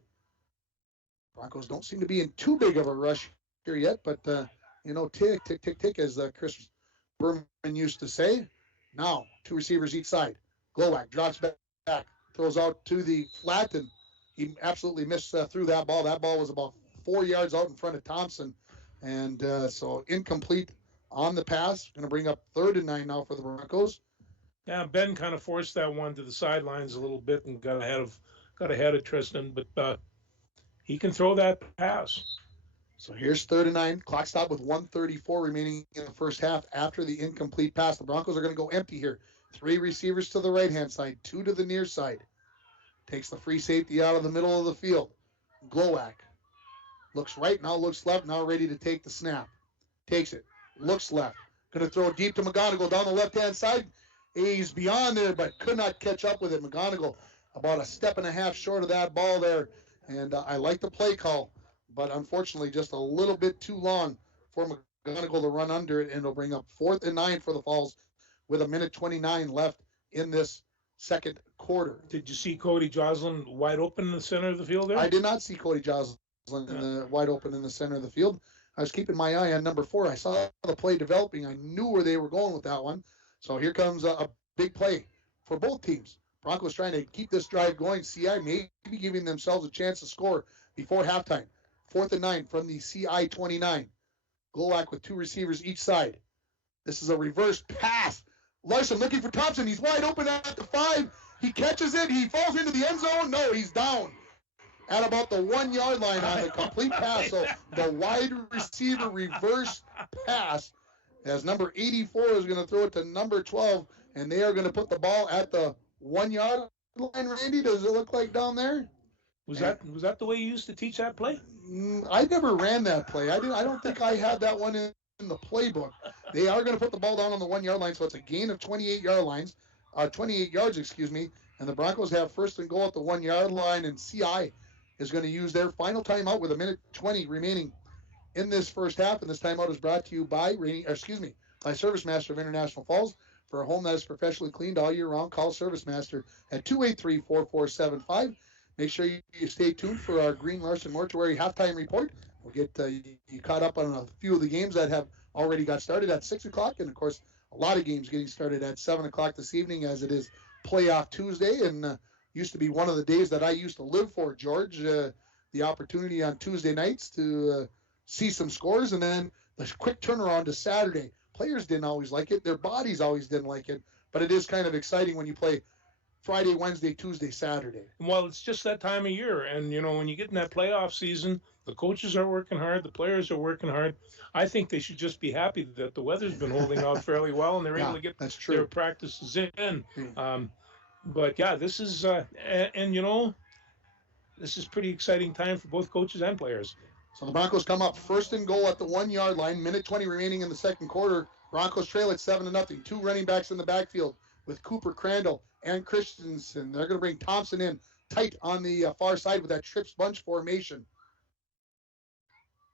Broncos don't seem to be in too big of a rush here yet, but, tick, tick, tick, tick, as Chris Berman used to say. Now, 2 receivers each side. Glowak drops back, throws out to the flat, and he absolutely missed through that ball. That ball was about 4 yards out in front of Thompson, and so incomplete on the pass. Going to bring up 3rd and 9 now for the Broncos. Yeah, Ben kind of forced that one to the sidelines a little bit and got ahead of Tristan, but he can throw that pass. So here's 3rd and 9. Clock stop with 1:34 remaining in the first half after the incomplete pass. The Broncos are going to go empty here. 3 receivers to the right-hand side, 2 to the near side. Takes the free safety out of the middle of the field. Glowak looks right, now looks left, now ready to take the snap. Takes it, looks left. Going to throw it deep to McGonigal down the left-hand side. He's beyond there, but could not catch up with it. McGonigal about a step and a half short of that ball there. And I like the play call, but unfortunately just a little bit too long for going to go to run under it, and it'll bring up 4th and 9 for the Falls with 1:29 left in this second quarter. Did you see Cody Joslin wide open in the center of the field there? I did not see Cody Joslin wide open in the center of the field. I was keeping my eye on number 4. I saw the play developing. I knew where they were going with that one. So here comes a big play for both teams. Broncos trying to keep this drive going. CI maybe giving themselves a chance to score before halftime. 4th and 9 from the CI 29. Glowacz with 2 receivers each side. This is a reverse pass. Larson looking for Thompson. He's wide open at the 5. He catches it. He falls into the end zone. No, he's down at about the 1-yard line on the complete pass. So the wide receiver reverse pass, as number 84 is going to throw it to number 12, and they are going to put the ball at the 1-yard line. Randy, does it look like down there? Was that the way you used to teach that play? I never ran that play. I don't think I had that one in the playbook. They are going to put the ball down on the 1-yard line, so it's a gain of 28 yards, and the Broncos have 1st and goal at the 1-yard line, and CI is going to use their final timeout with 1:20 remaining in this first half, and this timeout is brought to you by Service Master of International Falls. For a home that is professionally cleaned all year round, call Service Master at 283-4475. Make sure you stay tuned for our Green Larson Mortuary halftime report. We'll get you caught up on a few of the games that have already got started at 6 o'clock, and of course a lot of games getting started at 7 o'clock this evening, as it is Playoff Tuesday, and used to be one of the days that I used to live for, George. The opportunity on Tuesday nights to see some scores, and then the quick turnaround to Saturday. Players didn't always like it. Their bodies always didn't like it, but it is kind of exciting when you play Friday, Wednesday, Tuesday, Saturday. Well, it's just that time of year, and when you get in that playoff season, the coaches are working hard, the players are working hard. I think they should just be happy that the weather's been holding out fairly well, and they're able to get their practices in. But yeah, this is this is pretty exciting time for both coaches and players. So the Broncos come up 1st and goal at the 1-yard line. 1:20 remaining in the second quarter. Broncos trail at 7-0. 2 running backs in the backfield with Cooper Crandall and Christensen. They're going to bring Thompson in tight on the far side with that trips bunch formation.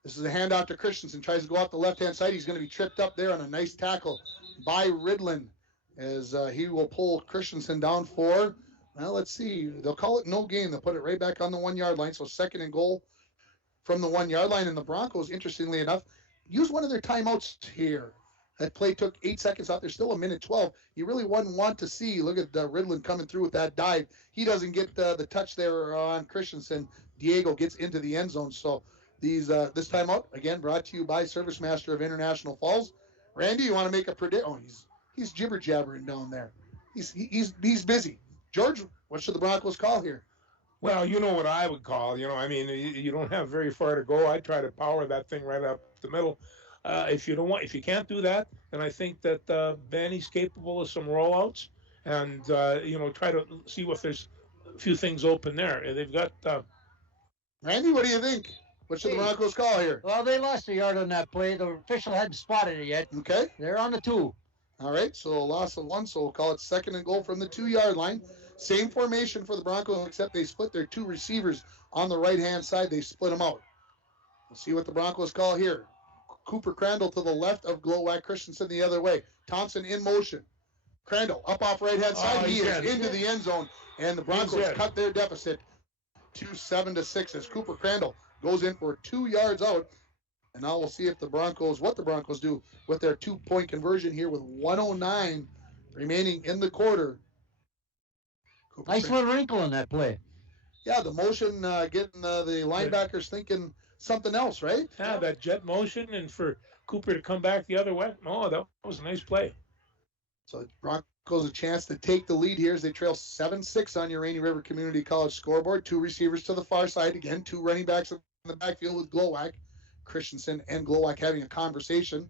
This is a handoff to Christensen. Tries to go off the left-hand side. He's going to be tripped up there on a nice tackle by Ridlin, as he will pull Christensen down for, well, let's see. They'll call it no gain. They'll put it right back on the 1-yard line. So 2nd and goal from the 1-yard line. And the Broncos, interestingly enough, use one of their timeouts here. That play took 8 seconds out. There's still 1:12. You really wouldn't want to see. Look at Ridlin coming through with that dive. He doesn't get the touch there on Christensen. Diego gets into the end zone. So this timeout, again, brought to you by Service Master of International Falls. Randy, you want to make a prediction? Oh, he's jibber-jabbering down there. He's busy. George, what should the Broncos call here? Well, you know what I would call. You don't have very far to go. I try to power that thing right up the middle. If you can't do that, then I think that Vanny's capable of some rollouts, and try to see if there's a few things open there. They've got. Randy, what do you think? What should the Broncos call here? Well, they lost a yard on that play. The official hadn't spotted it yet. Okay. They're on the 2. All right, so a loss of 1, so we'll call it 2nd and goal from the 2-yard line. Same formation for the Broncos, except they split their 2 receivers on the right-hand side. They split them out. We'll see what the Broncos call here. Cooper Crandall to the left of Glowacz, Christensen the other way. Thompson in motion. Crandall up off right-hand side. He is into the end zone, and the Broncos cut their deficit to 7-6 as Cooper Crandall goes in for 2 yards out. And now we'll see if what the Broncos do with their 2-point conversion here with 1:09 remaining in the quarter. Nice little wrinkle in that play. Yeah, the motion getting the linebackers thinking something else, right? Yeah, that jet motion, and for Cooper to come back the other way. Oh, that was a nice play. So Broncos a chance to take the lead here as they trail 7-6 on your Rainy River Community College scoreboard. 2 receivers to the far side. Again, 2 running backs in the backfield with Glowacz. Christensen and Glowacz having a conversation.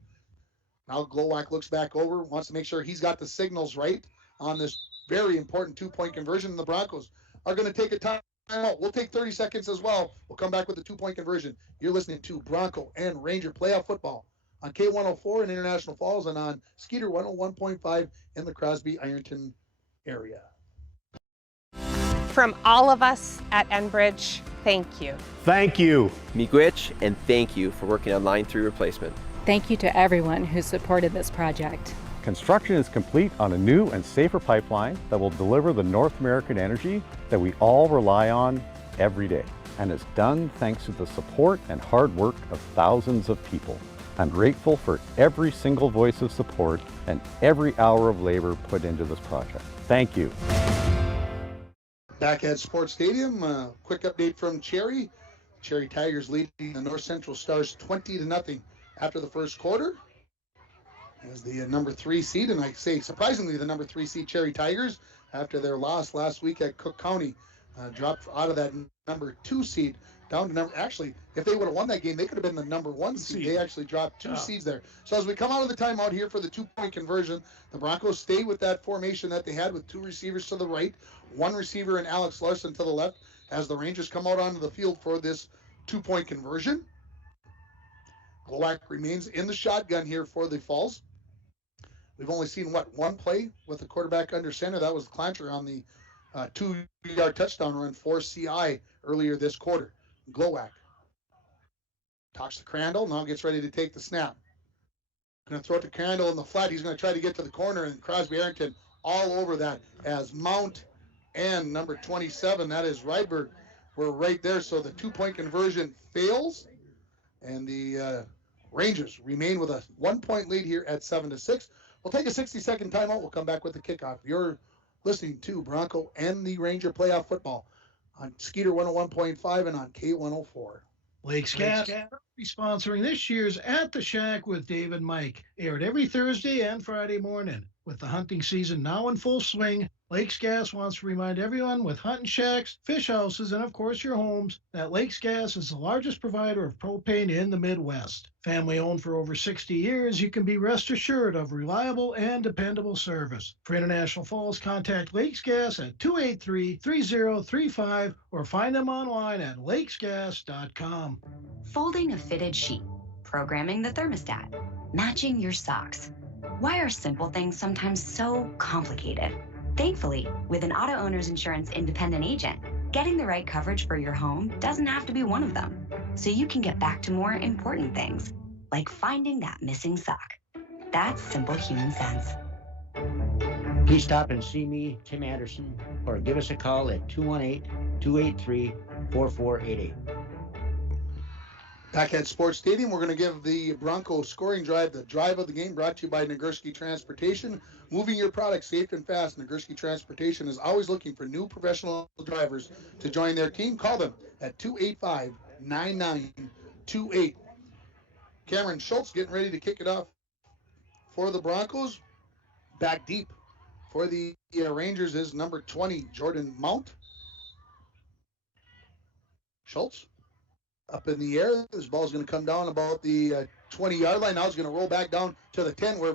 Now Glowacz looks back over, wants to make sure he's got the signals right on this very important 2-point conversion. And the Broncos are going to take a timeout. We'll take 30 seconds as well. We'll come back with the 2-point conversion. You're listening to Bronco and Ranger Playoff Football on K104 in International Falls and on Skeeter 101.5 in the Crosby Ironton area. From all of us at Enbridge, thank you. Thank you. Miigwech, and thank you for working on line 3 replacement. Thank you to everyone who supported this project. Construction is complete on a new and safer pipeline that will deliver the North American energy that we all rely on every day. And it's done thanks to the support and hard work of thousands of people. I'm grateful for every single voice of support and every hour of labor put into this project. Thank you. Back at Sports Stadium, quick update from Cherry. Cherry Tigers leading the North Central Stars 20-0 after the first quarter. As the number 3 seed, and I say surprisingly the number 3 seed Cherry Tigers, after their loss last week at Cook County, dropped out of that number 2 seed down to number. Actually, if they would have won that game, they could have been the number 1 seed. They actually dropped 2 seeds there. So as we come out of the timeout here for the 2-point conversion, the Broncos stay with that formation that they had with 2 receivers to the right, 1 receiver and Alex Larson to the left, as the Rangers come out onto the field for this 2-point conversion. Glowacz remains in the shotgun here for the Falls. We've only seen, one play with the quarterback under center. That was Clancher on the 2-yard touchdown run for CI earlier this quarter. Glowacz talks to Crandall, now gets ready to take the snap. Going to throw it to Crandall in the flat. He's going to try to get to the corner, and Crosby Ironton all over that as Mount and number 27, that is Rydberg, were right there. So the 2-point conversion fails, and the Rangers remain with a 1-point lead here at 7-6. We'll take a 60-second timeout. We'll come back with the kickoff. You're listening to Bronco and the Ranger playoff football on Skeeter 101.5 and on K104. Lakes Gas will be sponsoring this year's At the Shack with Dave and Mike, aired every Thursday and Friday morning. With the hunting season now in full swing, Lakes Gas wants to remind everyone with hunting shacks, fish houses, and of course your homes, that Lakes Gas is the largest provider of propane in the Midwest. Family owned for over 60 years, you can be rest assured of reliable and dependable service. For International Falls, contact Lakes Gas at 283-3035 or find them online at lakesgas.com. Folding a fitted sheet, programming the thermostat, matching your socks. Why are simple things sometimes so complicated? Thankfully, with an auto owner's insurance independent agent, getting the right coverage for your home doesn't have to be one of them. So you can get back to more important things, like finding that missing sock. That's simple human sense. Please stop and see me, Tim Anderson, or give us a call at 218-283-4488. Back at Sports Stadium, we're going to give the Broncos scoring drive the drive of the game, brought to you by Nagurski Transportation. Moving your product safe and fast, Nagurski Transportation is always looking for new professional drivers to join their team. Call them at 285-9928. Cameron Schultz getting ready to kick it off for the Broncos. Back deep for the Rangers is number 20, Jordan Mount. Schultz up in the air. This ball's going to come down about the 20-yard line. Now it's going to roll back down to the 10 where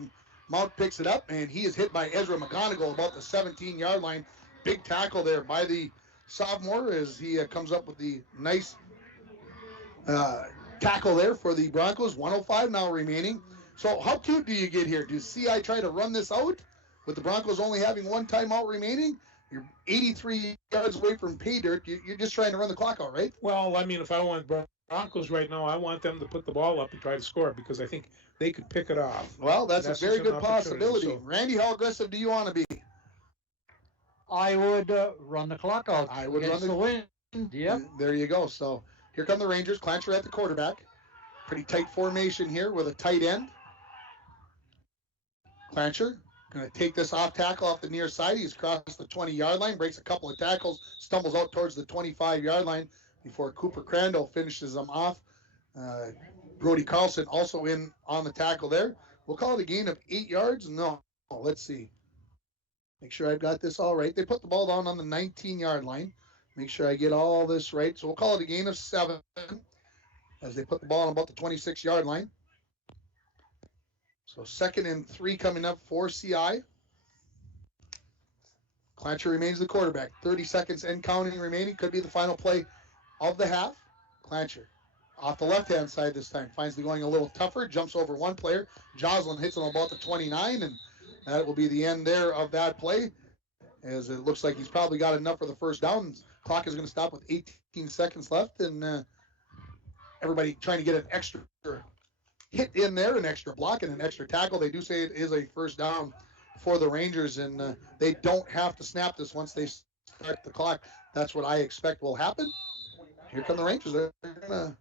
Mount picks it up, and he is hit by Ezra McGonigal about the 17-yard line. Big tackle there by the sophomore as he comes up with the nice tackle there for the Broncos. 1:05 now remaining. So how cute do you get here? Do CI try to run this out with the Broncos only having 1 timeout remaining? You're 83 yards away from pay dirt. You're just trying to run the clock out, right? Well, I mean, if I want Broncos right now, I want them to put the ball up and try to score because I think they could pick it off. Well, that's a very good possibility. So. Randy, how aggressive do you want to be? I would run the clock out. I would run the wind. Yep. There you go. So here come the Rangers. Clancher at the quarterback. Pretty tight formation here with a tight end. Clancher going to take this off tackle off the near side. He's crossed the 20-yard line, breaks a couple of tackles, stumbles out towards the 25-yard line before Cooper Crandall finishes them off. Brody Carlson also in on the tackle there. We'll call it a gain of 8 yards. No, let's see. Make sure I've got this all right. They put the ball down on the 19-yard line. Make sure I get all this right. So we'll call it a gain of 7 as they put the ball on about the 26-yard line. So 2nd and 3 coming up for CI. Clancher remains the quarterback. 30 seconds and counting remaining. Could be the final play of the half. Clancher off the left-hand side this time. Finds the going a little tougher. Jumps over one player. Joslin hits him about the 29, and that will be the end there of that play, as it looks like he's probably got enough for the first down. Clock is going to stop with 18 seconds left, and everybody trying to get an extra hit in there, an extra block and an extra tackle. They do say it is a first down for the Rangers, and they don't have to snap this once they start the clock. That's what I expect will happen. Here come the Rangers. They're gonna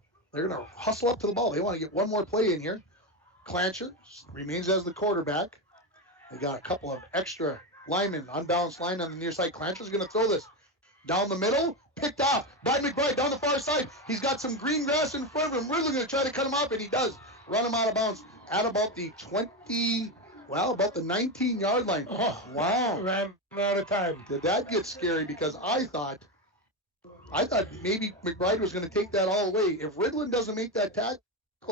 hustle up to the ball. They want to get one more play in here. Clancher remains as the quarterback. They got a couple of extra linemen, unbalanced line on the near side. Clancher's going to throw this down the middle, picked off by McBride down the far side. He's got some green grass in front of him. Really going to try to cut him off, and he does. Run him out of bounds at about the 19-yard line. Oh, wow. Ran out of time. Did that get scary? Because I thought maybe McBride was going to take that all the way. If Ridland doesn't make that tackle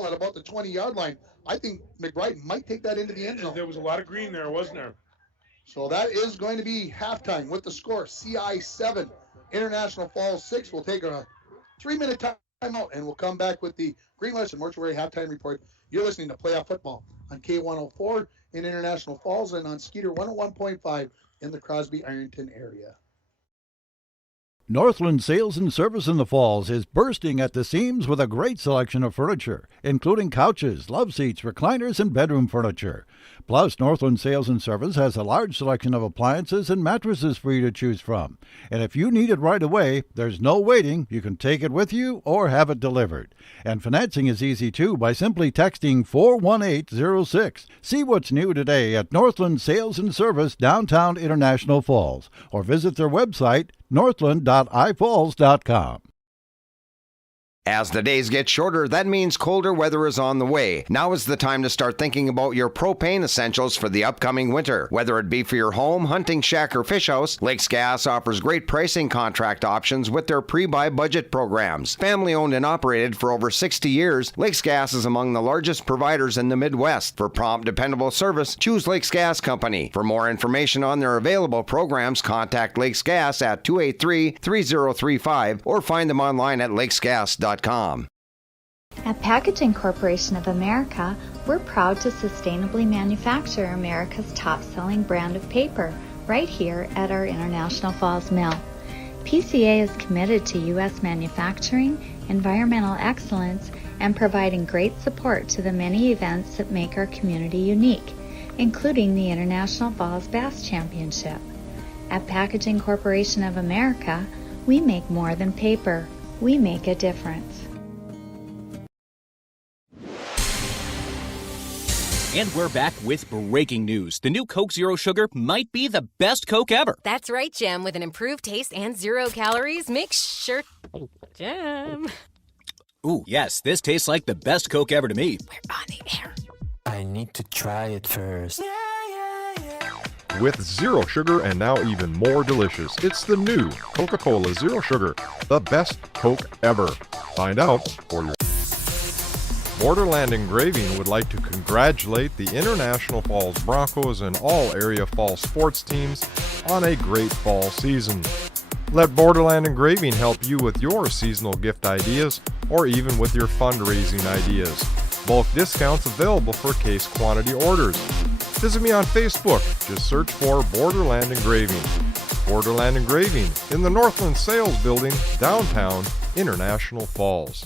at about the 20-yard line, I think McBride might take that into the end zone. There was a lot of green there, wasn't there? So that is going to be halftime with the score CI 7, International Falls 6. We'll take a 3-minute timeout, and we'll come back with the Green Larson Mortuary halftime report. You're listening to Playoff Football on K104 in International Falls and on Skeeter 101.5 in the Crosby Ironton area. Northland Sales and Service in the Falls is bursting at the seams with a great selection of furniture, including couches, love seats, recliners, and bedroom furniture. Plus, Northland Sales and Service has a large selection of appliances and mattresses for you to choose from. And if you need it right away, there's no waiting. You can take it with you or have it delivered. And financing is easy too by simply texting 41806. See what's new today at Northland Sales and Service, downtown International Falls, or visit their website, northland.ifalls.com. As the days get shorter, that means colder weather is on the way. Now is the time to start thinking about your propane essentials for the upcoming winter. Whether it be for your home, hunting shack, or fish house, Lakes Gas offers great pricing contract options with their pre-buy budget programs. Family owned and operated for over 60 years, Lakes Gas is among the largest providers in the Midwest. For prompt, dependable service, choose Lakes Gas Company. For more information on their available programs, contact Lakes Gas at 283-3035 or find them online at lakesgas.com. At Packaging Corporation of America, we're proud to sustainably manufacture America's top-selling brand of paper right here at our International Falls Mill. PCA is committed to U.S. manufacturing, environmental excellence, and providing great support to the many events that make our community unique, including the International Falls Bass Championship. At Packaging Corporation of America, we make more than paper. We make a difference. And we're back with breaking news. The new Coke Zero Sugar might be the best Coke ever. That's right, Jim. With an improved taste and 0 calories, make sure... Jim. Ooh, yes, this tastes like the best Coke ever to me. We're on the air. I need to try it first. With zero sugar and now even more delicious, it's the new Coca-Cola Zero Sugar, the best Coke ever. Find out for your... Borderland Engraving would like to congratulate the International Falls Broncos and all area fall sports teams on a great fall season. Let Borderland Engraving help you with your seasonal gift ideas or even with your fundraising ideas. Bulk discounts available for case quantity orders. Visit me on Facebook. Just search for Borderland Engraving. Borderland Engraving in the Northland Sales Building, downtown International Falls.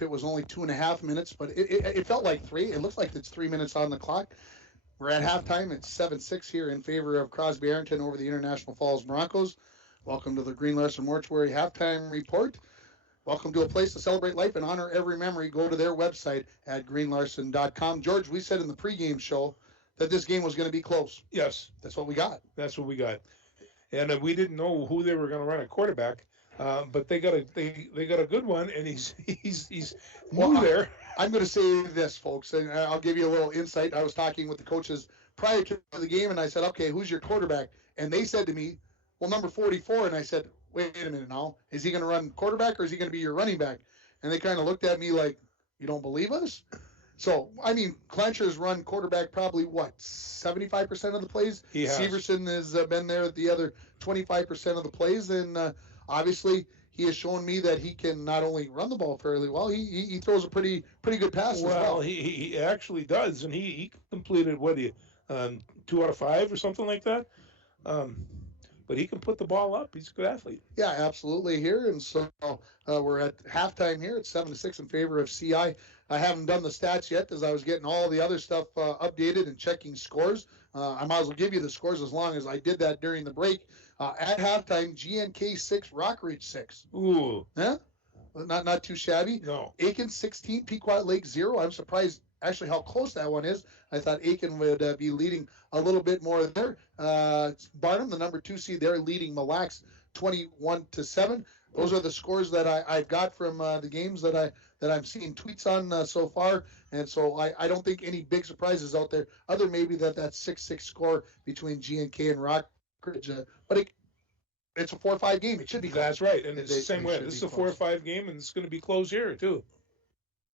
It was only 2.5 minutes, but it felt like 3. It looks like it's 3 minutes on the clock. We're at halftime. It's 7-6 here in favor of Crosby Ironton over the International Falls Broncos. Welcome to the Green Larson Mortuary halftime report. Welcome to a place to celebrate life and honor every memory. Go to their website at greenlarson.com. George, we said in the pregame show that this game was going to be close. Yes. That's what we got. That's what we got. And we didn't know who they were going to run at quarterback. But they got a good one, and he's new there. I'm going to say this, folks, and I'll give you a little insight. I was talking with the coaches prior to the game, and I said, okay, who's your quarterback? And they said to me, well, number 44. And I said, wait a minute now. Is he going to run quarterback or is he going to be your running back? And they kind of looked at me like, you don't believe us? So, I mean, Clancher's run quarterback probably, 75% of the plays? He has. Severson has been there at the other 25% of the plays, and obviously, he has shown me that he can not only run the ball fairly well, he throws a pretty good pass as well. Well, he actually does, and he completed, 2 out of 5 or something like that. But he can put the ball up. He's a good athlete. Yeah, absolutely here. And so we're at halftime here. It's 7-6 in favor of CI. I haven't done the stats yet as I was getting all the other stuff updated and checking scores. I might as well give you the scores as long as I did that during the break. At halftime, GNK 6, Rockridge 6. Ooh. Yeah? Not too shabby. No. Aiken 16, Pequot Lake 0. I'm surprised actually how close that one is. I thought Aiken would be leading a little bit more there. Barnum, the number 2 seed, they're leading Mille Lacs 21-7. Those are the scores that I've got from the games that I'm seeing tweets on so far, and so I don't think any big surprises out there, other maybe that 6-6 score between G&K and Rockridge, but it's a 4-5 game. It should be close. That's right, and it's the same way. This is a 4-5 game, and it's going to be close here too.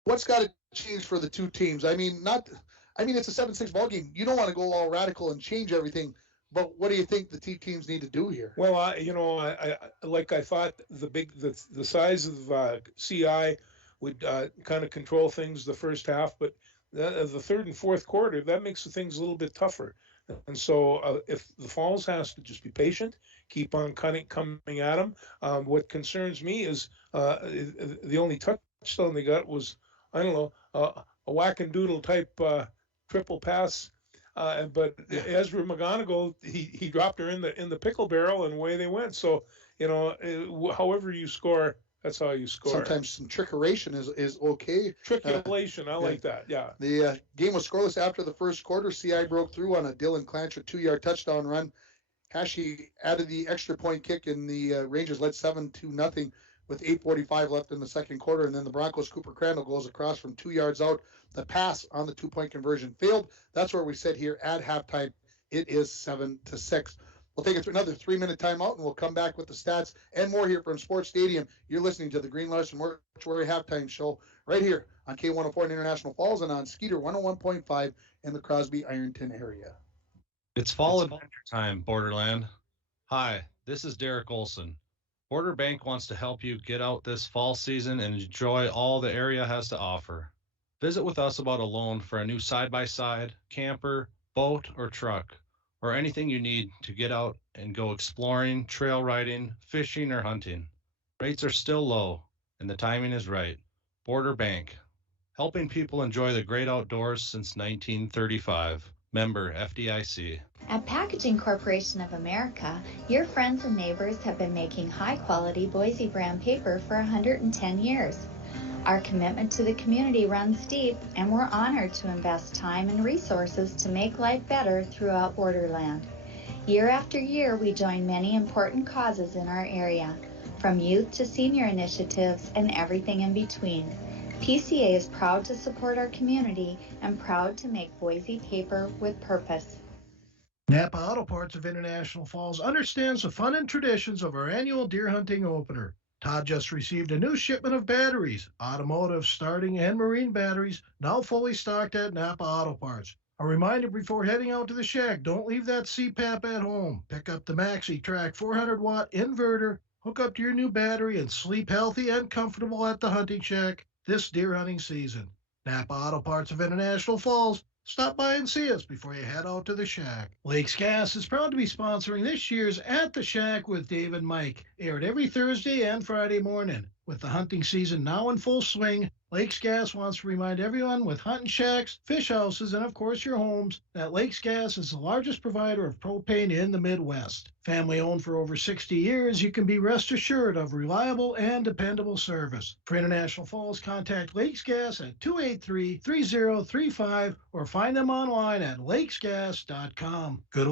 What's got to change for the two teams? I mean, it's a 7-6 ball game. You don't want to go all radical and change everything. But what do you think the two teams need to do here? Well, I thought the size of CI would kind of control things the first half, but the third and fourth quarter, that makes the things a little bit tougher. And so if the Falls has to just be patient, keep on coming at them. What concerns me is the only touchdown they got was, I don't know, a whack and doodle type triple pass. But Ezra McGonigal, he dropped her in the pickle barrel, and away they went. So, however you score, that's how you score. Sometimes some trickeration is okay. Triculation, I like that. Yeah. The game was scoreless after the first quarter. CI broke through on a Dylan Clancher 2-yard touchdown run. Hashi added the extra point kick, and the Rangers led 7-0 with 8:45 left in the second quarter. And then the Broncos' Cooper Crandall goes across from 2 yards out. The pass on the 2-point conversion failed. That's where we sit here at halftime. It is 7-6. We'll take another 3-minute timeout, and we'll come back with the stats and more here from Sports Stadium. You're listening to the Green Larson Mortuary Halftime Show right here on K104 in International Falls and on Skeeter 101.5 in the Crosby Ironton area. It's fall adventure time, Borderland. Hi, this is Derek Olson. Border Bank wants to help you get out this fall season and enjoy all the area has to offer. Visit with us about a loan for a new side-by-side, camper, boat, or truck, or anything you need to get out and go exploring, trail riding, fishing, or hunting. Rates are still low, and the timing is right. Border Bank, helping people enjoy the great outdoors since 1935. Member FDIC. At Packaging Corporation of America, your friends and neighbors have been making high-quality Boise brand paper for 110 years. Our commitment to the community runs deep, and we're honored to invest time and resources to make life better throughout Borderland. Year after year, we join many important causes in our area, from youth to senior initiatives and everything in between. PCA is proud to support our community and proud to make Boise paper with purpose. Napa Auto Parts of International Falls understands the fun and traditions of our annual deer hunting opener. Todd just received a new shipment of batteries, automotive, starting, and marine batteries, now fully stocked at Napa Auto Parts. A reminder before heading out to the shack, don't leave that CPAP at home. Pick up the Maxi Track 400-watt inverter, hook up to your new battery, and sleep healthy and comfortable at the hunting shack this deer hunting season. Napa Auto Parts of International Falls. Stop by and see us before you head out to the shack. Lakes Gas is proud to be sponsoring this year's At the Shack with Dave and Mike, aired every Thursday and Friday morning. With the hunting season now in full swing, Lakes Gas wants to remind everyone with hunting shacks, fish houses, and of course your homes, that Lakes Gas is the largest provider of propane in the Midwest. Family owned for over 60 years, you can be rest assured of reliable and dependable service. For International Falls, contact Lakes Gas at 283-3035 or find them online at lakesgas.com. Good.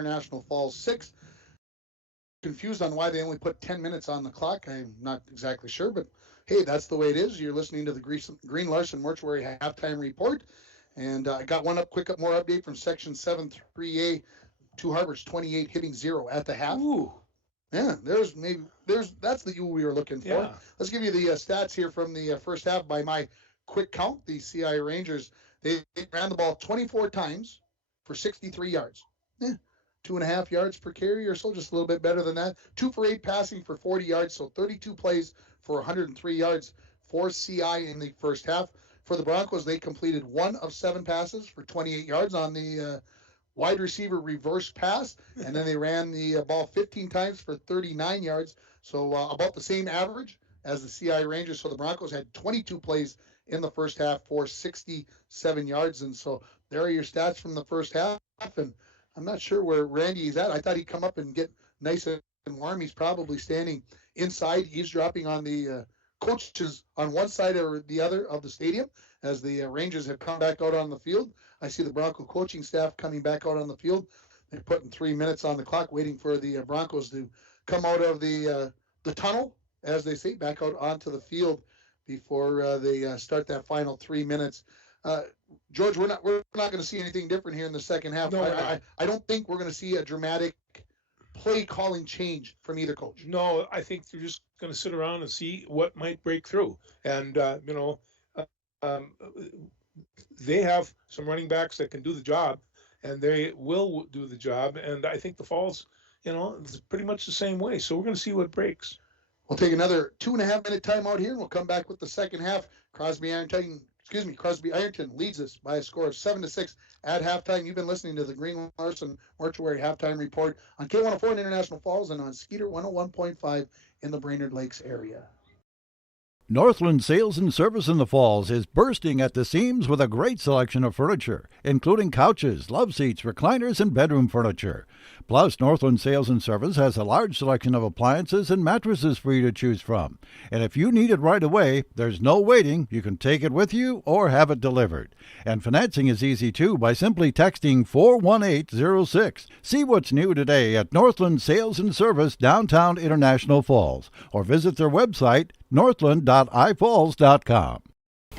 International Falls 6. Confused on why they only put 10 minutes on the clock. I'm not exactly sure, but hey, that's the way it is. You're listening to the Green Larson Mortuary halftime report. And I got more update from Section 7-3A. Two Harbors 28 hitting 0 at the half. Ooh. Yeah, that's the U we were looking for. Yeah. Let's give you the stats here from the first half by my quick count. The CI Rangers, they ran the ball 24 times for 63 yards. Yeah, 2.5 yards per carry or so, just a little bit better than that. 2 for 8 passing for 40 yards, so 32 plays for 103 yards for CI in the first half. For the Broncos, they completed 1 of 7 passes for 28 yards on the wide receiver reverse pass, and then they ran the ball 15 times for 39 yards, so about the same average as the CI Rangers. So the Broncos had 22 plays in the first half for 67 yards, and so there are your stats from the first half. And I'm not sure where Randy is at. I thought he'd come up and get nice and warm. He's probably standing inside, eavesdropping on the coaches on one side or the other of the stadium as the Rangers have come back out on the field. I see the Bronco coaching staff coming back out on the field. They're putting 3 minutes on the clock, waiting for the Broncos to come out of the tunnel, as they say, back out onto the field before they start that final 3 minutes. George, we're not going to see anything different here in the second half. No, I don't think we're going to see a dramatic play calling change from either coach. No, I think they're just going to sit around and see what might break through. And they have some running backs that can do the job, and they will do the job. And I think the Falls, it's pretty much the same way. So we're going to see what breaks. We'll take another 2.5-minute timeout here, and we'll come back with the second half. Crosby Ironton leads us by a score of 7-6 at halftime. You've been listening to the Green Larson Mortuary halftime report on K104 in International Falls and on Skeeter 101.5 in the Brainerd Lakes area. Northland Sales and Service in the Falls is bursting at the seams with a great selection of furniture, including couches, love seats, recliners, and bedroom furniture. Plus, Northland Sales and Service has a large selection of appliances and mattresses for you to choose from. And if you need it right away, there's no waiting. You can take it with you or have it delivered. And financing is easy too by simply texting 41806. See what's new today at Northland Sales and Service, downtown International Falls, or visit their website, northland.ifalls.com.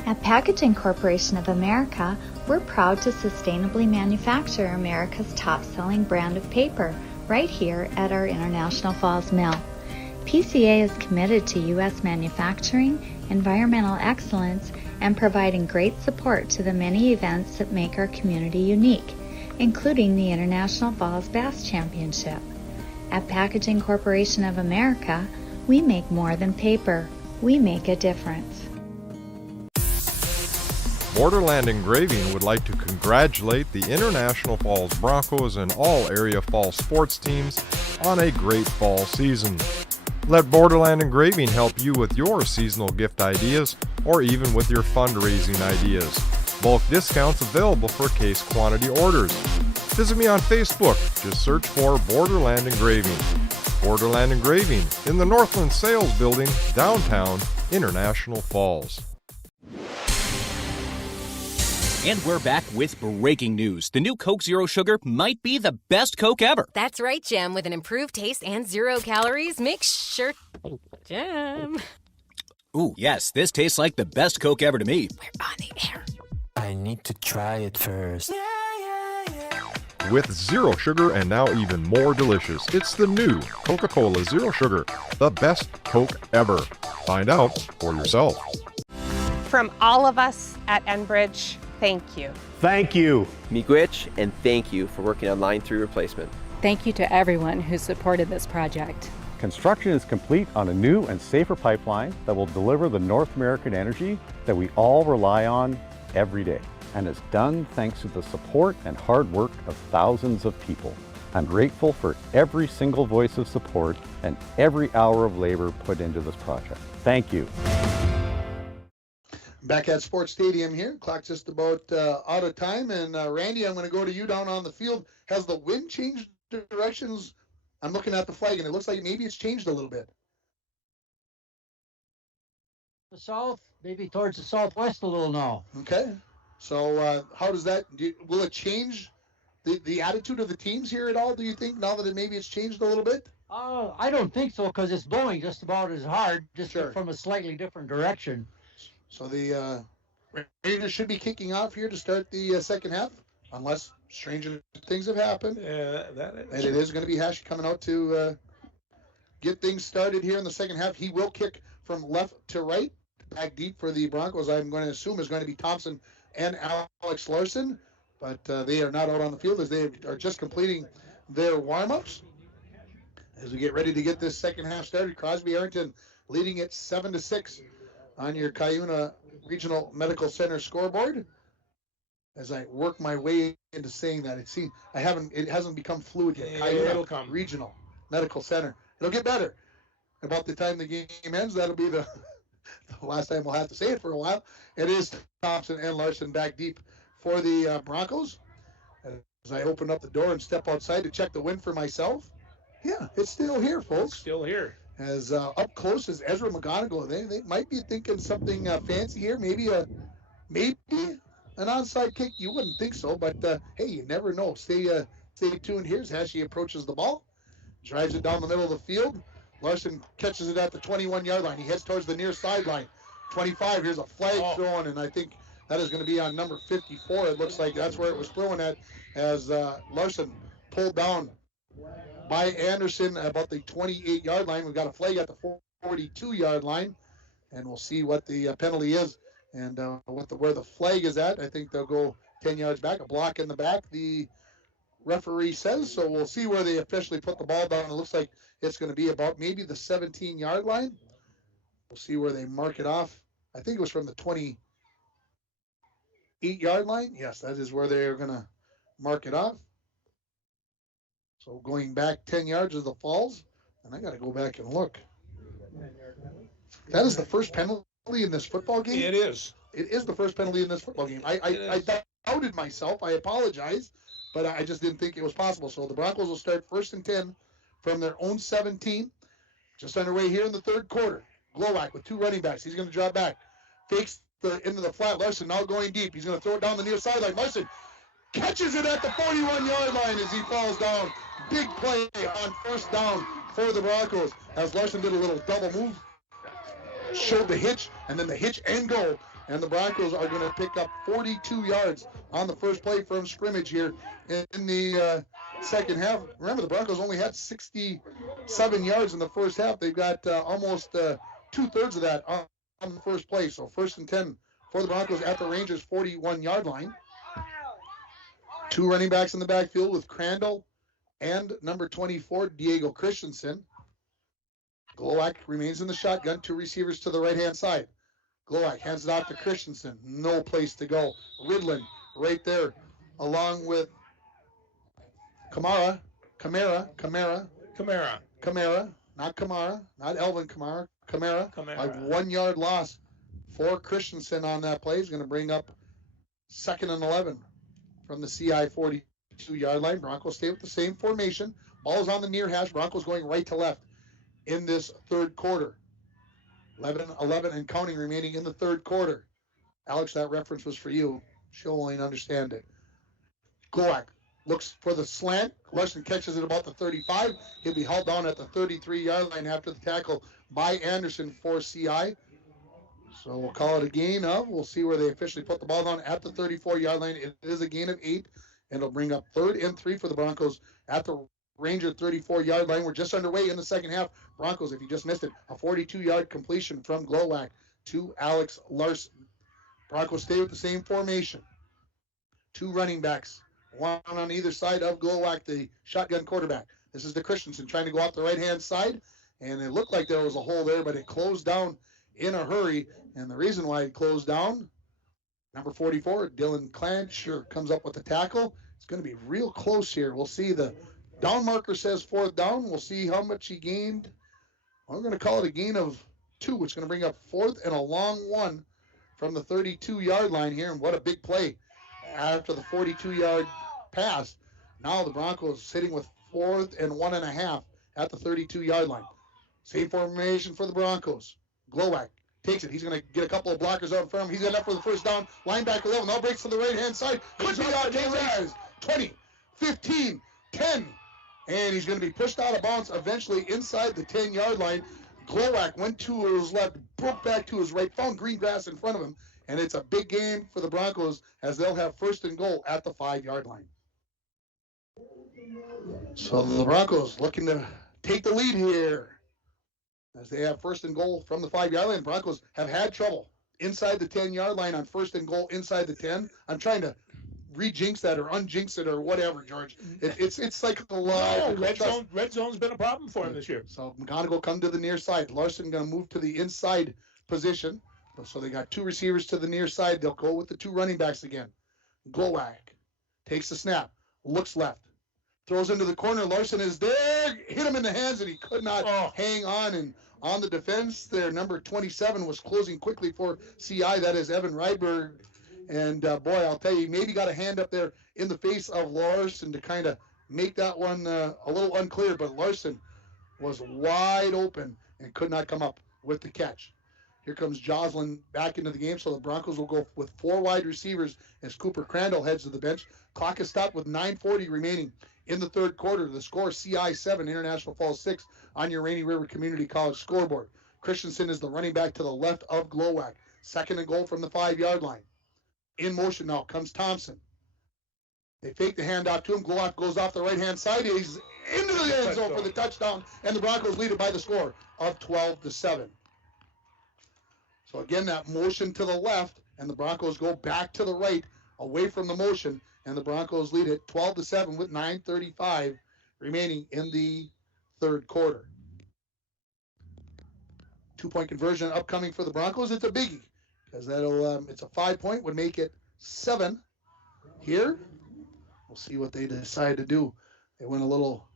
At Packaging Corporation of America, we're proud to sustainably manufacture America's top-selling brand of paper right here at our International Falls mill. PCA is committed to U.S. manufacturing, environmental excellence, and providing great support to the many events that make our community unique, including the International Falls Bass Championship. At Packaging Corporation of America, we make more than paper. We make a difference. Borderland Engraving would like to congratulate the International Falls Broncos and all area fall sports teams on a great fall season. Let Borderland Engraving help you with your seasonal gift ideas or even with your fundraising ideas. Bulk discounts available for case quantity orders. Visit me on Facebook. Just search for Borderland Engraving. Borderland Engraving in the Northland Sales Building, downtown International Falls. And we're back with breaking news. The new Coke Zero Sugar might be the best Coke ever. That's right, Jim. With an improved taste and 0 calories, make sure... Jim. Ooh, yes, this tastes like the best Coke ever to me. We're on the air. I need to try it first. With zero sugar and now even more delicious, it's the new Coca-Cola Zero Sugar, the best Coke ever. Find out for yourself. From all of us at Enbridge, thank you. Thank you. Miigwech, and thank you for working on Line 3 replacement. Thank you to everyone who supported this project. Construction is complete on a new and safer pipeline that will deliver the North American energy that we all rely on every day. And it's done thanks to the support and hard work of thousands of people. I'm grateful for every single voice of support and every hour of labor put into this project. Thank you. Back at Sports Stadium here. Clock's just about out of time. And Randy, I'm going to go to you down on the field. Has the wind changed directions? I'm looking at the flag, and it looks like maybe it's changed a little bit. The south, maybe towards the southwest a little now. Okay. So how does that, will it change the attitude of the teams here at all, do you think, now that maybe it's changed a little bit? I don't think so, because it's blowing just about as hard, just from a slightly different direction. So the Rangers should be kicking off here to start the second half, unless stranger things have happened. Yeah, and it is going to be Hash coming out to get things started here in the second half. He will kick from left to right, back deep for the Broncos. I'm going to assume is going to be Thompson and Alex Larson, but they are not out on the field as they are just completing their warm-ups. As we get ready to get this second half started, Crosby Ironton leading it 7-6 on your Cuyuna Regional Medical Center scoreboard. As I work my way into saying that, it hasn't become fluid yet. It'll come. Regional Medical Center. It'll get better. About the time the game ends, that'll be the last time we'll have to say it for a while. It is Thompson and Larson back deep for the Broncos. As I open up the door and step outside to check the wind for myself. Yeah, it's still here, folks. It's still here. As up close as Ezra McGonigal. They might be thinking something fancy here. Maybe an onside kick. You wouldn't think so, but hey, you never know. Stay tuned here as he approaches the ball. Drives it down the middle of the field. Larson catches it at the 21-yard line. He heads towards the near sideline. 25, here's a flag thrown, and I think that is going to be on number 54. It looks like that's where it was thrown at as Larson pulled down by Anderson about the 28-yard line. We've got a flag at the 42-yard line, and we'll see what the penalty is and where the flag is at. I think they'll go 10 yards back, a block in the back, the referee says. So we'll see where they officially put the ball down. It looks like it's going to be about maybe the 17-yard line. We'll see where they mark it off. I think it was from the 28-yard line. Yes, that is where they're going to mark it off. So going back 10 yards is the falls, and I got to go back and look. That is the first penalty in this football game? It is. It is the first penalty in this football game. I doubted myself. I apologize, but I just didn't think it was possible. So the Broncos will start 1st and 10 from their own 17. Just underway here in the third quarter. Glowacz with two running backs. He's going to drop back. Fakes into the flat. Larson now going deep. He's going to throw it down the near sideline. Larson catches it at the 41-yard line as he falls down. Big play on first down for the Broncos as Larson did a little double move. Showed the hitch, and then the hitch and go. And the Broncos are going to pick up 42 yards on the first play from scrimmage here in the second half. Remember, the Broncos only had 67 yards in the first half. They've got almost two-thirds of that on the first play. So 1st and 10 for the Broncos at the Rangers' 41-yard line. Two running backs in the backfield with Crandall and number 24, Diego Christensen. Glowacz remains in the shotgun. Two receivers to the right-hand side. Glowacz hands it off to Christensen. No place to go. Ridlin right there along with Kamara. Not Kamara. Not Elvin Kamara. Kamara. A 1-yard loss for Christensen on that play. He's going to bring up 2nd and 11 from the CI 42-yard line. Broncos stay with the same formation. Ball's on the near hash. Broncos going right to left in this third quarter. 11 and counting remaining in the third quarter. Alex, that reference was for you. She'll only understand it. Glowacz looks for the slant. Larson catches it about the 35. He'll be held down at the 33-yard line after the tackle by Anderson for CI. So we'll call it a gain of. We'll see where they officially put the ball down at the 34-yard line. It is a gain of 8, and it'll bring up 3rd and 3 for the Broncos at the Ranger 34-yard line. We're just underway in the second half. Broncos, if you just missed it, a 42-yard completion from Glowacz to Alex Larson. Broncos stay with the same formation. Two running backs, one on either side of Glowacz, the shotgun quarterback. This is the Christensen trying to go off the right-hand side, and it looked like there was a hole there, but it closed down in a hurry, and the reason why it closed down, number 44, Dylan Clancher comes up with the tackle. It's going to be real close here. We'll see the down marker says 4th down. We'll see how much he gained. I'm going to call it a gain of 2, which is going to bring up 4th and a long one from the 32-yard line here. And what a big play after the 42-yard pass. Now the Broncos sitting with 4th and 1.5 at the 32-yard line. Same formation for the Broncos. Glowacz takes it. He's going to get a couple of blockers out in front of him. He's got enough for the first down. Linebacker level. Now breaks to the right-hand side. Could be out. 20. 15, 10, and he's going to be pushed out of bounds eventually inside the 10-yard line. Glowacz went to his left, broke back to his right, found green grass in front of him, and it's a big game for the Broncos as they'll have first and goal at the 5-yard line. So the Broncos looking to take the lead here as they have first and goal from the 5-yard line. Broncos have had trouble inside the 10-yard line on first and goal inside the 10. I'm trying to re-jinx that or unjinx it or whatever, George. It's like a lot. No, red zone's been a problem for him this year. So McGonigal come to the near side. Larson going to move to the inside position. So they got two receivers to the near side. They'll go with the two running backs again. Glowacz takes the snap, looks left, throws into the corner. Larson is there, hit him in the hands, and he could not hang on. And on the defense there, number 27 was closing quickly for CI. That is Evan Rydberg. And, boy, I'll tell you, he maybe got a hand up there in the face of Larson to kind of make that one a little unclear. But Larson was wide open and could not come up with the catch. Here comes Joslin back into the game, so the Broncos will go with 4 wide receivers as Cooper Crandall heads to the bench. Clock is stopped with 9:40 remaining in the third quarter. The score, CI 7, International Falls 6 on your Rainy River Community College scoreboard. Christensen is the running back to the left of Glowacz. Second and goal from the 5-yard line. In motion now comes Thompson. They fake the handoff to him. Glowacz goes off the right-hand side. He's into the end zone for the touchdown, and the Broncos lead it by the score of 12-7. So again, that motion to the left, and the Broncos go back to the right, away from the motion, and the Broncos lead it 12-7 with 9:35 remaining in the third quarter. 2-point conversion upcoming for the Broncos. It's a biggie because that'll it's a 5-point, would make it 7 here. We'll see what they decide to do. They went a little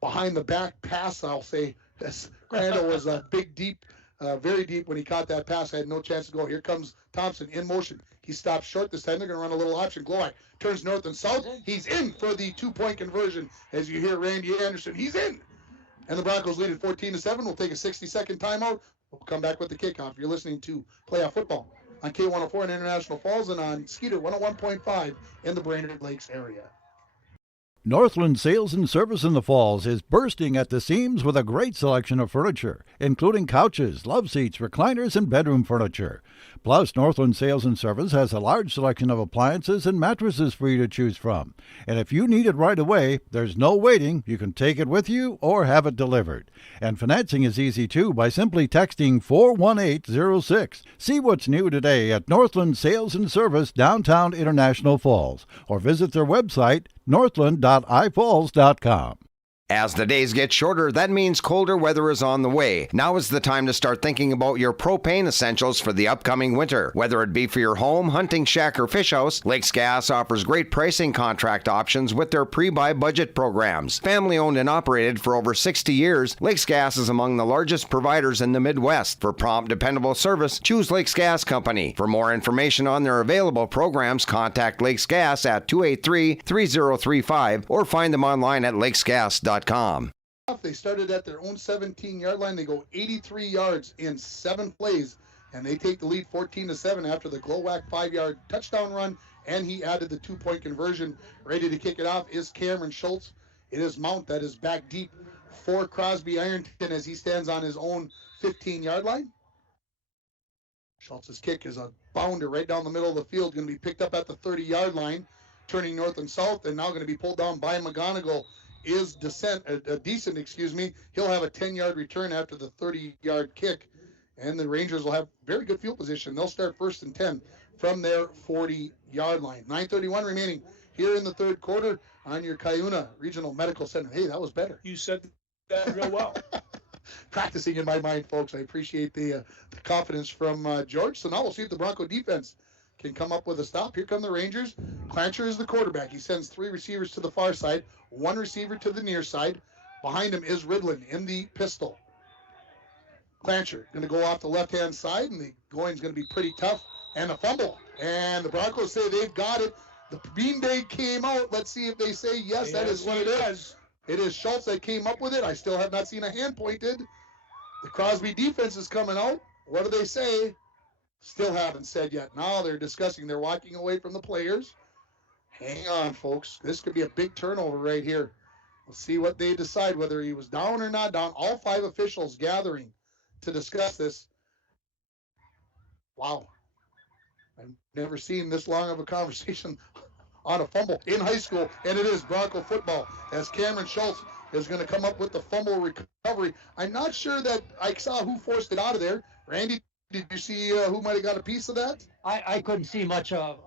behind the back pass, I'll say. Crandall was a big, deep, very deep when he caught that pass. I had no chance to go. Here comes Thompson in motion. He stops short this time. They're going to run a little option. Glowacz turns north and south. He's in for the 2-point conversion. As you hear Randy Anderson, he's in. And the Broncos lead at 14-7. We'll take a 60-second timeout. We'll come back with the kickoff. You're listening to Playoff Football on K104 in International Falls and on Skeeter 101.5 in the Brainerd Lakes area. Northland Sales and Service in the Falls is bursting at the seams with a great selection of furniture, including couches, love seats, recliners, and bedroom furniture. Plus, Northland Sales and Service has a large selection of appliances and mattresses for you to choose from. And if you need it right away, there's no waiting. You can take it with you or have it delivered. And financing is easy too by simply texting 41806. See what's new today at Northland Sales and Service, downtown International Falls, or visit their website, northland.ifalls.com. As the days get shorter, that means colder weather is on the way. Now is the time to start thinking about your propane essentials for the upcoming winter. Whether it be for your home, hunting shack, or fish house, Lakes Gas offers great pricing contract options with their pre-buy budget programs. Family owned and operated for over 60 years, Lakes Gas is among the largest providers in the Midwest. For prompt, dependable service, choose Lakes Gas Company. For more information on their available programs, contact Lakes Gas at 283-3035 or find them online at lakesgas.com. They started at their own 17-yard line. They go 83 yards in 7 plays, and they take the lead 14-7 after the Glowacz 5-yard touchdown run, and he added the 2-point conversion. Ready to kick it off is Cameron Schultz. It is Mount that is back deep for Crosby Ironton as he stands on his own 15-yard line. Schultz's kick is a bounder right down the middle of the field, going to be picked up at the 30-yard line, turning north and south, and now going to be pulled down by McGonigal. Is decent. He'll have a 10-yard return after the 30-yard kick, and the Rangers will have very good field position. They'll start 1st and 10 from their 40-yard line. 9:31 remaining here in the third quarter on your Cuyuna Regional Medical Center. Hey, that was better. You said that real well. Practicing in my mind, folks. I appreciate the confidence from George. So now we'll see if the Bronco defense can come up with a stop. Here come the Rangers. Clancher is the quarterback. He sends 3 receivers to the far side, 1 receiver to the near side. Behind him is Ridlin in the pistol. Clancher going to go off the left-hand side, and the going's going to be pretty tough. And a fumble. And the Broncos say they've got it. The beanbag came out. Let's see if they say yes, that is what it is. It is Schultz that came up with it. I still have not seen a hand pointed. The Crosby defense is coming out. What do they say? Still haven't said yet. Now they're discussing. They're walking away from the players. Hang on, folks. This could be a big turnover right here. We'll see what they decide, whether he was down or not down. All 5 officials gathering to discuss this. Wow. I've never seen this long of a conversation on a fumble in high school, and it is Bronco football, as Cameron Schultz is going to come up with the fumble recovery. I'm not sure that I saw who forced it out of there. Randy, did you see who might have got a piece of that? I couldn't see much of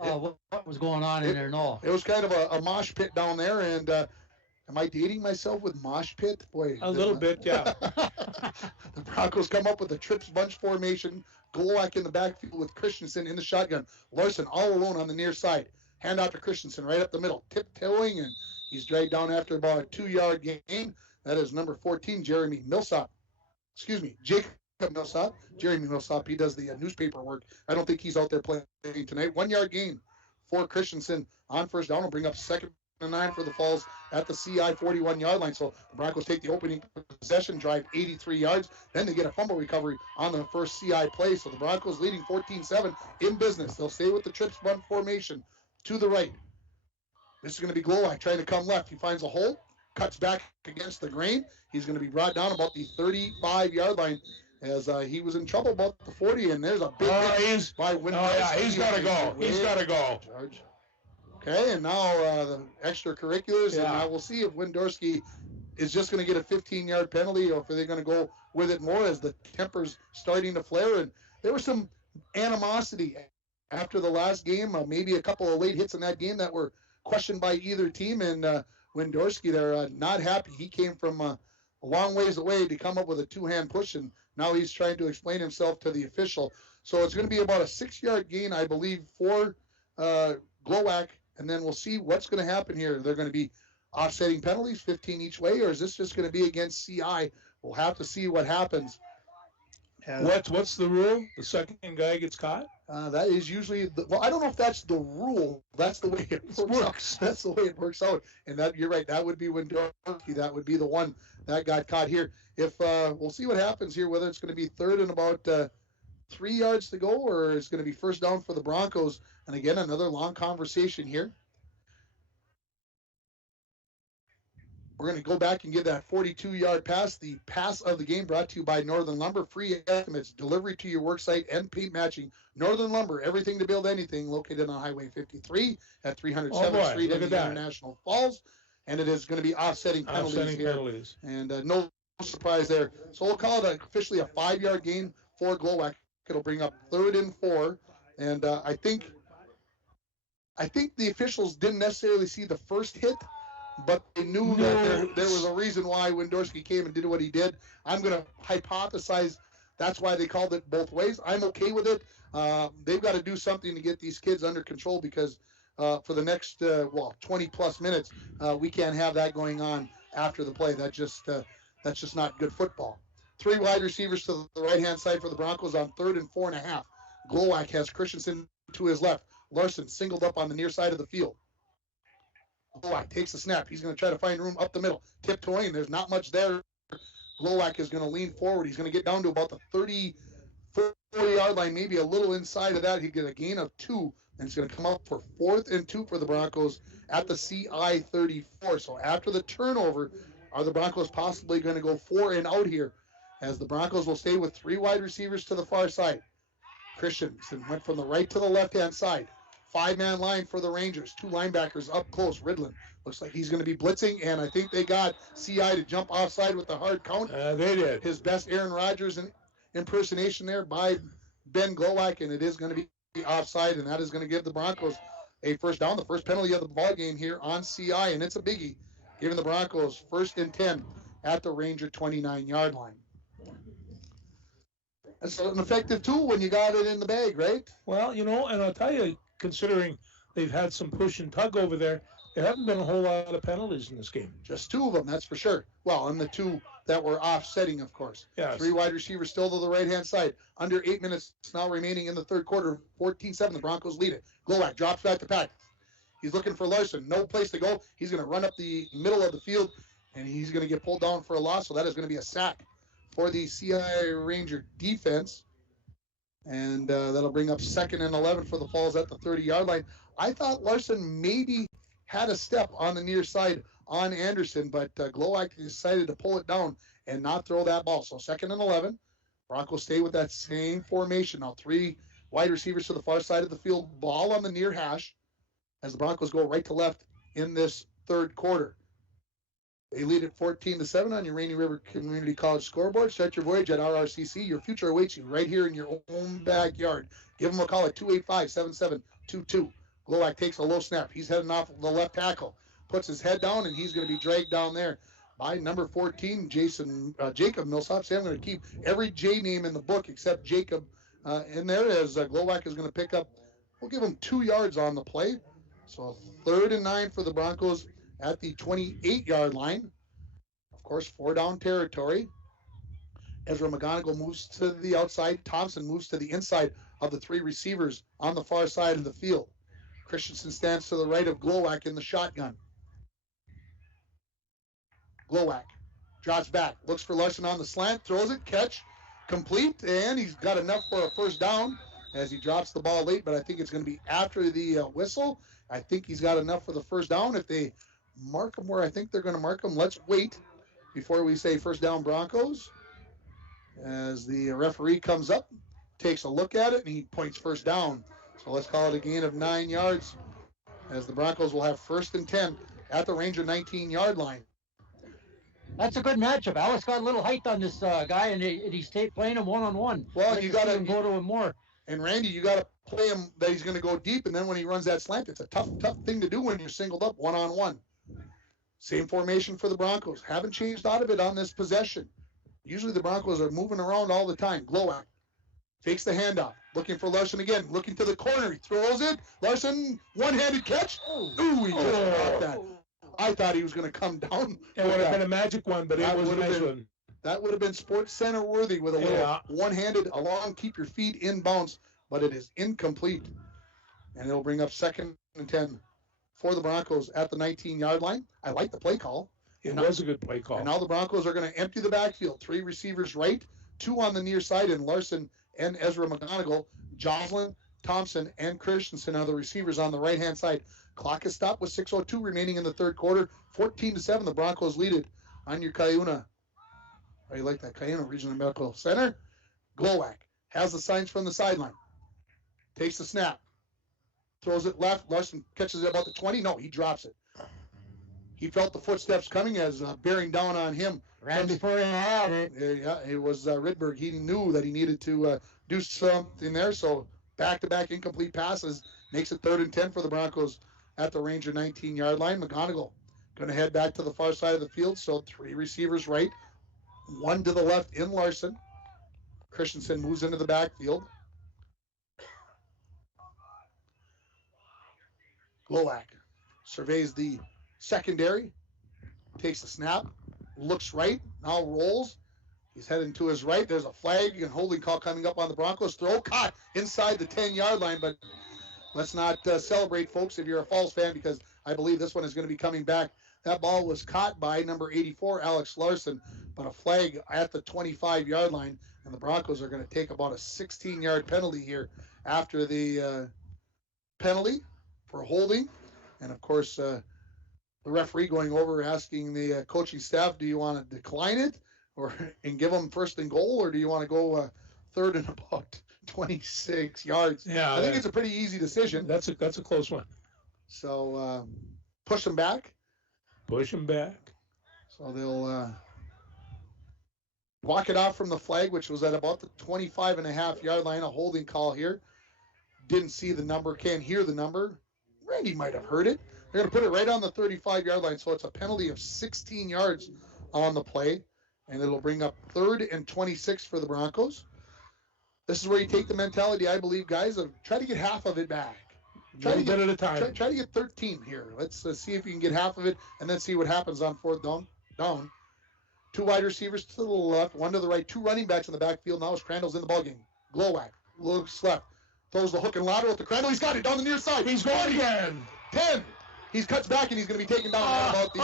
what was going on in there, no. It was kind of a mosh pit down there, and am I dating myself with mosh pit? Boy, a little bit, yeah. The Broncos come up with a trips bunch formation. Glowacz in the backfield with Christensen in the shotgun. Larson all alone on the near side. Hand out to Christensen right up the middle. Tiptoeing, and he's dragged down after about a 2-yard gain. That is number 14, Jeremy Millsap. Excuse me, Jacob Millsap. Jeremy Millsap, he does the newspaper work. I don't think he's out there playing tonight. 1-yard gain for Christensen on first down. Will bring up 2nd and 9 for the Falls at the CI 41-yard line. So the Broncos take the opening possession, drive 83 yards. Then they get a fumble recovery on the first CI play. So the Broncos leading 14-7 in business. They'll stay with the trips bunt formation to the right. This is going to be Glowacz trying to come left. He finds a hole, cuts back against the grain. He's going to be brought down about the 35-yard line, as he was in trouble about the 40, and there's a big hit by Windorski. He's got to go. He's got to go. Charge. Okay, and now the extracurriculars, and now we'll see if Windorski is just going to get a 15-yard penalty, or if they're going to go with it more as the temper's starting to flare. And there was some animosity after the last game, maybe a couple of late hits in that game that were questioned by either team, and Windorski, they're not happy. He came from a long ways away to come up with a 2-hand push, and now he's trying to explain himself to the official. So it's going to be about a 6-yard gain, I believe, for Glowacz, and then we'll see what's going to happen here. They're going to be offsetting penalties, 15 each way, or is this just going to be against CI? We'll have to see what happens. What's the rule? The second guy gets caught? That is usually well, I don't know if that's the rule. That's the way it works. That's the way it works out. And that, you're right. That would be Windorski. That would be the one that got caught here. If we'll see what happens here, whether it's going to be 3rd and about 3 yards to go, or it's going to be first down for the Broncos. And again, another long conversation here. We're going to go back and give that 42-yard pass. The pass of the game brought to you by Northern Lumber. Free estimates, delivery to your work site, and paint matching. Northern Lumber, everything to build anything, located on Highway 53 at 307th Street in the International Falls. And it is going to be offsetting penalties here. And no surprise there. So we'll call it officially a 5-yard gain for Glowacz. It'll bring up 3rd and 4. And I think the officials didn't necessarily see the first hit, but they knew that there was a reason why Windorski came and did what he did. I'm going to hypothesize that's why they called it both ways. I'm okay with it. They've got to do something to get these kids under control, because for the next 20-plus minutes, we can't have that going on after the play. That's just not good football. 3 wide receivers to the right-hand side for the Broncos on 3rd and 4.5. Glowacz has Christensen to his left. Larson singled up on the near side of the field. Glowacz takes the snap. He's going to try to find room up the middle. Tiptoeing. There's not much there. Glowacz is going to lean forward. He's going to get down to about the 34-yard line, maybe a little inside of that. He'll get a gain of 2, and it's going to come up for 4th and 2 for the Broncos at the CI 34. So after the turnover, are the Broncos possibly going to go 4 and out here, as the Broncos will stay with 3 wide receivers to the far side? Christensen went from the right to the left-hand side. 5-man line for the Rangers. 2 linebackers up close. Ridlin looks like he's going to be blitzing, and I think they got CI to jump offside with the hard count. They did. His best Aaron Rodgers impersonation there by Ben Glowacz, and it is going to be offside, and that is going to give the Broncos a first down. The first penalty of the ball game here on CI, and it's a biggie, giving the Broncos 1st and 10 at the Ranger 29-yard line. That's an effective tool when you got it in the bag, right? Well, and I'll tell you, considering they've had some push and tug over there haven't been a whole lot of penalties in this game. Just 2 of them, that's for sure. Well, and the 2 that were offsetting, of course. Yes. 3 wide receivers still to the right-hand side. Under 8 minutes now remaining in the third quarter. 14-7, the Broncos lead it. Glowacz drops back to pack. He's looking for Larson. No place to go. He's going to run up the middle of the field, and he's going to get pulled down for a loss, so that is going to be a sack for the CI Ranger defense. And that'll bring up 2nd and 11 for the Falls at the 30-yard line. I thought Larson maybe had a step on the near side on Anderson, but Glowacke decided to pull it down and not throw that ball. So 2nd and 11. Broncos stay with that same formation. Now 3 wide receivers to the far side of the field, ball on the near hash as the Broncos go right to left in this third quarter. They lead at 14-7 on your Rainy River Community College scoreboard. Start your voyage at RRCC. Your future awaits you right here in your own backyard. Give them a call at 285-7722. Glowacke takes a low snap. He's heading off the left tackle. Puts his head down, and he's going to be dragged down there by number 14, Jacob Millsop. See, I'm going to keep every J name in the book except Jacob in there, as Glowacke is going to pick up. We'll give him 2 yards on the play. So 3rd and 9 for the Broncos at the 28-yard line. Of course, 4-down territory. Ezra McGonigal moves to the outside. Thompson moves to the inside of the 3 receivers on the far side of the field. Christensen stands to the right of Glowacke in the shotgun. Glowacke drops back, looks for Larson on the slant, throws it, catch, complete, and he's got enough for a first down as he drops the ball late, but I think it's going to be after the whistle. I think he's got enough for the first down. If they mark him where I think they're going to mark him, let's wait before we say first down Broncos. As the referee comes up, takes a look at it, and he points first down. So let's call it a gain of 9 yards as the Broncos will have 1st and 10 at the Ranger 19-yard line. That's a good matchup. Alex got a little height on this guy, and he's playing him one-on-one. Well, you got to go to him more. And Randy, you got to play him that he's going to go deep, and then when he runs that slant, it's a tough thing to do when you're singled up one-on-one. Same formation for the Broncos. Haven't changed out of it on this possession. Usually the Broncos are moving around all the time. Glowacke fakes the handoff, looking for Larson again, looking to the corner. He throws it. Larson, one-handed catch. Ooh, he just dropped that. I thought he was going to come down. It would have been a magic one, but it was a nice one. That would have been Sports Center worthy with a little one-handed along, keep your feet in bounds, but it is incomplete. And it'll bring up 2nd and 10 for the Broncos at the 19-yard line. I like the play call. It was a good play call. And now the Broncos are going to empty the backfield. 3 receivers right, 2 on the near side, and Larson and Ezra McGonigal, Joslin, Thompson, and Christensen are the receivers on the right-hand side. Clock is stopped with 6:02 remaining in the third quarter. 14-7, the Broncos lead it on your Cuyuna. How you like that? Cuyuna Regional Medical Center. Glowacke has the signs from the sideline. Takes the snap. Throws it left. Larson catches it about the 20. No, he drops it. He felt the footsteps coming as bearing down on him. Ran before he had it. Yeah, it was Rydberg. He knew that he needed to do something there. So back-to-back incomplete passes makes it 3rd and 10 for the Broncos at the Ranger 19-yard line. McGonigal going to head back to the far side of the field. So 3 receivers right, 1 to the left in Larson. Christensen moves into the backfield. Glowacke surveys the secondary, takes the snap, looks right, now rolls. He's heading to his right. There's a flag and holding call coming up on the Broncos. Throw caught inside the 10-yard line, but let's not celebrate, folks, if you're a Falls fan, because I believe this one is going to be coming back. That ball was caught by number 84, Alex Larson, but a flag at the 25-yard line, and the Broncos are going to take about a 16-yard penalty here after the penalty for holding. And, of course, the referee going over asking the coaching staff, do you want to decline it and give them 1st and goal, or do you want to go 3rd and about 26 yards? Yeah, I think it's a pretty easy decision. That's a close one. So push them back. Push them back. So they'll walk it off from the flag, which was at about the 25.5-yard line. A holding call here. Didn't see the number, can't hear the number. Randy might have heard it. They're going to put it right on the 35-yard line, so it's a penalty of 16 yards on the play, and it'll bring up 3rd and 26 for the Broncos. This is where you take the mentality, I believe, guys, of try to get half of it back. Try to get at a time. Try to get 13 here. Let's see if you can get half of it, and then see what happens on 4th down. 2 wide receivers to the left, 1 to the right, 2 running backs in the backfield. Now as Crandall's in the ballgame. Glowacke looks left, throws the hook and lateral to Crandall. He's got it down the near side. He's going again. 10. He cuts back, and he's going to be taken down at about the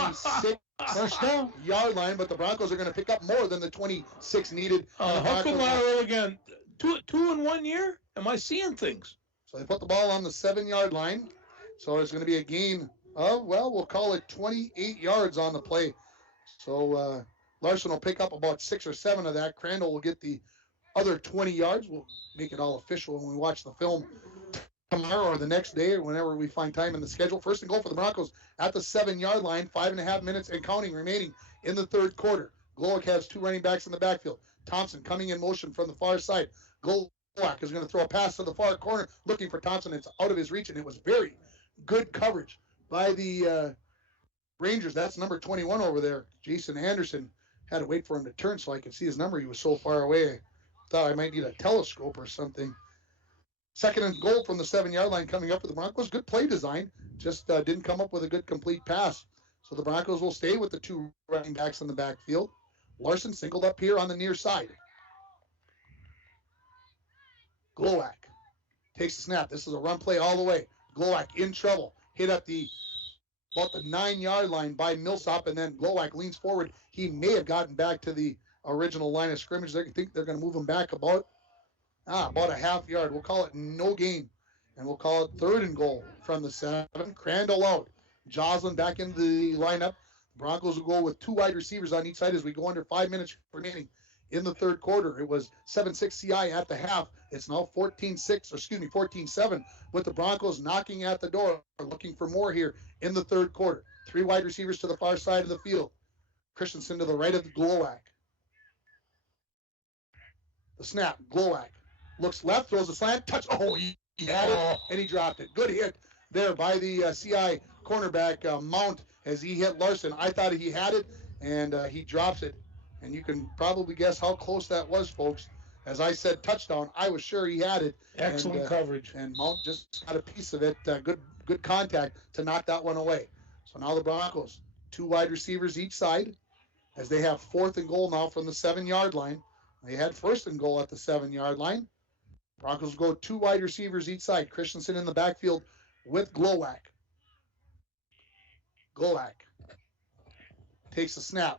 6-yard line, but the Broncos are going to pick up more than the 26 needed. Hook and lateral again. Two in 1 year? Am I seeing things? So they put the ball on the 7-yard line. So it's going to be a gain Well, we'll call it 28 yards on the play. So Larson will pick up about 6 or 7 of that. Crandall will get the other 20 yards. We'll make it all official when we watch the film tomorrow or the next day or whenever we find time in the schedule. First and goal for the Broncos at the 7-yard line. 5.5 minutes and counting remaining in the third quarter. Glowacz has 2 running backs in the backfield. Thompson coming in motion from the far side. Glowacz is going to throw a pass to the far corner looking for Thompson. It's out of his reach, and it was very good coverage by the Rangers. That's number 21 over there. Jason Anderson had to wait for him to turn so I could see his number. He was so far away. I thought I might need a telescope or something. Second and goal from the 7-yard line coming up for the Broncos. Good play design. Just didn't come up with a good complete pass. So the Broncos will stay with the 2 running backs in the backfield. Larson singled up here on the near side. Glowacz takes the snap. This is a run play all the way. Glowacz in trouble. Hit at about the 9-yard line by Millsop, and then Glowacz leans forward. He may have gotten back to the original line of scrimmage. I think they're going to move him back about a half yard. We'll call it no gain, and we'll call it third and goal from the 7. Crandall out. Joslin back into the lineup. Broncos will go with 2 wide receivers on each side as we go under 5 minutes remaining in the third quarter. It was 7-6 CI at the half. It's now 14-7 with the Broncos knocking at the door, looking for more here in the third quarter. 3 wide receivers to the far side of the field. Christensen to the right of Glowacz. The snap. Glowacz looks left, throws a slant, touch. Oh, he had it, and he dropped it. Good hit there by the CI cornerback Mount as he hit Larson. I thought he had it, and he drops it. And you can probably guess how close that was, folks. As I said, touchdown. I was sure he had it. Excellent coverage. And Mount just got a piece of it. Good contact to knock that one away. So now the Broncos, 2 wide receivers each side, as they have 4th and goal now from the 7-yard line. They had 1st and goal at the 7-yard line. Broncos go 2 wide receivers each side. Christensen in the backfield with Glowacz. Glowacz takes the snap.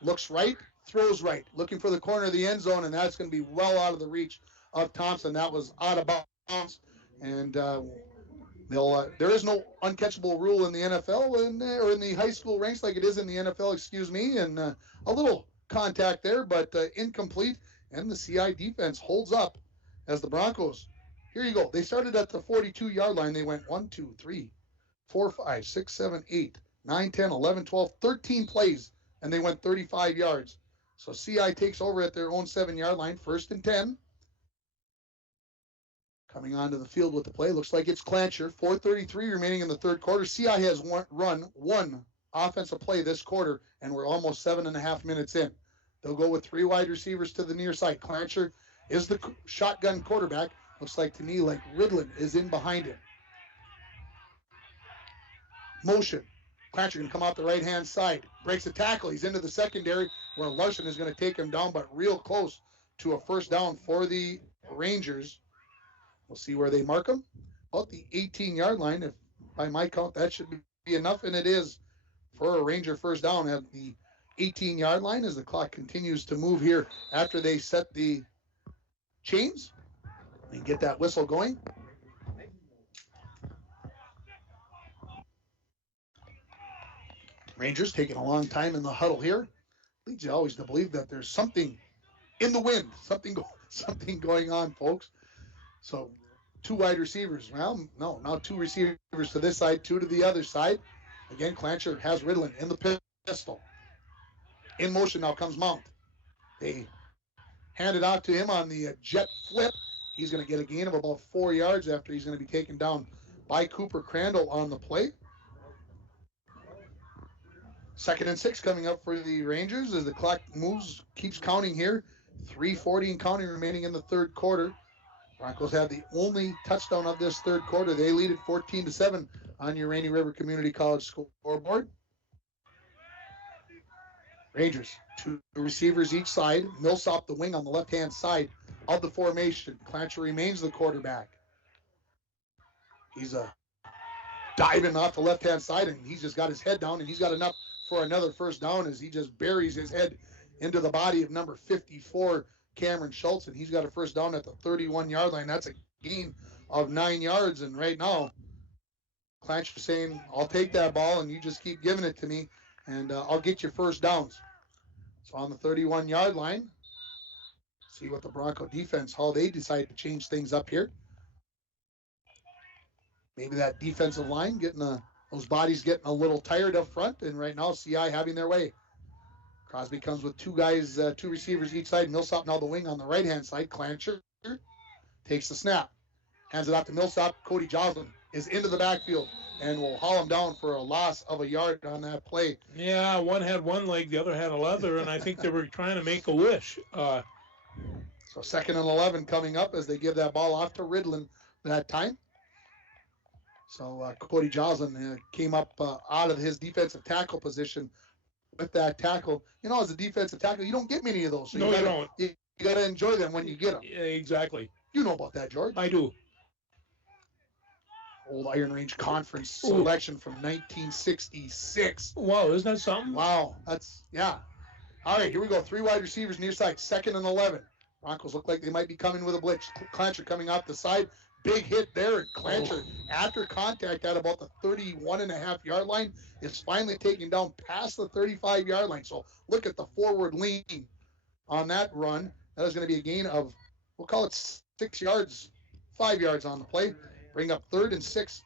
Looks right, throws right. Looking for the corner of the end zone, and that's going to be well out of the reach of Thompson. That was out of bounds. And there is no uncatchable rule in the NFL or in the high school ranks like it is in the NFL, excuse me. And a little contact there, but incomplete. And the CI defense holds up as the Broncos. Here you go. They started at the 42-yard line. They went 1, 2, 3, 4, 5, 6, 7, 8, 9, 10, 11, 12, 13 plays, and they went 35 yards. So CI takes over at their own 7-yard line, 1st and 10. Coming onto the field with the play. Looks like it's Clancher. 4:33 remaining in the third quarter. CI has run 1 offensive play this quarter, and we're almost 7.5 minutes in. They'll go with 3 wide receivers to the near side. Clancher is the shotgun quarterback. Looks like to me like Ridlin is in behind him. Motion. Clancher can come out the right-hand side. Breaks the tackle. He's into the secondary where Larson is going to take him down, but real close to a first down for the Rangers. We'll see where they mark him. About the 18-yard line. If by my count, that should be enough, and it is for a Ranger first down at the 18-yard line as the clock continues to move here after they set the chains and get that whistle going. Rangers taking a long time in the huddle here. Leads you always to believe that there's something in the wind, something going on, folks. So 2 wide receivers. Well, no, now 2 receivers to this side, 2 to the other side. Again, Clancher has Ridlin in the pistol. In motion now comes Mount. They hand it off to him on the jet flip. He's going to get a gain of about 4 yards after he's going to be taken down by Cooper Crandall on the play. 2nd and 6 coming up for the Rangers as the clock moves, keeps counting here. 3:40 and counting remaining in the third quarter. Broncos have the only touchdown of this third quarter. They lead it 14-7 on your Rainy River Community College scoreboard. Rangers, 2 receivers each side. Millsop the wing on the left-hand side of the formation. Clancher remains the quarterback. He's diving off the left-hand side, and he's just got his head down, and he's got enough for another first down as he just buries his head into the body of number 54, Cameron Schultz, and he's got a first down at the 31-yard line. That's a gain of 9 yards, and right now, Clancher saying, I'll take that ball and you just keep giving it to me and I'll get you first downs. So on the 31-yard line, see what the Bronco defense, how they decide to change things up here. Maybe that defensive line getting those bodies getting a little tired up front, and right now CI having their way. Crosby comes with two guys, two receivers each side. Millsap now the wing on the right-hand side. Clancher takes the snap, hands it off to Millsap. Cody Joslin is into the backfield and will haul him down for a loss of a yard on that play. Yeah, one had one leg, the other had a leather, and I think they were trying to make a wish. So 2nd and 11 coming up as they give that ball off to Ridlin that time. So Cody Joslin came up out of his defensive tackle position with that tackle. You know, as a defensive tackle, you don't get many of those. So No, you don't. You got to enjoy them when you get them. Yeah, exactly. You know about that, George. I do. Old Iron Range Conference selection from 1966. Wow, isn't that something? Wow, yeah. All right, here we go. 3 wide receivers near side, 2nd and 11. Broncos look like they might be coming with a blitz. Clancher coming off the side. Big hit there, and Clancher, after contact at about the 31.5-yard line, is finally taken down past the 35-yard line. So look at the forward lean on that run. That is going to be a gain of, we'll call it 6 yards, 5 yards on the play. Bring up 3rd and 6,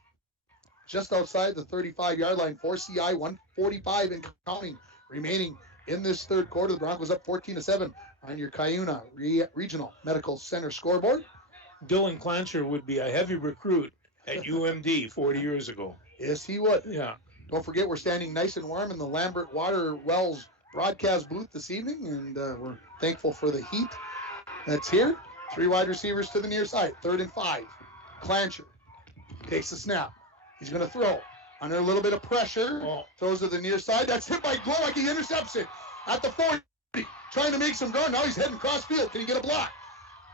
just outside the 35-yard line for CI, 1:45 and counting remaining in this third quarter. The Broncos up 14-7 on your Cuyuna Regional Medical Center scoreboard. Dylan Clancher would be a heavy recruit at UMD 40 years ago. Yes, he would. Yeah. Don't forget, we're standing nice and warm in the Lambert Water Wells broadcast booth this evening, and we're thankful for the heat that's here. 3 wide receivers to the near side, 3rd and 5. Clancher takes the snap. He's going to throw under a little bit of pressure. Throws to the near side. That's hit by Glowacke. He intercepts it at the 40. Trying to make some ground. Now he's heading cross field. Can he get a block?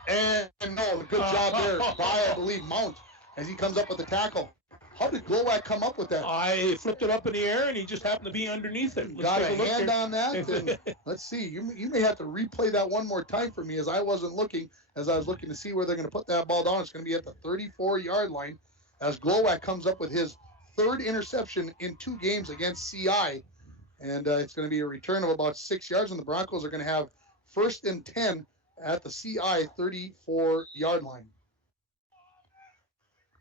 And no, good job there by, I believe, Mount as he comes up with the tackle. How did Glowacke come up with that? I flipped it up in the air, and he just happened to be underneath it. Got a hand on that? And let's see. You may have to replay that one more time for me, as I wasn't looking, as I was looking to see where they're going to put that ball down. It's going to be at the 34-yard line as Glowacke comes up with his 3rd interception in 2 games against CI. And it's going to be a return of about 6 yards, and the Broncos are going to have 1st and 10 at the CI 34-yard line.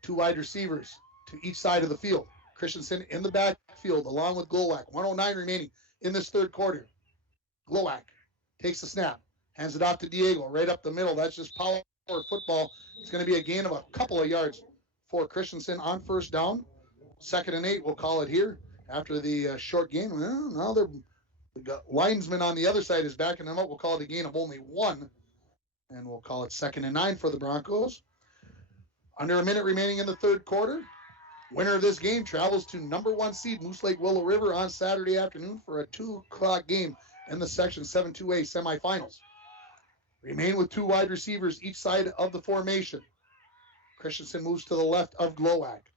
2 wide receivers to each side of the field. Christensen in the backfield along with Glowacke. 1:09 remaining in this third quarter. Glowacke takes the snap, hands it off to Diego right up the middle. That's just power football. It's going to be a gain of a couple of yards for Christensen on 1st down. 2nd and 8, we'll call it here after the short gain. Well, now the linesman on the other side is backing them up. We'll call it a gain of only 1. And we'll call it 2nd and 9 for the Broncos. Under a minute remaining in the third quarter. Winner of this game travels to number 1 seed Moose Lake Willow River on Saturday afternoon for a 2 o'clock game in the Section 7-2A semifinals. Remain with 2 wide receivers each side of the formation. Christensen moves to the left of Glowacke.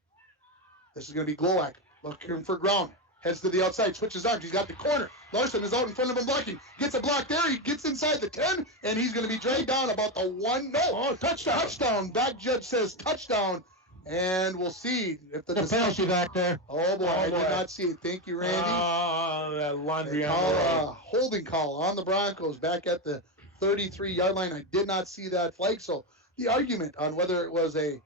This is going to be Glowacke looking for ground. Heads to the outside, switches arms. He's got the corner. Larson is out in front of him blocking. Gets a block there. He gets inside the 10, and he's going to be dragged down about the 1. No. Oh, touchdown. Touchdown. Back judge says touchdown. And we'll see if the penalty back there. Oh, boy. I did not see it. Thank you, Randy. That laundry on call, the road. holding call on the Broncos back at the 33-yard line. I did not see that flag. So the argument on whether it was a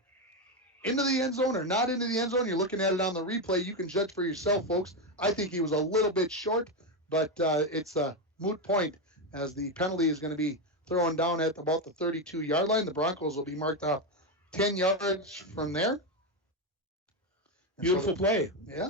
into the end zone or not into the end zone, you're looking at it on the replay. You can judge for yourself, folks. I think he was a little bit short, but it's a moot point as the penalty is going to be thrown down at about the 32-yard line. The Broncos will be marked off 10 yards from there. And Beautiful play. Yeah.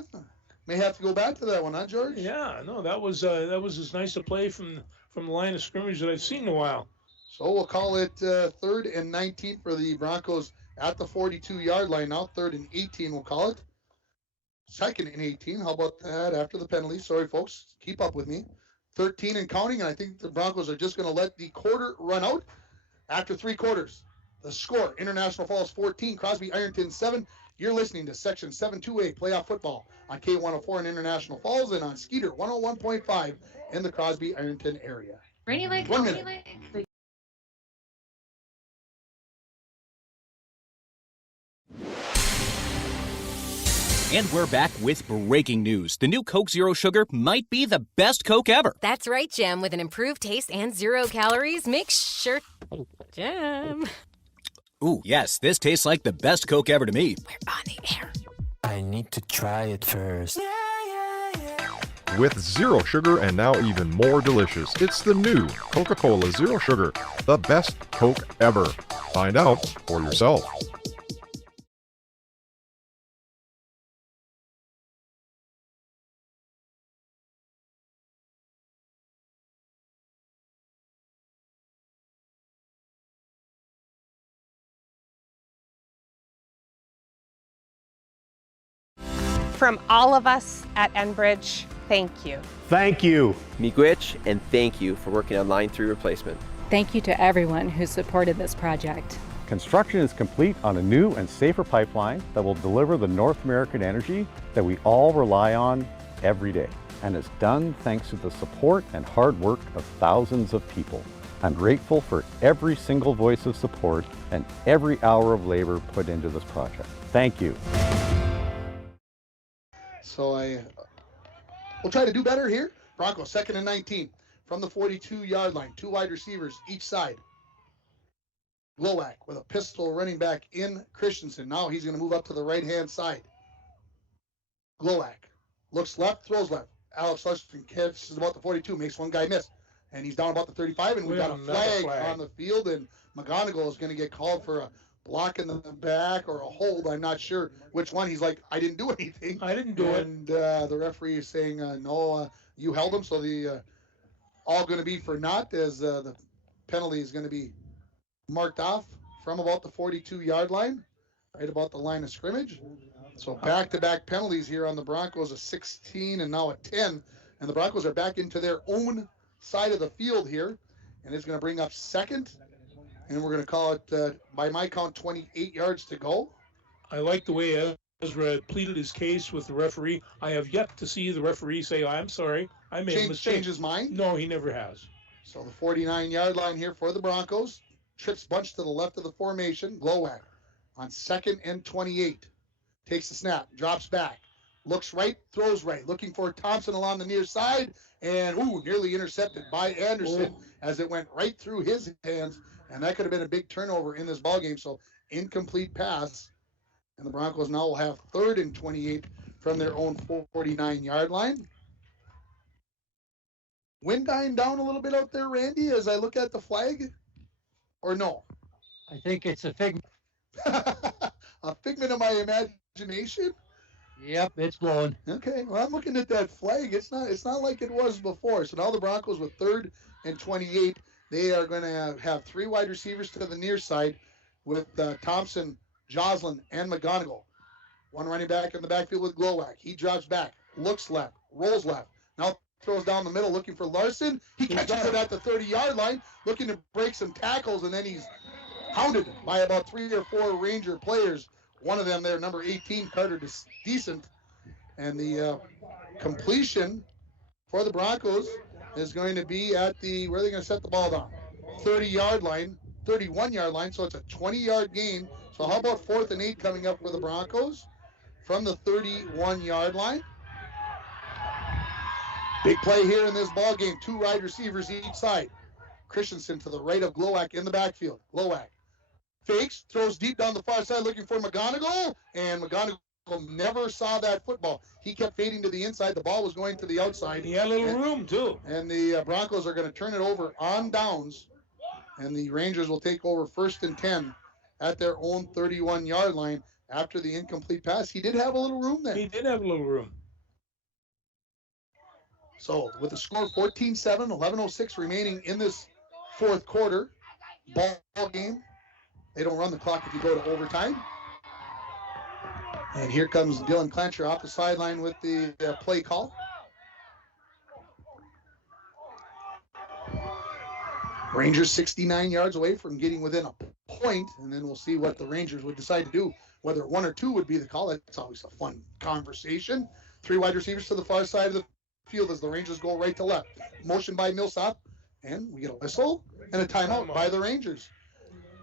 May have to go back to that one, huh, George? Yeah, no, that was as nice a play from the line of scrimmage that I've seen in a while. So we'll call it 3rd and 19 for the Broncos at the 42-yard line now. 3rd and 18, we'll call it. 2nd and 18. How about that after the penalty? Sorry, folks. Keep up with me. 13 and counting, and I think the Broncos are just going to let the quarter run out after 3 quarters. The score, International Falls 14, Crosby Ironton 7. You're listening to Section 7-2A Playoff Football on K104 in International Falls and on Skeeter 101.5 in the Crosby Ironton area. Rainy Lake, 1 minute. Lake. And we're back with breaking news. The new Coke Zero Sugar might be the best Coke ever. That's right, Jim. With an improved taste and 0 calories, make sure... Jim. Ooh, yes, this tastes like the best Coke ever to me. We're on the air. I need to try it first. With zero sugar and now even more delicious, it's the new Coca-Cola Zero Sugar, the best Coke ever. Find out for yourself. From all of us at Enbridge, thank you. Thank you. Miigwech, and thank you for working on Line 3 replacement. Thank you to everyone who supported this project. Construction is complete on a new and safer pipeline that will deliver the North American energy that we all rely on every day. And it's done thanks to the support and hard work of thousands of people. I'm grateful for every single voice of support and every hour of labor put into this project. Thank you. So we'll try to do better here. Broncos 2nd and 19 from the 42-yard line. 2 wide receivers each side. Glowak with a pistol running back in Christensen. Now he's going to move up to the right-hand side. Glowak looks left, throws left. Alex Lushton catches about the 42, makes one guy miss. And he's down about the 35, and we got a flag on the field, and McGonigal is going to get called for a block in the back or a hold. I'm not sure which one. He's like, I didn't do anything. I didn't do it. And the referee is saying, no, you held him. So the all going to be for naught, as the penalty is going to be marked off from about the 42-yard line, right about the line of scrimmage. So back-to-back penalties here on the Broncos, a 16 and now a 10. And the Broncos are back into their own side of the field here. And it's going to bring up second. And we're going to call it, by my count, 28 yards to go. I like the way Ezra pleaded his case with the referee. I have yet to see the referee say, I'm sorry, I made a mistake. Change his mind? No, he never has. So the 49-yard line here for the Broncos. Trips bunch to the left of the formation. Glowak on 2nd and 28. Takes the snap, drops back, looks right, throws right. Looking for Thompson along the near side. And, nearly intercepted by Anderson as it went right through his hands. And that could have been a big turnover in this ballgame. So incomplete pass. And the Broncos now will have 3rd and 28 from their own 49-yard line. Wind dying down a little bit out there, Randy, as I look at the flag? Or no? I think it's a figment. A figment of my imagination? Yep, it's blowing. Okay, well, I'm looking at that flag. It's not like it was before. So now the Broncos with 3rd and 28. They are going to have 3 wide receivers to the near side with Thompson, Joslin, and McGonigal. 1 running back in the backfield with Glowak. He drops back, looks left, rolls left. Now throws down the middle looking for Larson. He catches it at the 30-yard line, looking to break some tackles, and then he's hounded by about 3 or 4 Ranger players. One of them there, number 18, Carter Decent. And the completion for the Broncos is going to be at the, where are they going to set the ball down? 30-yard line, 31-yard line, so it's a 20-yard gain. So how about 4th and 8 coming up for the Broncos from the 31-yard line? Big play here in this ball game. 2 wide receivers each side. Christensen to the right of Glowak in the backfield. Glowak fakes, throws deep down the far side looking for McGonigal, and McGonigal never saw that football. He kept fading to the inside. The ball was going to the outside. He had a little room, too. And the Broncos are going to turn it over on downs, and the Rangers will take over 1st and 10 at their own 31-yard line after the incomplete pass. He did have a little room there. He did have a little room. So with the score 14-7, 11:06 remaining in this 4th quarter ball game. They don't run the clock if you go to overtime. And here comes Dylan Clancher off the sideline with the play call. Rangers 69 yards away from getting within a point, and then we'll see what the Rangers would decide to do, whether 1 or 2 would be the call. That's always a fun conversation. 3 wide receivers to the far side of the field as the Rangers go right to left. Motion by Millsap, and we get a whistle and a timeout by the Rangers.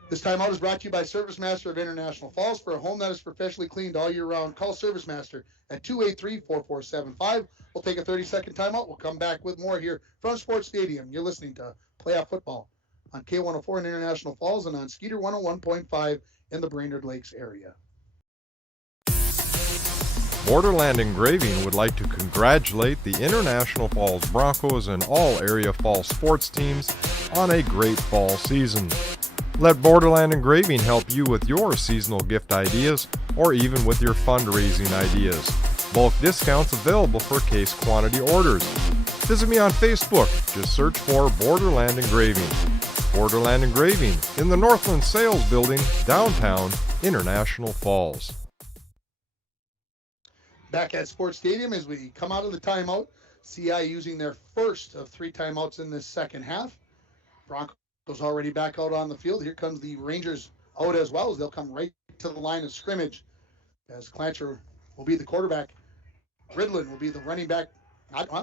This timeout is brought to you by Service Master of International Falls. For a home that is professionally cleaned all year round, call Service Master at 283-4475. We'll take a 30-second timeout. We'll come back with more here from Sports Stadium. You're listening to Playoff Football on K104 in International Falls and on Skeeter 101.5 in the Brainerd Lakes area. Borderland Engraving would like to congratulate the International Falls Broncos and all area fall sports teams on a great fall season. Let Borderland Engraving help you with your seasonal gift ideas or even with your fundraising ideas. Bulk discounts available for case quantity orders. Visit me on Facebook. Just search for Borderland Engraving. Borderland Engraving in the Northland Sales Building, downtown International Falls. Back at Sports Stadium as we come out of the timeout. CI using their first of 3 timeouts in this second half. Broncos already back out on the field. Here comes the Rangers out as well, as they'll come right to the line of scrimmage as Clancher will be the quarterback. Ridlin will be the running back.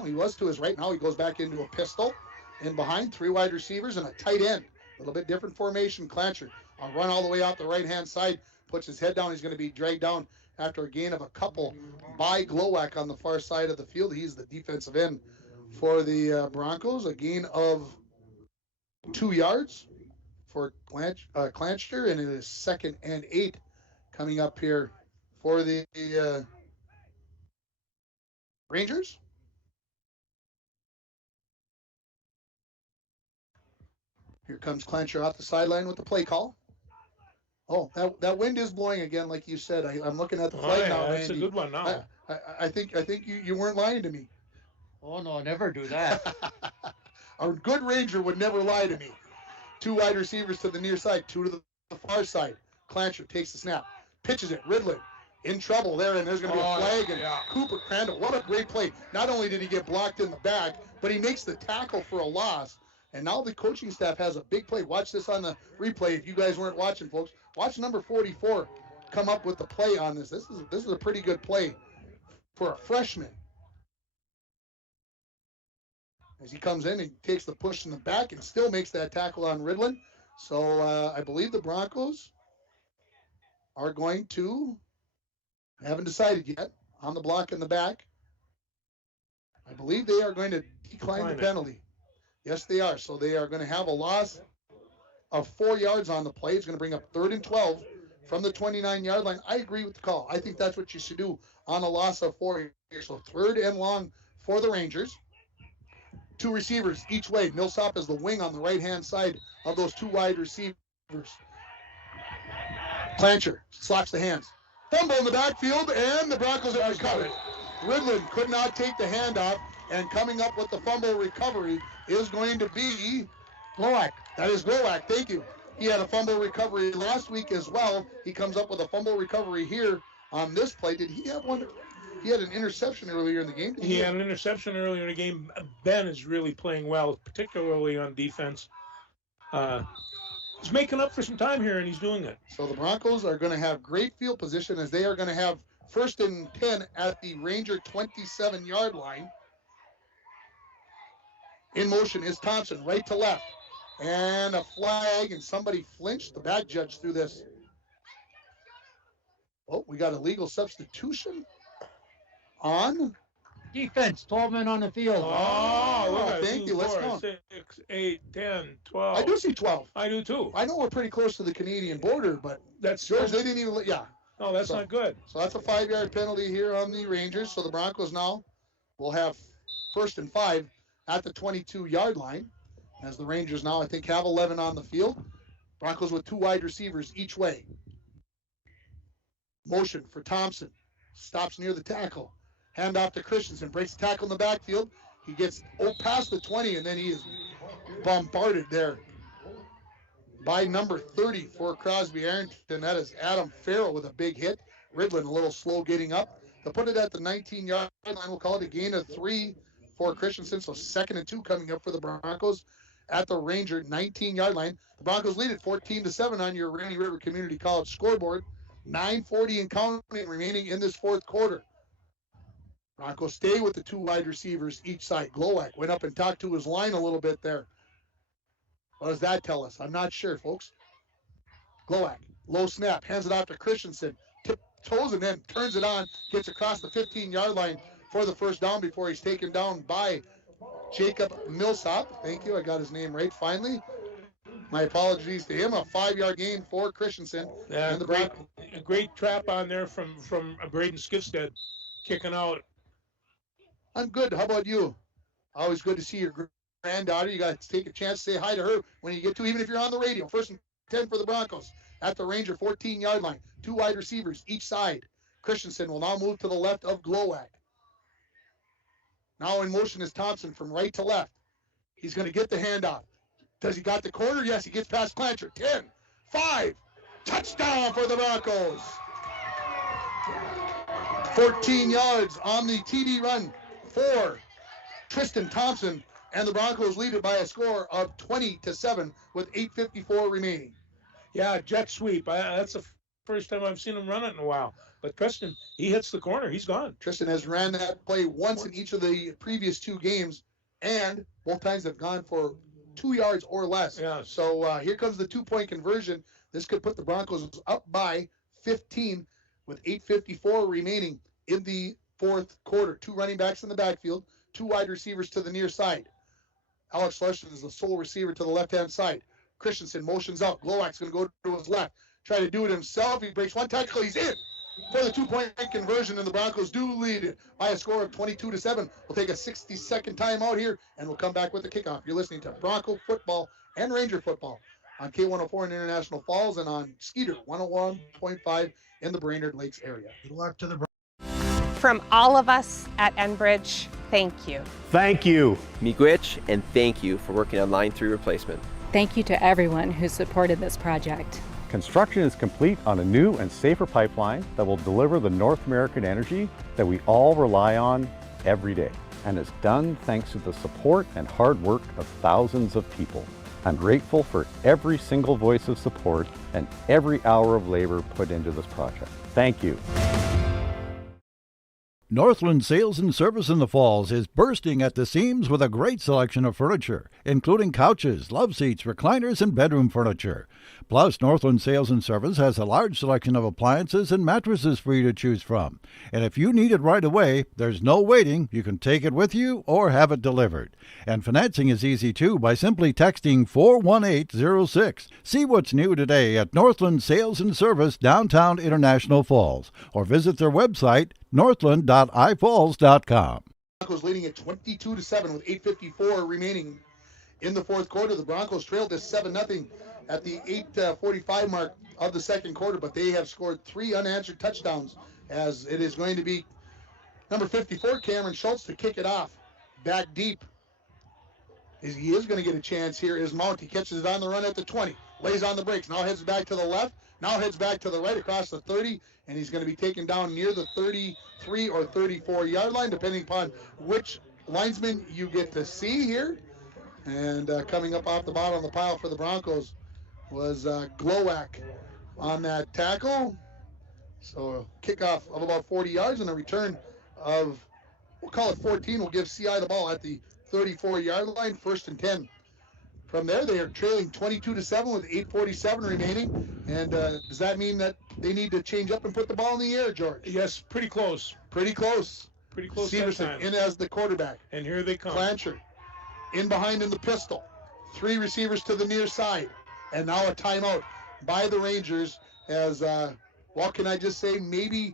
He was to his right. Now he goes back into a pistol. In behind, 3 wide receivers and a tight end. A little bit different formation. Clancher will run all the way out the right-hand side, puts his head down. He's going to be dragged down after a gain of a couple by Glowak on the far side of the field. He's the defensive end for the Broncos. A gain of 2 yards for Clancher, and it is 2nd and 8 coming up here for the Rangers. Here comes Clancher off the sideline with the play call. Oh, that wind is blowing again, like you said. I'm looking at the flight now. That's Andy. a good one now. I think you weren't lying to me. Oh no, never do that. A good Ranger would never lie to me. 2 wide receivers to the near side, 2 to the far side. Clancher takes the snap, pitches it. Ridley in trouble there, and there's going to be a flag. And Cooper Crandall, what a great play. Not only did he get blocked in the back, but he makes the tackle for a loss. And now the coaching staff has a big play. Watch this on the replay if you guys weren't watching, folks. Watch number 44 come up with the play on this. This is a pretty good play for a freshman. As he comes in and takes the push in the back and still makes that tackle on Ridlin. So I believe the Broncos are going to, haven't decided yet, on the block in the back. I believe they are going to decline the penalty. Yes, they are. So they are going to have a loss of 4 yards on the play. It's going to bring up 3rd and 12 from the 29-yard line. I agree with the call. I think that's what you should do on a loss of 4 yards. So 3rd and long for the Rangers. 2 receivers each way. Millsap is the wing on the right-hand side of those 2 wide receivers. Clancher slaps the hands. Fumble in the backfield, and the Broncos have recovered. Ridlin could not take the handoff, and coming up with the fumble recovery is going to be Glowak. That is Glowak. Thank you. He had a fumble recovery last week as well. He comes up with a fumble recovery here on this play. Did he have one? He had an interception earlier in the game. He had an interception earlier in the game. Ben is really playing well, particularly on defense. He's making up for some time here, and he's doing it. So the Broncos are going to have great field position as they are going to have 1st and 10 at the Ranger 27-yard line. In motion is Thompson, right to left. And a flag, and somebody flinched. The back judge threw this. Oh, we got a legal substitution on defense. 12 men on the field. Oh, thank you. Let's go. 6, 8, 10, 12. I do see 12. I do too. I know we're pretty close to the Canadian border, but that's George. They didn't even. Yeah. No, that's not good. So that's a 5-yard penalty here on the Rangers. So the Broncos now will have 1st and 5 at the 22-yard line. As the Rangers now, I think, have 11 on the field. Broncos with 2 wide receivers each way. Motion for Thompson. Stops near the tackle. Hand off to Christensen. Breaks the tackle in the backfield. He gets past the 20, and then he is bombarded there by number 30 for Crosby Ironton. That is Adam Farrell with a big hit. Ridlin a little slow getting up. To put it at the 19-yard line, we'll call it a gain of 3 for Christensen. So 2nd and 2 coming up for the Broncos at the Ranger 19-yard line. The Broncos lead it 14-7 on your Rainy River Community College scoreboard. 9:40 and counting remaining in this 4th quarter. Broncos stay with the 2 wide receivers each side. Glowak went up and talked to his line a little bit there. What does that tell us? I'm not sure, folks. Glowak, low snap, hands it off to Christensen, tiptoes and then turns it on, gets across the 15-yard line for the first down before he's taken down by Jacob Millsop. Thank you, I got his name right finally. My apologies to him. A 5-yard gain for Christensen. Yeah, and the great trap on there from Braden Skifstead kicking out. I'm good. How about you? Always good to see your granddaughter. You got to take a chance to say hi to her when you get to, even if you're on the radio. 1st and 10 for the Broncos at the Ranger 14-yard line. 2 wide receivers each side. Christensen will now move to the left of Glowak. Now in motion is Thompson from right to left. He's going to get the handoff. Does he got the corner? Yes, he gets past Clancher. 10, 5, touchdown for the Broncos. 14 yards on the TD run for Tristan Thompson, and the Broncos lead it by a score of 20-7 with 8:54 remaining. Yeah, jet sweep. That's the first time I've seen him run it in a while. But Tristan, he hits the corner. He's gone. Tristan has ran that play once in each of the previous 2 games, and both times have gone for 2 yards or less. Yeah. So here comes the 2-point conversion. This could put the Broncos up by 15 with 8:54 remaining in the fourth quarter. 2 running backs in the backfield, 2 wide receivers to the near side. Alex Larson is the sole receiver to the left-hand side. Christensen motions out. Glowak's going to go to his left. Try to do it himself. He breaks 1 tackle. He's in for the 2-point conversion, and the Broncos do lead it by a score of 22-7. We'll take a 60-second timeout here, and we'll come back with the kickoff. You're listening to Bronco football and Ranger football on K104 in International Falls and on Skeeter 101.5 in the Brainerd Lakes area. Good luck to the From all of us at Enbridge, thank you. Thank you. Miigwech, and thank you for working on Line 3 replacement. Thank you to everyone who supported this project. Construction is complete on a new and safer pipeline that will deliver the North American energy that we all rely on every day. And it's done thanks to the support and hard work of thousands of people. I'm grateful for every single voice of support and every hour of labor put into this project. Thank you. Northland Sales and Service in the Falls is bursting at the seams with a great selection of furniture, including couches, love seats, recliners, and bedroom furniture. Plus, Northland Sales and Service has a large selection of appliances and mattresses for you to choose from. And if you need it right away, there's no waiting. You can take it with you or have it delivered. And financing is easy too by simply texting 41806. See what's new today at Northland Sales and Service, downtown International Falls, or visit their website, northland.ifalls.com. Broncos leading at 22-7 with 8:54 remaining in the fourth quarter. The Broncos trailed this 7-0 at the 8:45 mark of the second quarter, but they have scored 3 unanswered touchdowns, as it is going to be number 54, Cameron Schultz, to kick it off back deep. He is going to get a chance here. Is Mount. He catches it on the run at the 20, lays on the brakes, now heads back to the left, now heads back to the right across the 30, and he's going to be taken down near the 33 or 34-yard line, depending upon which linesman you get to see here. And coming up off the bottom of the pile for the Broncos was Glowak on that tackle. So a kickoff of about 40 yards and a return of, we'll call it 14. We'll give CI the ball at the 34-yard line, 1st and 10. From there, they are trailing 22-7 with 8:47 remaining. And does that mean that they need to change up and put the ball in the air, George? Yes, pretty close. Pretty close. Pretty close. Severson in as the quarterback. And here they come. Clancher in behind in the pistol. 3 receivers to the near side. And now a timeout by the Rangers as, what can I just say, maybe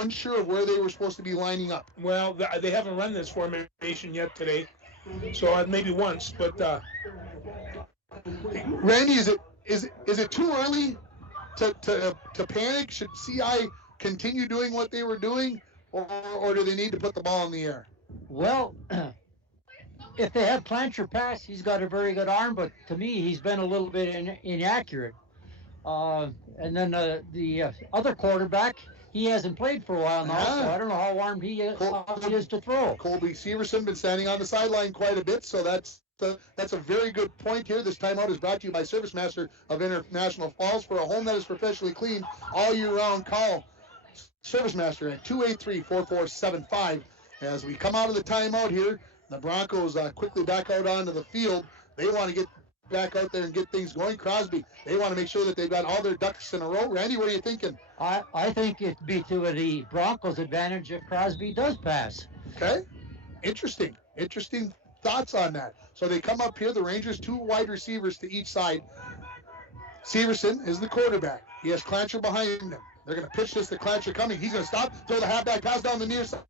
unsure of where they were supposed to be lining up. Well, they haven't run this formation yet today, so maybe once, but... Randy, is it too early to panic? Should CI continue doing what they were doing, or do they need to put the ball in the air? Well, if they have Clancher pass, he's got a very good arm, but to me, he's been a little bit inaccurate. And then the other quarterback, he hasn't played for a while now, so I don't know how armed he is to throw. Colby Severson been standing on the sideline quite a bit, so that's a very good point here. This timeout is brought to you by Service Master of International Falls. For a home that is professionally cleaned all year round, call Service Master at 283-4475. As we come out of the timeout here, the Broncos quickly back out onto the field. They want to get back out there and get things going. Crosby, they want to make sure that they've got all their ducks in a row. Randy, what are you thinking? I think it'd be to the Broncos' advantage if Crosby does pass. Okay. Interesting thoughts on that. So they come up here, the Rangers, 2 wide receivers to each side. Severson is the quarterback. He has Clancher behind him. They're going to pitch this to Clancher coming. He's going to stop, throw the halfback pass down the near side.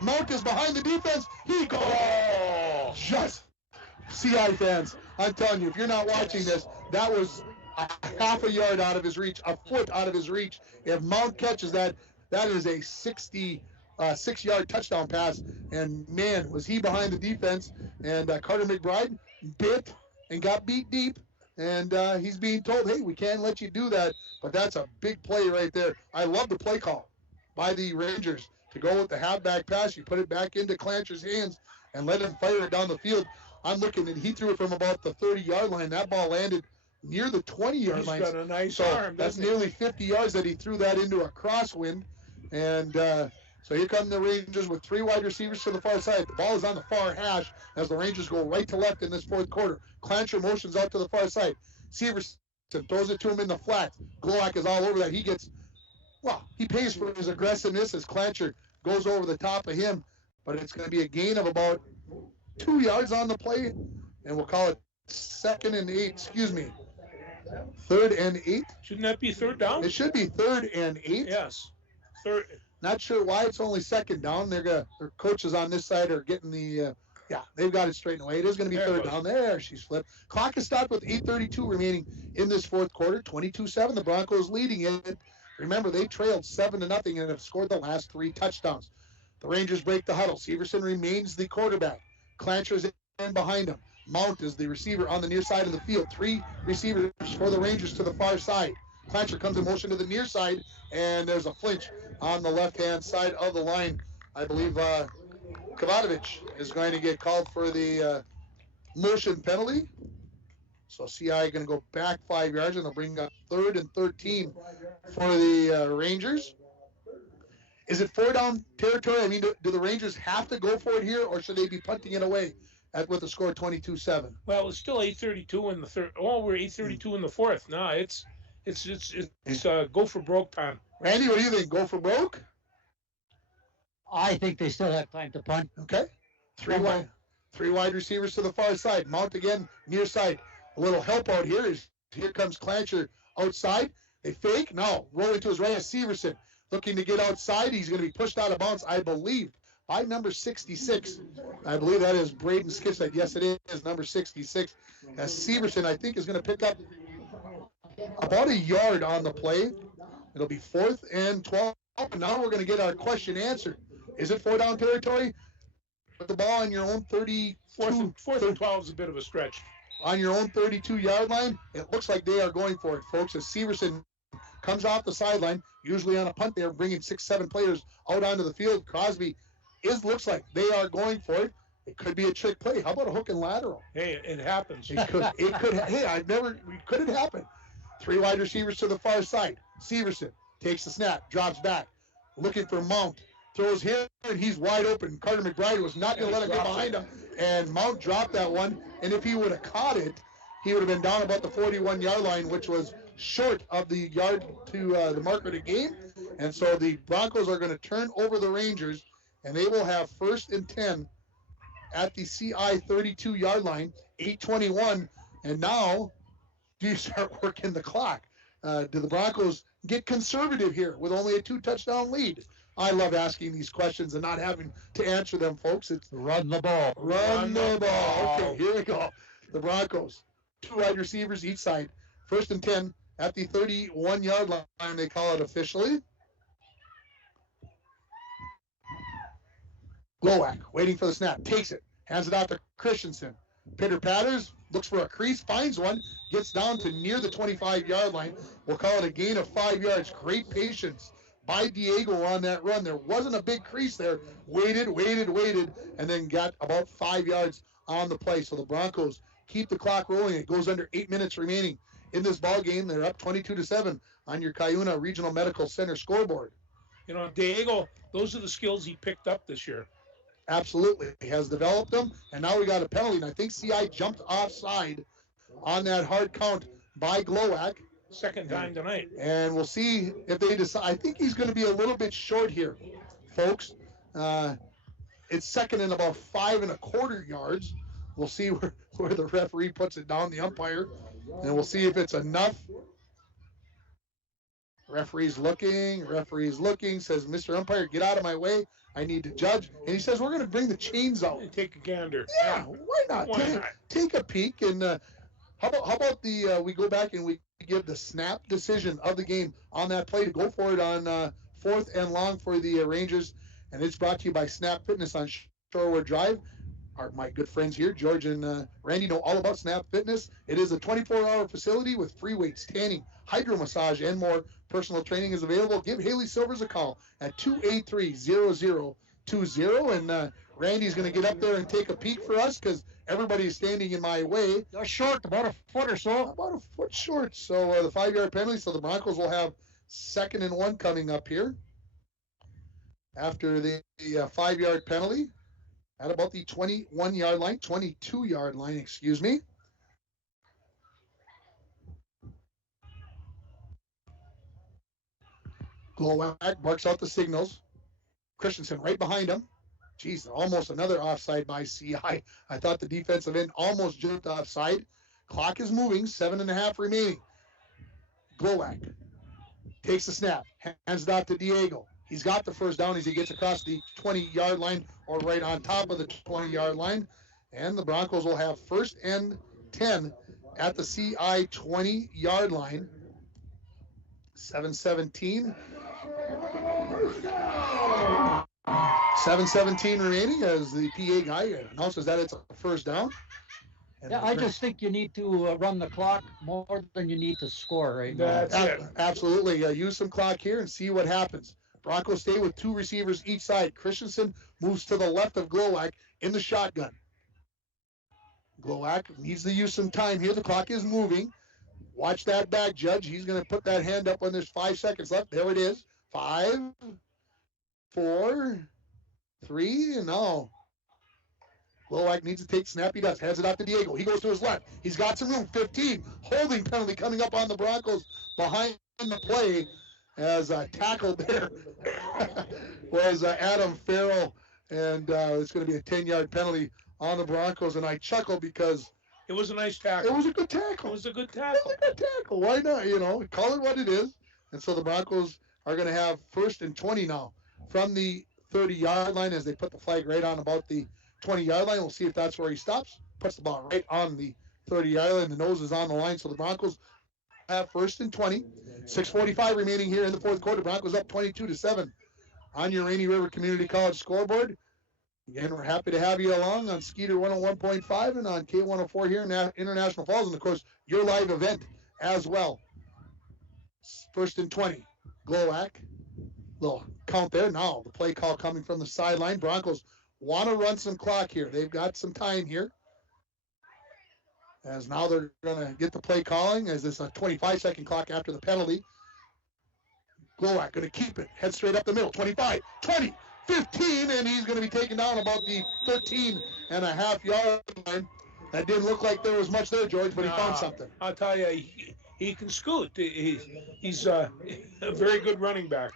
Mount is behind the defense. He goes. Oh, just CI fans, I'm telling you, if you're not watching this, that was a half a yard out of his reach, a foot out of his reach. If Mount catches that, that is a 66-yard touchdown pass. And man, was he behind the defense. And Carter McBride bit and got beat deep. And he's being told, hey, we can't let you do that. But that's a big play right there. I love the play call by the Rangers to go with the halfback pass. You put it back into Clancher's hands and let him fire it down the field. I'm looking, and he threw it from about the 30-yard line. That ball landed near the 20-yard line. He's got a nice so arm. That's nearly 50 yards that he threw that into a crosswind. And so here come the Rangers with 3 wide receivers to the far side. The ball is on the far hash as the Rangers go right to left in this fourth quarter. Clancher motions out to the far side. Severson throws it to him in the flat. Glowacz is all over that. He pays for his aggressiveness as Clancher goes over the top of him. But it's going to be a gain of about 2 yards on the play. And we'll call it 2nd and 8. Excuse me. 3rd and 8. Shouldn't that be 3rd down? It should be 3rd and 8. Yes. 3rd. Not sure why it's only 2nd down. Their coaches on this side are getting the, they've got it straightened away. It is going to be 3rd down. There, she's flipped. Clock is stopped with 8:32 remaining in this fourth quarter. 22-7, the Broncos leading it. Remember, they trailed 7-0 and have scored the last 3 touchdowns. The Rangers break the huddle. Severson remains the quarterback. Clancher's in behind him. Mount is the receiver on the near side of the field. 3 receivers for the Rangers to the far side. Clancher comes in motion to the near side, and there's a flinch on the left-hand side of the line. I believe Kavatovich is going to get called for the motion penalty. So CI going to go back 5 yards, and they'll bring up 3rd and 13 for the Rangers. Is it 4-down territory? I mean, do the Rangers have to go for it here, or should they be punting it away with a score 22-7? Well, it's still 8:32 in the third. Oh, we're 8:32 in the fourth. No, it's go for broke time. Randy, what do you think? Go for broke? I think they still have time to punt. Okay. 3 wide receivers to the far side. Mount again, near side. A little help out here. Here comes Clancher outside. They fake. No. Roll into his right. Severson looking to get outside. He's going to be pushed out of bounds, I believe, by number 66. I believe that is Braden Skipside. Yes, it is number 66. As Severson, I think, is going to pick up about a yard on the play. It'll be 4th and 12. And now we're going to get our question answered. Is it 4-down territory? Put the ball on your own 32. 4th and 12 is a bit of a stretch. On your own 32-yard line, it looks like they are going for it, folks. As Severson comes off the sideline, usually on a punt, they're bringing 6-7 players out onto the field. Crosby looks like they are going for it. It could be a trick play. How about a hook and lateral? Hey, it happens. It could. Hey, could it happen? 3 wide receivers to the far side. Severson takes the snap, drops back, looking for Mount. Throws here, and he's wide open. Carter McBride was not going to let him get behind him, and Mount dropped that one. And if he would have caught it, he would have been down about the 41-yard line, which was short of the yard to the marker of the game. And so the Broncos are going to turn over the Rangers, and they will have 1st and 10 at the CI 32-yard line, 8:21. And now, do you start working the clock? Do the Broncos get conservative here with only a 2-touchdown lead? I love asking these questions and not having to answer them, folks. It's run the ball. Run the ball. Okay, here we go. The Broncos, 2 wide receivers each side. 1st and 10 at the 31-yard line, they call it officially. Glowacz waiting for the snap. Takes it. Hands it out to Christensen. Pitter-patters. Looks for a crease. Finds one. Gets down to near the 25-yard line. We'll call it a gain of 5 yards. Great patience by Diego on that run. There wasn't a big crease there. Waited, and then got about 5 yards on the play. So the Broncos keep the clock rolling. It goes under 8 minutes remaining in this ball game. They're up 22-7 on your Cuyuna Regional Medical Center scoreboard. You know, Diego, those are the skills he picked up this year. Absolutely. He has developed them, and now we got a penalty. And I think CI jumped offside on that hard count by Glowacz. Second time tonight. And we'll see if they decide. I think he's going to be a little bit short here, folks. It's second and about 5 1/4 yards. We'll see where the referee puts it down, the umpire, and we'll see if it's enough. Referee's looking, says, Mr. Umpire, get out of my way. I need to judge. And he says, we're going to bring the chains out. Take a gander. Yeah, why not? Take a peek. And how about we go back and we give the snap decision of the game on that play to go for it on 4th and long for the Rangers. And it's brought to you by Snap Fitness on Shorewood Drive. My good friends here, George and Randy, know all about Snap Fitness. It is a 24-hour facility with free weights, tanning, hydro massage, and more. Personal training is available. Give Haley Silvers a call at 283-0020. And Randy's going to get up there and take a peek for us because everybody's standing in my way. They're short, about a foot or so. About a foot short. So the 5-yard penalty. So the Broncos will have 2nd and 1 coming up here after the 5-yard penalty at about the 21-yard line, 22-yard line, excuse me. Glowacz barks out the signals. Christensen right behind him. Geez, almost another offside by CI. I thought the defensive end almost jumped offside. Clock is moving, 7.5 remaining. Glowacz takes the snap, hands it off to Diego. He's got the first down as he gets across the 20-yard line or right on top of the 20-yard line. And the Broncos will have 1st and 10 at the CI 20-yard line. 7:17 remaining as the PA guy announces that it's a first down. And yeah, I just think you need to run the clock more than you need to score right now. That's it. Absolutely. Use some clock here and see what happens. Broncos stay with 2 receivers each side. Christensen moves to the left of Glowacz in the shotgun. Glowacz needs to use some time here. The clock is moving. Watch that back, Judge. He's going to put that hand up when there's 5 seconds left. There it is. 5, 4, 3, and now Glowacz needs to take snap. He does. Hands it out to Diego. He goes to his left. He's got some room. 15. Holding penalty coming up on the Broncos behind the play as tackled there was Adam Farrell. And it's going to be a 10-yard penalty on the Broncos. And I chuckle because it was a nice tackle. It was a good tackle. It was a good tackle. Why not? Call it what it is. And so the Broncos are going to have 1st and 20 now from the 30-yard line as they put the flag right on about the 20-yard line. We'll see if that's where he stops. Puts the ball right on the 30-yard line. The nose is on the line. So the Broncos have 1st and 20. 6:45 remaining here in the 4th quarter. Broncos up 22-7 on your Rainy River Community College scoreboard. Again, we're happy to have you along on Skeeter 101.5 and on K104 here in International Falls. And, of course, your live event as well. 1st and 20. Glowacz. Little count there. Now the play call coming from the sideline. Broncos want to run some clock here. They've got some time here. As now they're going to get the play calling as it's a 25-second clock after the penalty. Glowacz going to keep it. Head straight up the middle. 25, 20. 15, and he's going to be taken down about the 13.5-yard line. That didn't look like there was much there, George, but he found something. I'll tell you, he can scoot. He's a very good running back.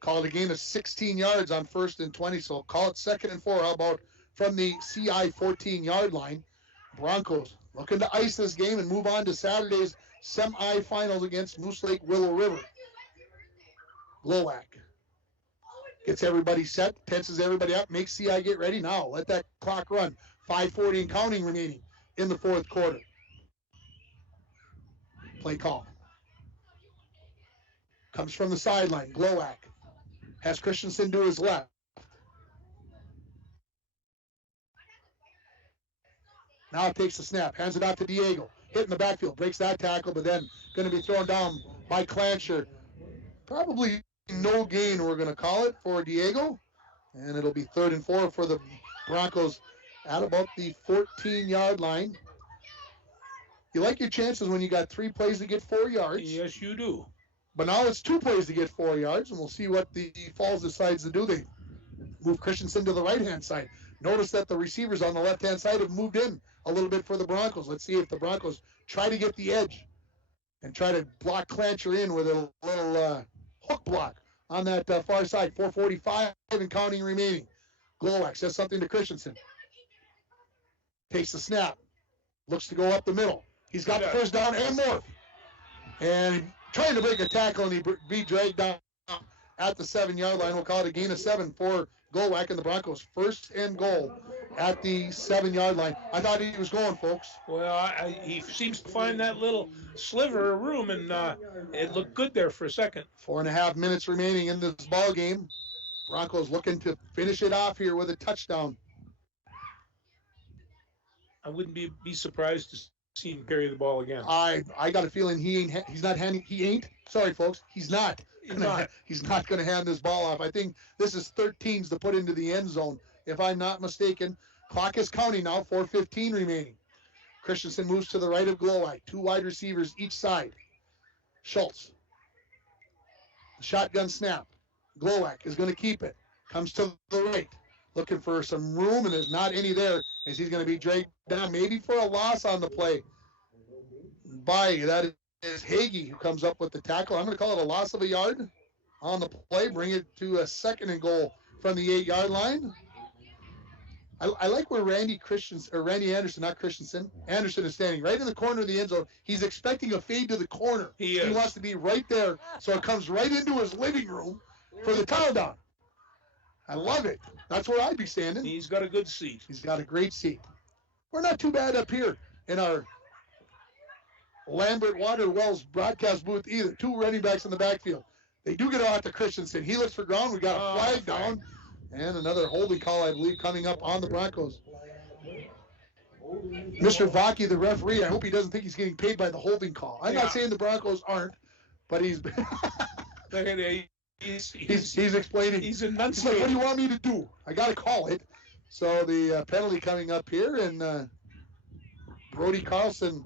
Called a gain of 16 yards on 1st and 20, so call it 2nd and 4. How about from the CI 14-yard line? Broncos looking to ice this game and move on to Saturday's semifinals against Moose Lake Willow River. Glowacz gets everybody set, tenses everybody up, makes CI get ready. Now, let that clock run. 5:40 and counting remaining in the 4th quarter. Play call. Comes from the sideline. Glowacz has Christensen to his left. Now takes the snap, hands it out to Diego. Hit in the backfield, breaks that tackle, but then going to be thrown down by Clancher. Probably no gain, we're going to call it, for Diego. And it'll be 3rd and 4 for the Broncos at about the 14-yard line. You like your chances when you got 3 plays to get 4 yards. Yes, you do. But now it's 2 plays to get 4 yards, and we'll see what the Falls decides to do. They move Christensen to the right-hand side. Notice that the receivers on the left-hand side have moved in a little bit for the Broncos. Let's see if the Broncos try to get the edge and try to block Clancher in with a little hook block on that far side. 4:45 and counting remaining. Glowak says something to Christensen. Takes the snap. Looks to go up the middle. He's got the first down and more. And trying to break a tackle, and he be dragged down at the 7-yard line. We'll call it a gain of 7 for Glowak and the Broncos. 1st and goal at the 7-yard line. I thought he was going, folks. Well, he seems to find that little sliver of room, and it looked good there for a second. 4.5 minutes remaining in this ball game. Broncos looking to finish it off here with a touchdown. I wouldn't be surprised to see him carry the ball again. I got a feeling he's not going to hand this ball off. I think this is 13s to put into the end zone, if I'm not mistaken. Clock is counting now, 4:15 remaining. Christensen moves to the right of Glowak. 2 wide receivers each side. Schultz. Shotgun snap. Glowak is going to keep it. Comes to the right. Looking for some room, and there's not any there, as he's going to be dragged down, maybe for a loss on the play. That is Hagee, who comes up with the tackle. I'm going to call it a loss of a yard on the play. Bring it to a 2nd and goal from the 8-yard line. I like where Randy Anderson, not Christensen, Anderson is standing right in the corner of the end zone. He's expecting a fade to the corner. He wants to be right there, so it comes right into his living room for the touchdown. I love it. That's where I'd be standing. He's got a good seat. He's got a great seat. We're not too bad up here in our Lambert Water Wells broadcast booth either. 2 running backs in the backfield. They do get out to Christensen. He looks for ground. We got a flag down. And another holding call, I believe, coming up on the Broncos. Mr. Vaki, the referee, I hope he doesn't think he's getting paid by the holding call. I'm not saying the Broncos aren't, but he's explaining. He's like, enunciating. what do you want me to do? I got to call it. So the penalty coming up here, and Brody Carlson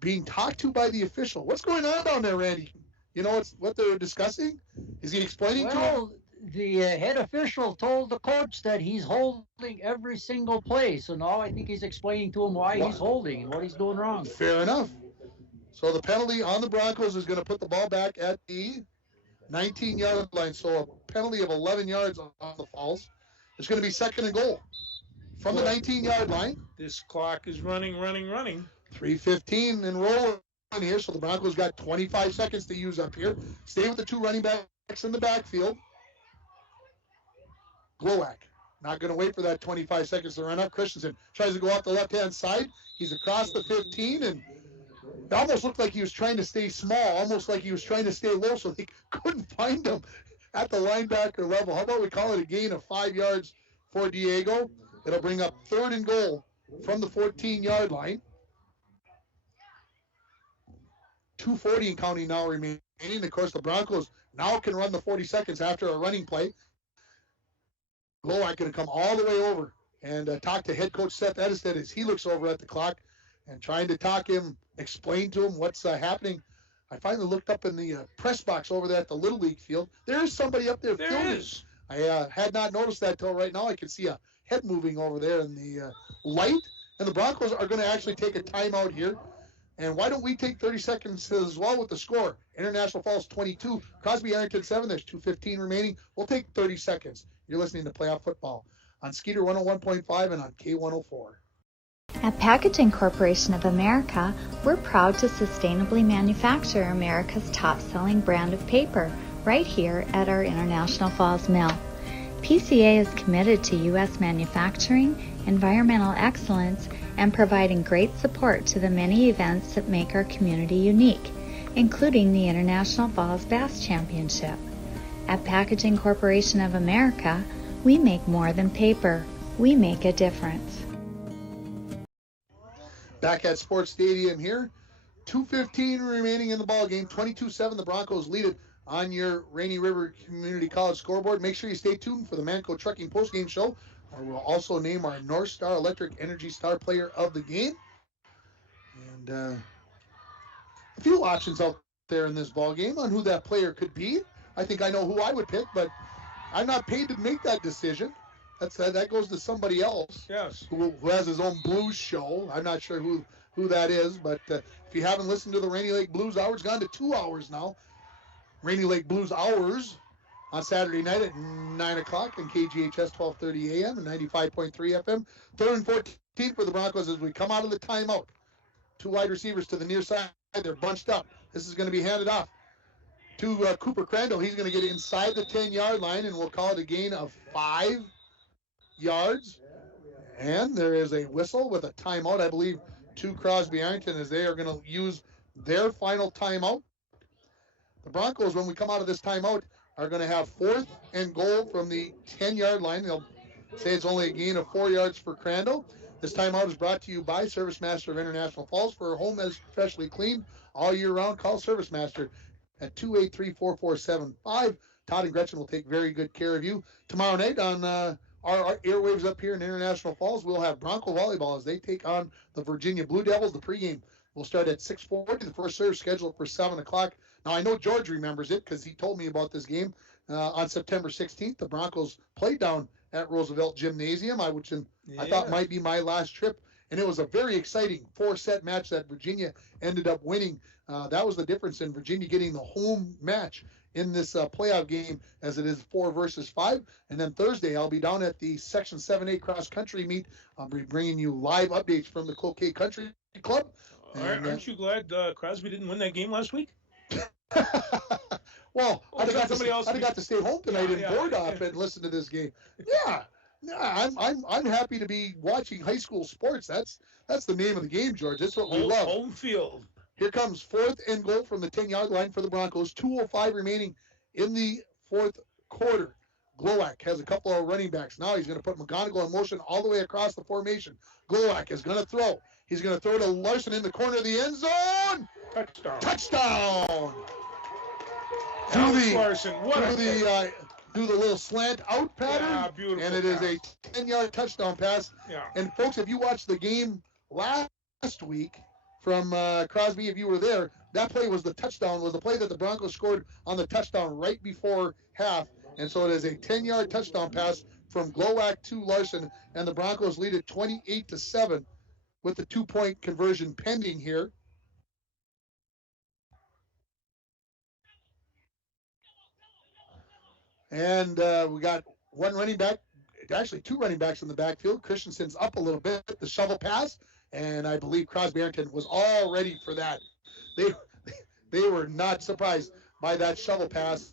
being talked to by the official. What's going on down there, Randy? You know what they're discussing? Is he explaining to him? The head official told the coach that he's holding every single play. So now I think he's explaining to him why he's holding and what he's doing wrong. Fair enough. So the penalty on the Broncos is going to put the ball back at the 19-yard line. So a penalty of 11 yards off the falls. It's going to be 2nd and goal from the 19-yard line. This clock is running. 3:15 and rolling here. So the Broncos got 25 seconds to use up here. Stay with the 2 running backs in the backfield. Glowak not going to wait for that 25 seconds to run up. Christensen tries to go off the left-hand side. He's across the 15, and it almost looked like he was trying to stay small, almost like he was trying to stay low, so they couldn't find him at the linebacker level. How about we call it a gain of 5 yards for Diego? It'll bring up 3rd and goal from the 14-yard line. 2:40 and counting now remaining. Of course, the Broncos now can run the 40 seconds after a running play. Glowak going to come all the way over and talk to head coach Seth Edisted as he looks over at the clock and trying to talk him, explain to him what's happening. I finally looked up in the press box over there at the Little League field. There is somebody up there filming. I had not noticed that till right now. I can see a head moving over there in the light. And the Broncos are going to actually take a timeout here. And why don't we take 30 seconds as well with the score? International Falls 22, Crosby Ironton 7. There's 2:15 remaining. We'll take 30 seconds. You're listening to Playoff Football on Skeeter 101.5 and on K104. At Packaging Corporation of America, we're proud to sustainably manufacture America's top-selling brand of paper right here at our International Falls mill. PCA is committed to U.S. manufacturing, environmental excellence, and providing great support to the many events that make our community unique, including the International Falls Bass Championship. At Packaging Corporation of America, we make more than paper. We make a difference. Back at Sports Stadium here. 2:15 remaining in the ball game. 22-7. The Broncos lead it on your Rainy River Community College scoreboard. Make sure you stay tuned for the Manco Trucking postgame show, where we'll also name our North Star Electric Energy Star Player of the game. And a few options out there in this ball game on who that player could be. I think I know who I would pick, but I'm not paid to make that decision. That goes to somebody else. Yes. Who has his own blues show. I'm not sure who that is, but if you haven't listened to the Rainy Lake Blues Hour, it's gone to 2 hours now. Rainy Lake Blues Hours on Saturday night at 9 o'clock on KGHS 1230 AM and 95.3 FM. 3rd and 14 for the Broncos as we come out of the timeout. 2 wide receivers to the near side. They're bunched up. This is going to be handed off to Cooper Crandall. He's going to get inside the 10-yard line, and we'll call it a gain of 5 yards. And there is a whistle with a timeout, I believe, to Crosby Ironton, as they are going to use their final timeout. The Broncos, when we come out of this timeout, are going to have 4th and goal from the 10-yard line. They'll say it's only a gain of 4 yards for Crandall. This timeout is brought to you by Service Master of International Falls. For a home that is professionally cleaned all year round, call Service Master at 283-4475. Todd and Gretchen will take very good care of you. Tomorrow night on our airwaves up here in International Falls, we'll have Bronco Volleyball as they take on the Virginia Blue Devils. The pregame will start at 6:40. The first serve scheduled for 7 o'clock. Now, I know George remembers it because he told me about this game on September 16th. The Broncos played down at Roosevelt Gymnasium, I thought might be my last trip. And it was a very exciting 4-set match that Virginia ended up winning. That was the difference in Virginia getting the home match in this playoff game, as it is 4 versus 5. And then Thursday, I'll be down at the Section 7A cross country meet. I'll be bringing you live updates from the Cloquet Country Club. Aren't you glad Crosby didn't win that game last week? Well, I'd have got to stay home tonight and board up and listen to this game. Yeah, I'm happy to be watching high school sports. That's the name of the game, George. That's what we love. Home field. Here comes 4th and goal from the 10-yard line for the Broncos. 2:05 remaining in the 4th quarter. Glowak has a couple of running backs. Now he's going to put McGonigal in motion all the way across the formation. Glowak is going to throw. He's going to throw to Larson in the corner of the end zone. Touchdown. Larson, do the little slant out pattern. Yeah, beautiful. And it is a 10-yard touchdown pass. Yeah. And folks, if you watched the game last week from Crosby, if you were there, that play was the touchdown, was the play that the Broncos scored on the touchdown right before half. And so it is a 10-yard touchdown pass from Glowak to Larson, and the Broncos lead it 28-7 with the 2-point conversion pending here. And we got one running back, actually 2 running backs in the backfield. Christensen's up a little bit, the shovel pass, and I believe Crosby Ironton was all ready for that. They were not surprised by that shovel pass,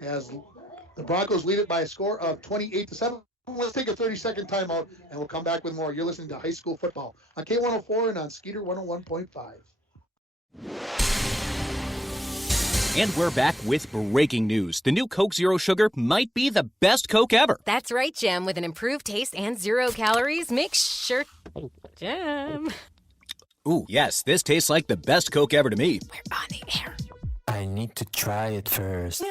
as the Broncos lead it by a score of 28-7. Let's take a 30-second timeout, and we'll come back with more. You're listening to High School Football on K104 and on Skeeter 101.5. And we're back with breaking news. The new Coke Zero Sugar might be the best Coke ever. That's right, Jim. With an improved taste and 0 calories, make sure... Jim. Ooh, yes, this tastes like the best Coke ever to me. We're on the air. I need to try it first.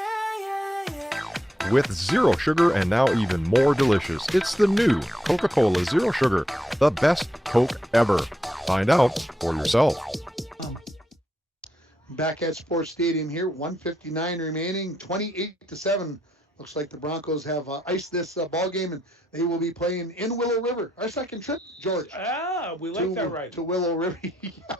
With zero sugar and now even more delicious, it's the new Coca-Cola Zero Sugar, the best Coke ever. Find out for yourself. Back at Sports Stadium here, 1:59 remaining, 28-7. Looks like the Broncos have iced this ball game, and they will be playing in Willow River. Our second trip, George. We like that right. To Willow River. Yeah.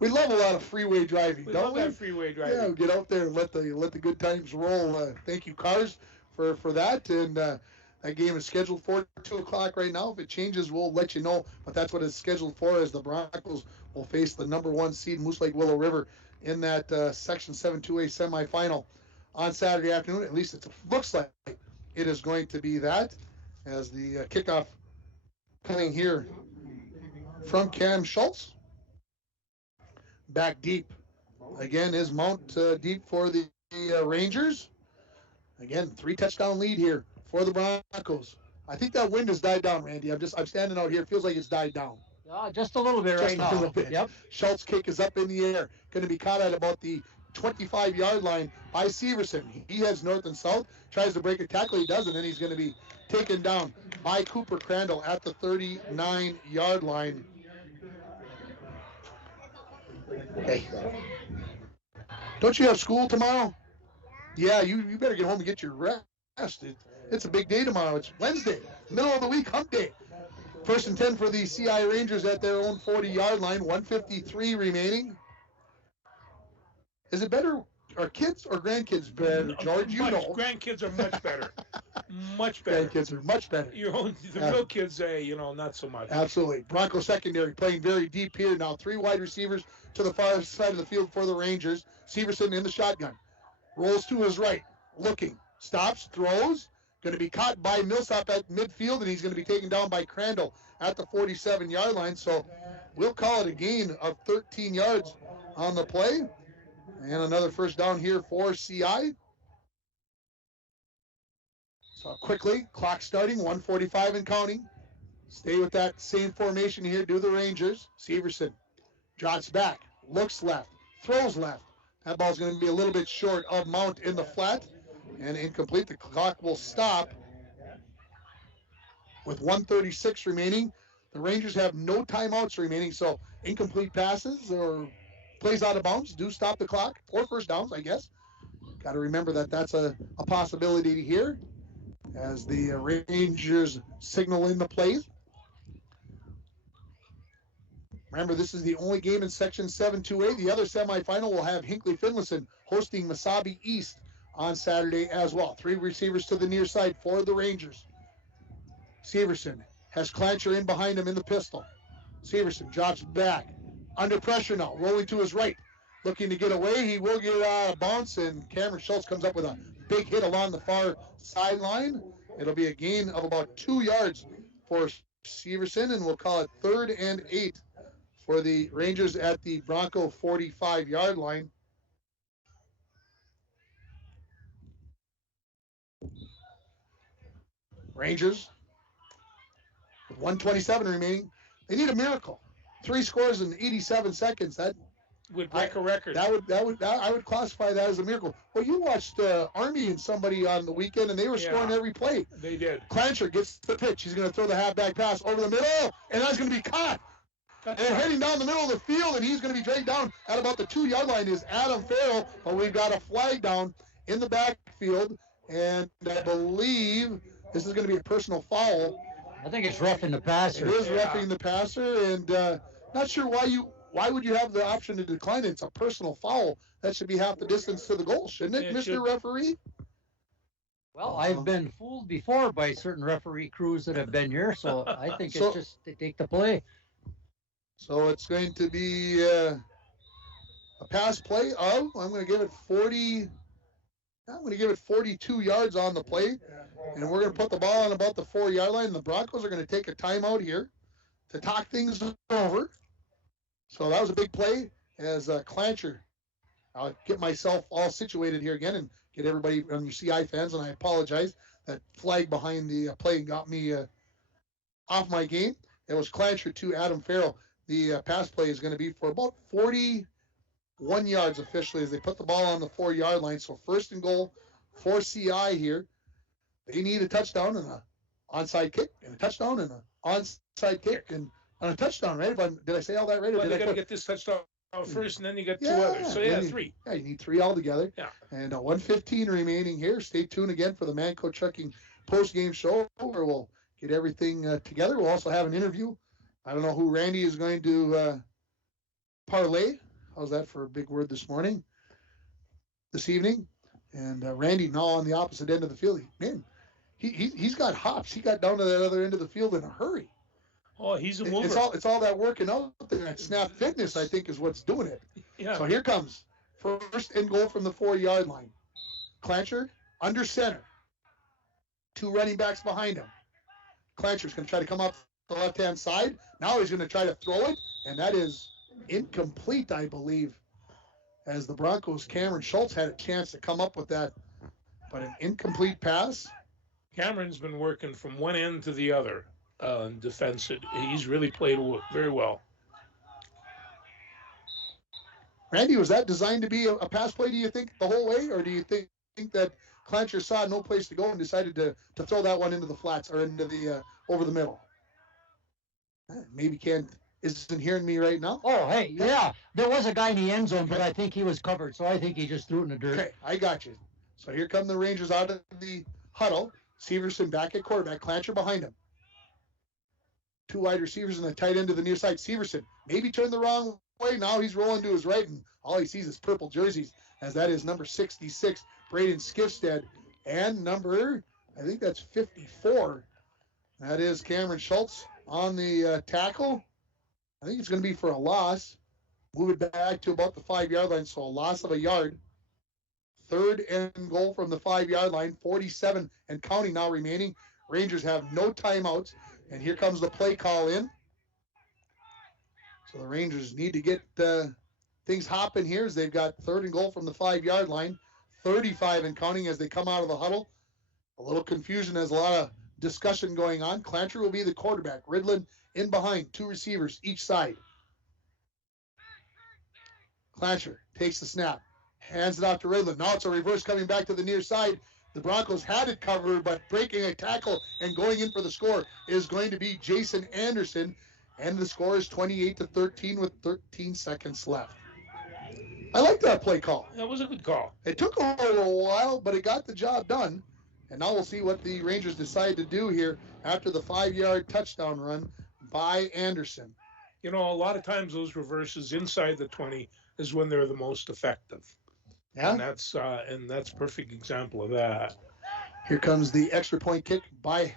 We love a lot of freeway driving, don't love we? That freeway driving. Yeah, get out there and let the good times roll. Thank you, Cars, for that. And that game is scheduled for 2 o'clock right now. If it changes, we'll let you know. But that's what it's scheduled for, as the Broncos will face the number 1 seed, Moose Lake Willow River, in that Section 7-2A semifinal on Saturday afternoon. At least it looks like it is going to be that, as the kickoff coming here from Cam Schultz. Back deep. Again, is Mount deep for the Rangers. Again, 3-touchdown lead here for the Broncos. I think that wind has died down, Randy. I'm standing out here. It feels like it's died down. Just a little bit right now. Just a little bit. Yep. Schultz kick is up in the air. Going to be caught at about the 25-yard line by Severson. He heads north and south, tries to break a tackle. He doesn't, and he's going to be taken down by Cooper Crandall at the 39-yard line. Hey, don't you have school tomorrow? Yeah, you better get home and get your rest. It's a big day tomorrow. It's Wednesday, middle of the week, hump day. 1st and 10 for the CI Rangers at their own 40-yard line. 1:53 remaining. Is it better? Are kids or grandkids better, George? You know. Grandkids are much better. Much better. Grandkids are much better. The real kids, not so much. Absolutely. Bronco secondary playing very deep here now. 3 wide receivers to the far side of the field for the Rangers. Severson in the shotgun. Rolls to his right. Looking. Stops. Throws. Going to be caught by Millsap at midfield, and he's going to be taken down by Crandall at the 47-yard line. So we'll call it a gain of 13 yards on the play. And another first down here for CI. So quickly, clock starting, 1:45 and counting. Stay with that same formation here, do the Rangers. Severson drops back, looks left, throws left. That ball's going to be a little bit short of Mount in the flat and incomplete. The clock will stop with 1:36 remaining. The Rangers have no timeouts remaining, so incomplete passes or plays out of bounds do stop the clock, or first downs, I guess. Got to remember that that's a possibility here as the Rangers signal in the plays. Remember, this is the only game in Section 7-2A. The other semifinal will have Hinckley-Finlayson hosting Mesabi East on Saturday as well. 3 receivers to the near side for the Rangers. Severson has Clancher in behind him in the pistol. Severson drops back. Under pressure now, rolling to his right. Looking to get away. He will get out of bounds, and Cameron Schultz comes up with a big hit along the far sideline. It'll be a gain of about 2 yards for Severson, and we'll call it 3rd and 8 for the Rangers at the Bronco 45-yard line. Rangers, with 1:27 remaining, they need a miracle. 3 scores in 87 seconds. That would break a record. I would classify that as a miracle. Well, you watched Army and somebody on the weekend, and they were scoring every play. They did. Clancher gets the pitch. He's going to throw the halfback pass over the middle, and that's going to be caught. And heading down the middle of the field, and he's going to be dragged down at about the 2-yard line is Adam Farrell. But we've got a flag down in the backfield, and I believe this is going to be a personal foul. I think it's roughing the passer. It is roughing the passer, and not sure why would you have the option to decline it? It's a personal foul. That should be half the distance to the goal, shouldn't it, Mr. Referee? Well, I've been fooled before by certain referee crews that have been here, so I think it's just they take the play. So it's going to be a pass play of, I'm going to give it 42 yards on the play, and we're going to put the ball on about the 4-yard line. The Broncos are going to take a timeout here to talk things over. So that was a big play as Clancher. I'll get myself all situated here again and get everybody on your CI fans, and I apologize. That flag behind the play got me off my game. It was Clancher to Adam Farrell. The pass play is going to be for about 41 yards officially as they put the ball on the 4-yard line. So 1st and goal for CI here. They need a touchdown and an onside kick and a touchdown and an onside kick and on a touchdown, right? Did I say all that right? Well, you got to get this touchdown first, and then you get 2 others. So, 3. Yeah, you need 3 altogether. Yeah. And 1:15 remaining here. Stay tuned again for the Manco Trucking post-game show where we'll get everything together. We'll also have an interview. I don't know who Randy is going to parlay. How's that for a big word this evening? And Randy now on the opposite end of the field. Man, he's got hops. He got down to that other end of the field in a hurry. Oh, he's a mover. It's all that working out there. That snap fitness, I think, is what's doing it. Yeah. So here comes 1st and goal from the 4-yard line. Clancher under center. 2 running backs behind him. Clancher's going to try to come up the left-hand side. Now he's going to try to throw it, and that is incomplete, I believe, as the Broncos' Cameron Schultz had a chance to come up with that, but an incomplete pass. Cameron's been working from one end to the other. Defense. He's really played very well. Randy, was that designed to be a pass play, do you think, the whole way? Or do you think that Clancher saw no place to go and decided to throw that one into the flats or into the over the middle? Maybe Ken isn't hearing me right now. Oh, hey, yeah. There was a guy in the end zone, but I think he was covered, so I think he just threw it in the dirt. Okay, I got you. So here come the Rangers out of the huddle. Severson back at quarterback. Clancher behind him. 2 wide receivers and the tight end to the near side. Severson maybe turned the wrong way. Now he's rolling to his right, and all he sees is purple jerseys, as that is number 66, Braden Skifstead, and number, I think that's 54. That is Cameron Schultz on the tackle. I think it's going to be for a loss. Move it back to about the 5-yard line, so a loss of a yard. 3rd and goal from the 5-yard line, 47 and counting now remaining. Rangers have no timeouts, and here comes the play call in. So the Rangers need to get things hopping here as they've got 3rd and goal from the 5-yard line, 35 and counting as they come out of the huddle. A little confusion, there's a lot of discussion going on. Clancher will be the quarterback. Ridlin in behind, 2 receivers each side. Clancher takes the snap, hands it off to Ridlin. Now it's a reverse coming back to the near side. The Broncos had it covered, but breaking a tackle and going in for the score is going to be Jason Anderson. And the score is 28-13 with 13 seconds left. I like that play call. That was a good call. It took a little while, but it got the job done. And now we'll see what the Rangers decide to do here after the 5-yard touchdown run by Anderson. You know, a lot of times those reverses inside the 20 is when they're the most effective. Yeah. And that's a perfect example of that. Here comes the extra point kick by, I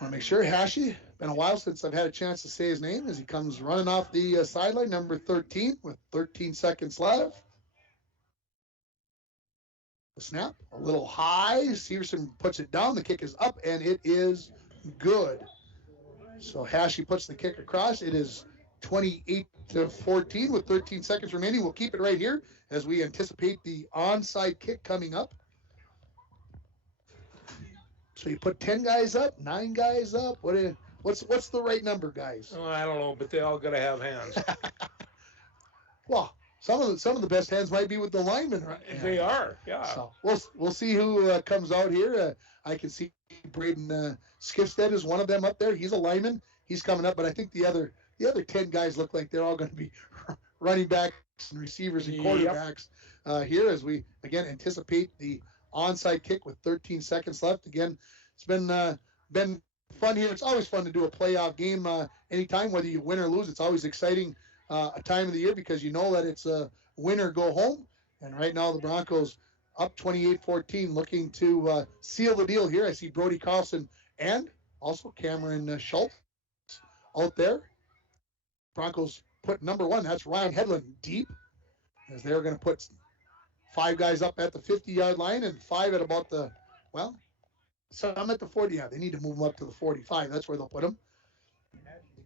want to make sure, Hashi. Been a while since I've had a chance to say his name as he comes running off the sideline, number 13 with 13 seconds left. The snap, a little high. Severson puts it down. The kick is up, and it is good. So Hashi puts the kick across. It is 28-14 with 13 seconds remaining. We'll keep it right here as we anticipate the onside kick coming up. So you put 10 guys up, 9 guys up. What's the right number, guys? Oh, I don't know, but they all got to have hands. Well, some of the best hands might be with the linemen, right? They are, yeah. So we'll see who comes out here. I can see Braden Skifstead is one of them up there. He's a lineman. He's coming up, but I think the other 10 guys look like they're all going to be running backs and receivers and quarterbacks here as we again anticipate the onside kick with 13 seconds left. Again, it's been fun here. It's always fun to do a playoff game anytime, whether you win or lose. It's always exciting a time of the year because you know that it's a win or go home. And right now the Broncos up 28-14, looking to seal the deal here. I see Brody Carlson and also Cameron Schultz out there. Broncos put number 1, that's Ryan Hedlund, deep, as they're going to put 5 guys up at the 50-yard line and 5 at about the, well, some at the 40. Yeah, they need to move them up to the 45. That's where they'll put them.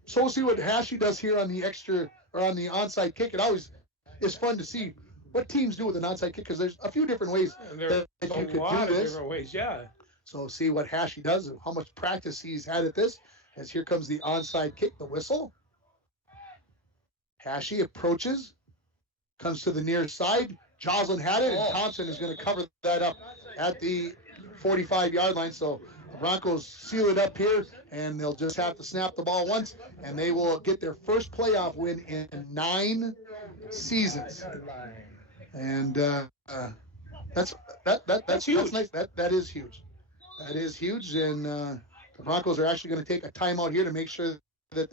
So we'll see what Hashi does here on the extra, or on the onside kick. It always is fun to see what teams do with an onside kick because there's a few different ways that you could do this. Different ways, yeah. So see what Hashi does and how much practice he's had at this. As here comes the onside kick, the whistle. Hashi approaches, comes to the near side. Joslin had it, and Thompson is going to cover that up at the 45-yard line. So the Broncos seal it up here, and they'll just have to snap the ball once, and they will get their first playoff win in 9 seasons. And that's huge. Nice. That is huge. That is huge, and the Broncos are actually going to take a timeout here to make sure that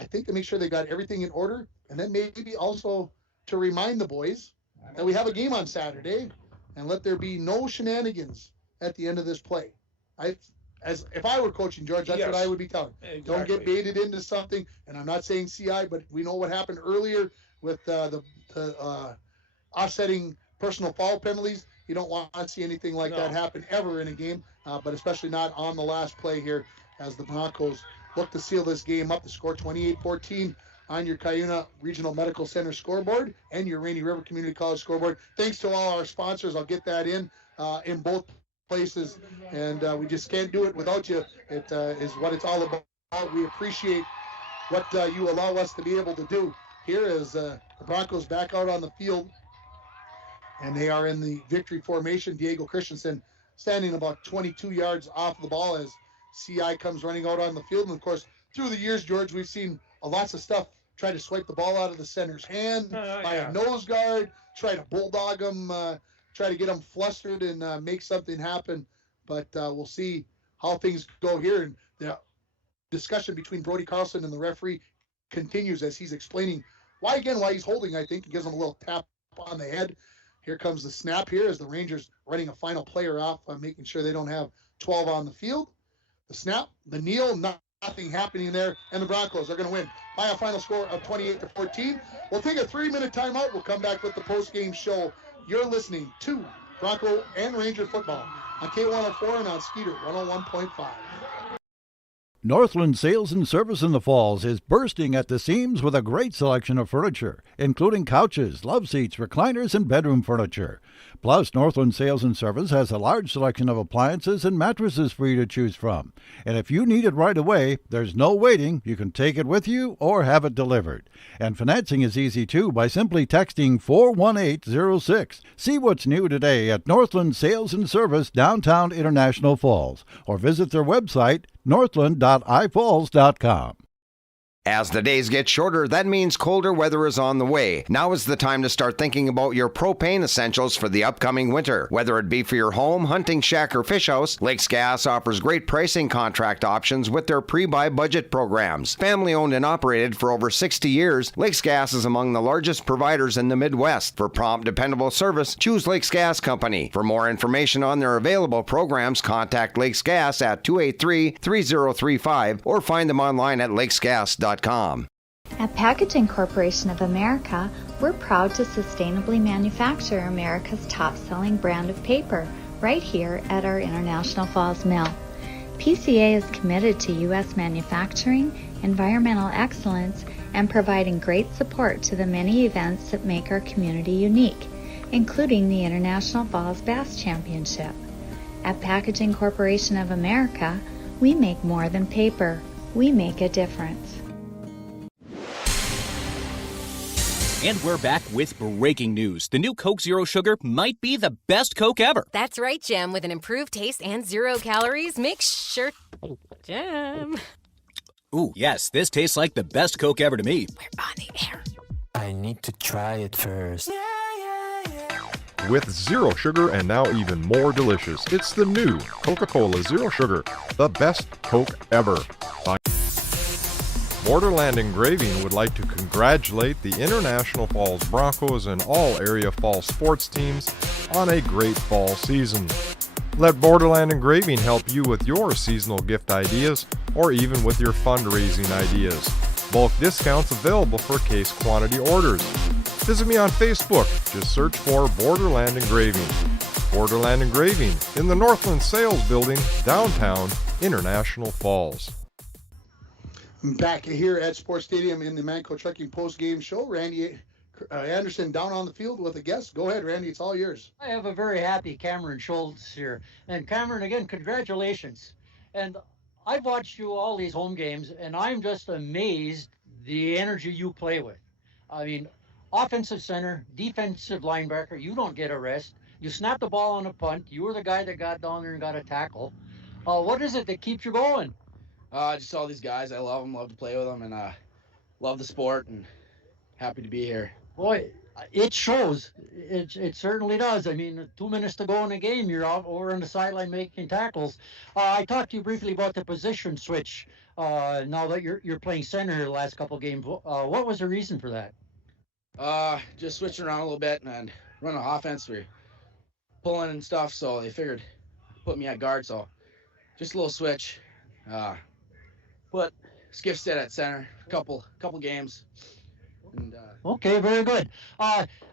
I think to make sure they got everything in order, and then maybe also to remind the boys that we have a game on Saturday, and let there be no shenanigans at the end of this play. If I were coaching, George, that's what I would be telling. Exactly. Don't get baited into something, and I'm not saying CI, but we know what happened earlier with the offsetting personal foul penalties. You don't want to see anything like that happen ever in a game, but especially not on the last play here as the Broncos look to seal this game up. The score 28-14 on your Cuyuna Regional Medical Center scoreboard and your Rainy River Community College scoreboard. Thanks to all our sponsors. I'll get that in both places, and we just can't do it without you. It is what it's all about. We appreciate what you allow us to be able to do here as the Broncos back out on the field, and they are in the victory formation. Diego Christensen standing about 22 yards off the ball as CI comes running out on the field. And, of course, through the years, George, we've seen lots of stuff try to swipe the ball out of the center's hand by a nose guard, try to bulldog him, try to get them flustered and make something happen. But we'll see how things go here. And the discussion between Brody Carlson and the referee continues as he's explaining why he's holding, I think. He gives him a little tap on the head. Here comes the snap here as the Rangers running a final player off, making sure they don't have 12 on the field. The snap, the kneel, nothing happening there, and the Broncos are going to win by a final score of 28-14. We'll take a 3-minute timeout. We'll come back with the post-game show. You're listening to Bronco and Ranger football on K104 and on Skeeter 101.5. Northland Sales and Service in the Falls is bursting at the seams with a great selection of furniture, including couches, love seats, recliners, and bedroom furniture. Plus, Northland Sales and Service has a large selection of appliances and mattresses for you to choose from. And if you need it right away, there's no waiting. You can take it with you or have it delivered. And financing is easy too by simply texting 41806. See what's new today at Northland Sales and Service, downtown International Falls, or visit their website, northland.ifalls.com. As the days get shorter, that means colder weather is on the way. Now is the time to start thinking about your propane essentials for the upcoming winter. Whether it be for your home, hunting shack, or fish house, Lakes Gas offers great pricing contract options with their pre-buy budget programs. Family owned and operated for over 60 years, Lakes Gas is among the largest providers in the Midwest. For prompt, dependable service, choose Lakes Gas Company. For more information on their available programs, contact Lakes Gas at 283-3035 or find them online at lakesgas.com. At Packaging Corporation of America, we're proud to sustainably manufacture America's top-selling brand of paper right here at our International Falls Mill. PCA is committed to U.S. manufacturing, environmental excellence, and providing great support to the many events that make our community unique, including the International Falls Bass Championship. At Packaging Corporation of America, we make more than paper. We make a difference. And we're back with breaking news. The new Coke Zero Sugar might be the best Coke ever. That's right, Jim. With an improved taste and 0 calories, make sure... Jim. Ooh, yes, this tastes like the best Coke ever to me. We're on the air. I need to try it first. With zero sugar and now even more delicious, it's the new Coca-Cola Zero Sugar, the best Coke ever. Borderland Engraving would like to congratulate the International Falls Broncos and all area fall sports teams on a great fall season. Let Borderland Engraving help you with your seasonal gift ideas or even with your fundraising ideas. Bulk discounts available for case quantity orders. Visit me on Facebook. Just search for Borderland Engraving. Borderland Engraving in the Northland Sales Building, downtown International Falls. Back here at Sports Stadium in the Manco Trucking post-game show, Randy Anderson down on the field with a guest. Go ahead, Randy. It's all yours. I have a very happy Cameron Schultz here. And Cameron, again, congratulations. And I've watched you all these home games, and I'm just amazed the energy you play with. I mean, offensive center, defensive linebacker, you don't get a rest. You snap the ball on a punt. You were the guy that got down there and got a tackle. What is it that keeps you going? Just all these guys. I love them, love to play with them, and love the sport, and happy to be here. Boy, it shows. It certainly does. I mean, 2 minutes to go in the game, you're out over on the sideline making tackles. I talked to you briefly about the position switch. Now that you're playing center the last couple of games, what was the reason for that? Just switching around a little bit and running offense. We're pulling and stuff, so they figured put me at guard. So just a little switch. But Skiff stayed at center a couple games. And, okay, very good.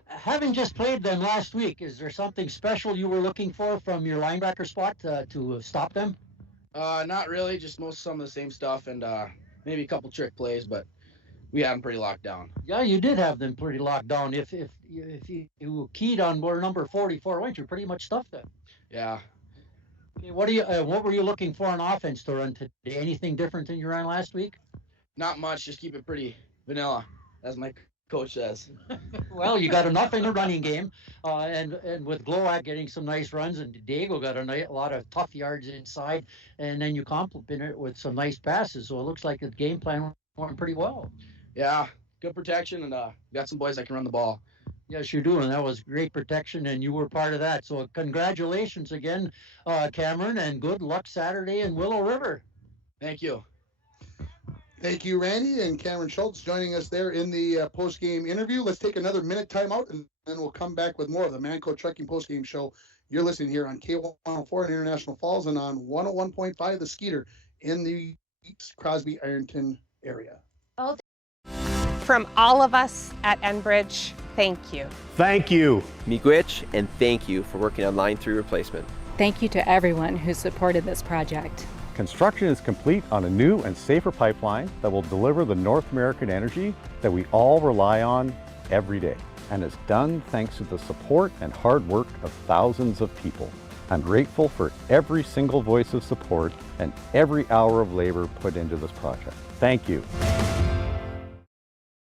Having just played them last week, is there something special you were looking for from your linebacker spot to stop them? Not really, just some of the same stuff and maybe a couple trick plays, but we had them pretty locked down. Yeah, you did have them pretty locked down. If you keyed on number 44, weren't you pretty much stuffed them? Yeah. What were you looking for on offense to run today? Anything different than you ran last week? Not much. Just keep it pretty vanilla, as my coach says. Well, you got enough in the running game, and with Glowak getting some nice runs, and Diego got a lot of tough yards inside, and then you complement it with some nice passes. So it looks like the game plan went pretty well. Yeah, good protection, and got some boys that can run the ball. Yes, you do, and that was great protection, and you were part of that. So congratulations again, Cameron, and good luck Saturday in Willow River. Thank you. Thank you, Randy and Cameron Schultz, joining us there in the post-game interview. Let's take another minute timeout, and then we'll come back with more of the Manco Trucking post-game show. You're listening here on K104 in International Falls and on 101.5 The Skeeter in the Crosby Ironton area. From all of us at Enbridge, thank you. Thank you. Miigwech, and thank you for working on Line 3 replacement. Thank you to everyone who supported this project. Construction is complete on a new and safer pipeline that will deliver the North American energy that we all rely on every day. And it's done thanks to the support and hard work of thousands of people. I'm grateful for every single voice of support and every hour of labor put into this project. Thank you.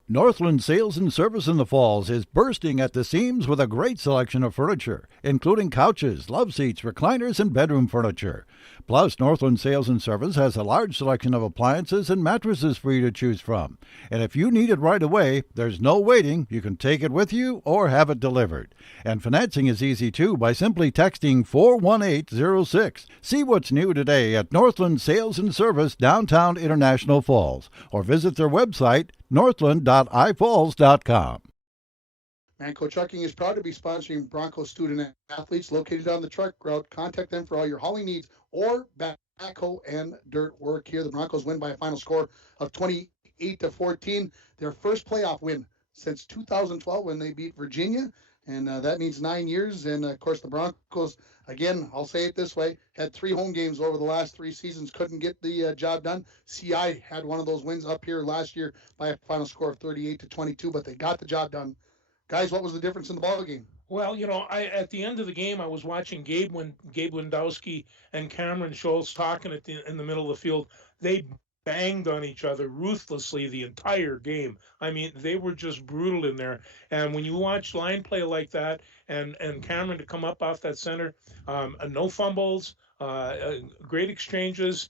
Northland Sales and Service in the Falls is bursting at the seams with a great selection of furniture, including couches, love seats, recliners, and bedroom furniture. Plus, Northland Sales and Service has a large selection of appliances and mattresses for you to choose from. And if you need it right away, there's no waiting. You can take it with you or have it delivered. And financing is easy too by simply texting 41806. See what's new today at Northland Sales and Service, downtown International Falls, or visit their website, northland.ifalls.com. Manco Trucking is proud to be sponsoring Broncos student athletes located on the truck route. Contact them for all your hauling needs or backhoe and dirt work here. The Broncos win by a final score of 28-14. Their first playoff win since 2012 when they beat Virginia, and that means 9 years. And, of course, the Broncos, again, I'll say it this way, had 3 home games over the last 3 seasons, couldn't get the job done. CI had one of those wins up here last year by a final score of 38-22, but they got the job done. Guys, what was the difference in the ball game? Well, at the end of the game, I was watching Gabe Wendowski and Cameron Schultz talking in the middle of the field. They banged on each other ruthlessly the entire game. I mean, they were just brutal in there. And when you watch line play like that, and Cameron to come up off that center, no fumbles, great exchanges.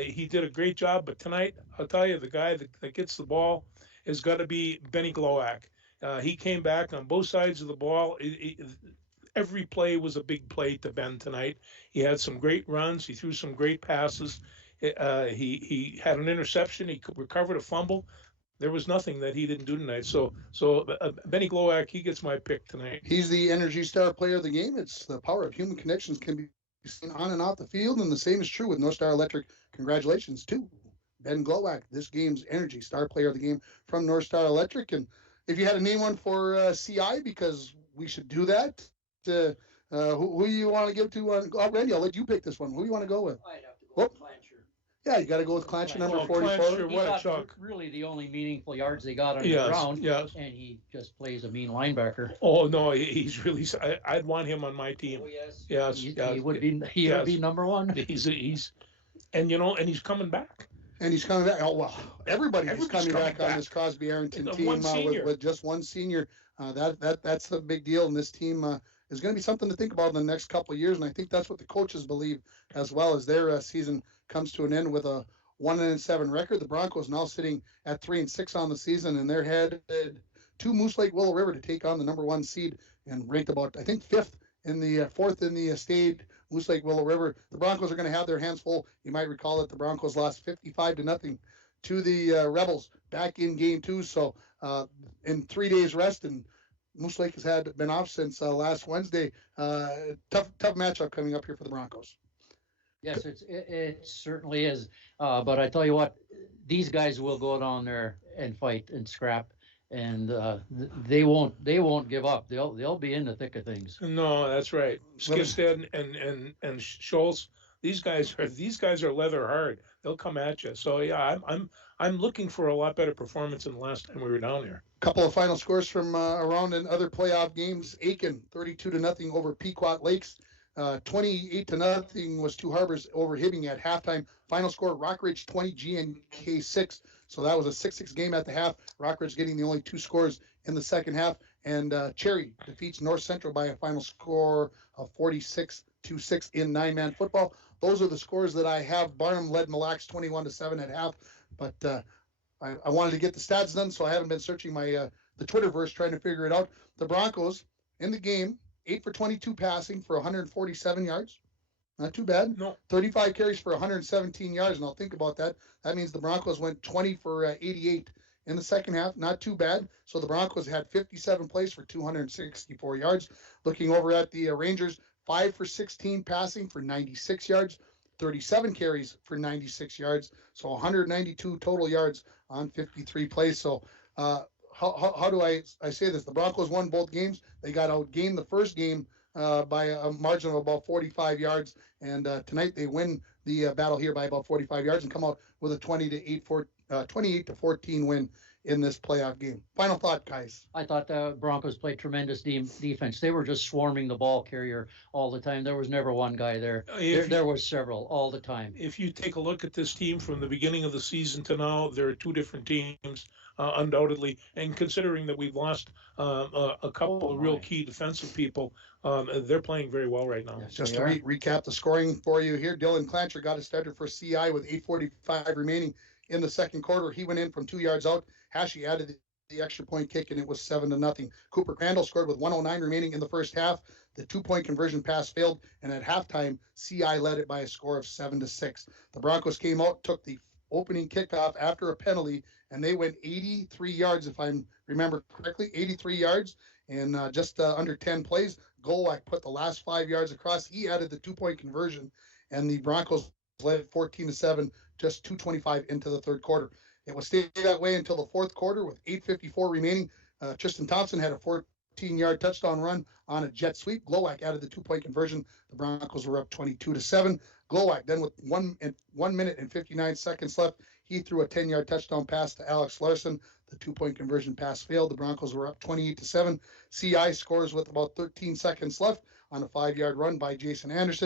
He did a great job. But tonight, I'll tell you, the guy that gets the ball has got to be Benny Glowak. He came back on both sides of the ball. Every play was a big play to Ben tonight. He had some great runs. He threw some great passes. He had an interception. He recovered a fumble. There was nothing that he didn't do tonight. So Benny Glowak, he gets my pick tonight. He's the Energy Star player of the game. It's the power of human connections can be seen on and off the field, and the same is true with North Star Electric. Congratulations to Ben Glowak, this game's Energy Star player of the game from North Star Electric. And if you had to name one for CI, because we should do that, who you want to give to? Randy, I'll let you pick this one. Who do you want to go with? I'd have to go with Clancher. Yeah, you got to go with Clancher, number 44. Clancher, what a chunk. Really the only meaningful yards they got on the ground. Yes. And he just plays a mean linebacker. Oh, no, he's really – I'd want him on my team. Oh, yes. Yes. He would be number one. He's and he's coming back. And he's coming back. Oh, well, everybody's coming back on this Crosby Ironton team with just one senior. That's a big deal. And this team is going to be something to think about in the next couple of years. And I think that's what the coaches believe as well, as their season comes to an end with a 1-7 record. The Broncos now sitting at 3-6 on the season, and they're headed to Moose Lake Willow River to take on the number 1 seed and ranked about, I think, fourth in the state, Moose Lake Willow River. The Broncos are going to have their hands full. You might recall that the Broncos lost 55-0 to the Rebels back in game 2. So in 3 days rest, and Moose Lake has been off since last Wednesday. Tough matchup coming up here for the Broncos. Yes, it certainly is. But I tell you what, these guys will go down there and fight and scrap, and they won't give up. They'll be in the thick of things. No, that's right. Skipstead and Schultz, these guys are leather hard. They'll come at you. So yeah, I'm looking for a lot better performance than the last time we were down there. Couple of final scores from around in other playoff games. Aiken 32-0 over Pequot Lakes. 28-0 was Two Harbors over Hibbing at halftime. Final score: Rockridge 20, GNK 6. So that was a 6-6 game at the half. Rockridge getting the only 2 scores in the second half. And Cherry defeats North Central by a final score of 46-6 in 9-man football. Those are the scores that I have. Barnum led Mille Lacs 21-7 at half, but I wanted to get the stats done, so I haven't been searching my the Twitterverse trying to figure it out. The Broncos in the game, 8 for 22 passing for 147 yards. Not too bad. No. 35 carries for 117 yards. And I'll think about that. That means the Broncos went 20 for 88 in the second half. Not too bad. So the Broncos had 57 plays for 264 yards. Looking over at the Rangers, 5 for 16 passing for 96 yards. 37 carries for 96 yards. So 192 total yards on 53 plays. So how do I say this? The Broncos won both games. They got outgained the first game by a margin of about 45 yards. And tonight they win the battle here by about 45 yards and come out with a 28 to 14 win in this playoff game. Final thought, guys. I thought the Broncos played tremendous defense. They were just swarming the ball carrier all the time. There was never one guy there. There was several all the time. If you take a look at this team from the beginning of the season to now, there are two different teams, undoubtedly. And considering that we've lost a couple of real key defensive people, they're playing very well right now. Yes, just to recap the scoring for you here, Dylan Clancher got it started for CI with 8:45 remaining in the second quarter. He went in from 2 yards out. Hashi added the extra point kick, and it was 7-0. Cooper Crandall scored with 1:09 remaining in the first half. The 2-point conversion pass failed, and at halftime, CI led it by a score of 7-6. The Broncos came out, took the opening kickoff after a penalty, and they went 83 yards, if I remember correctly, 83 yards, and just under 10 plays. Golak put the last 5 yards across. He added the 2-point conversion, and the Broncos led 14-7, just 2:25 into the third quarter. It will stay that way until the fourth quarter with 8:54 remaining. Tristan Thompson had a 14-yard touchdown run on a jet sweep. Glowak added the 2-point conversion. The Broncos were up 22-7. Glowak then with 1 minute and 59 seconds left, he threw a 10-yard touchdown pass to Alex Larson. The 2-point conversion pass failed. The Broncos were up 28-7. CI scores with about 13 seconds left on a 5-yard run by Jason Anderson.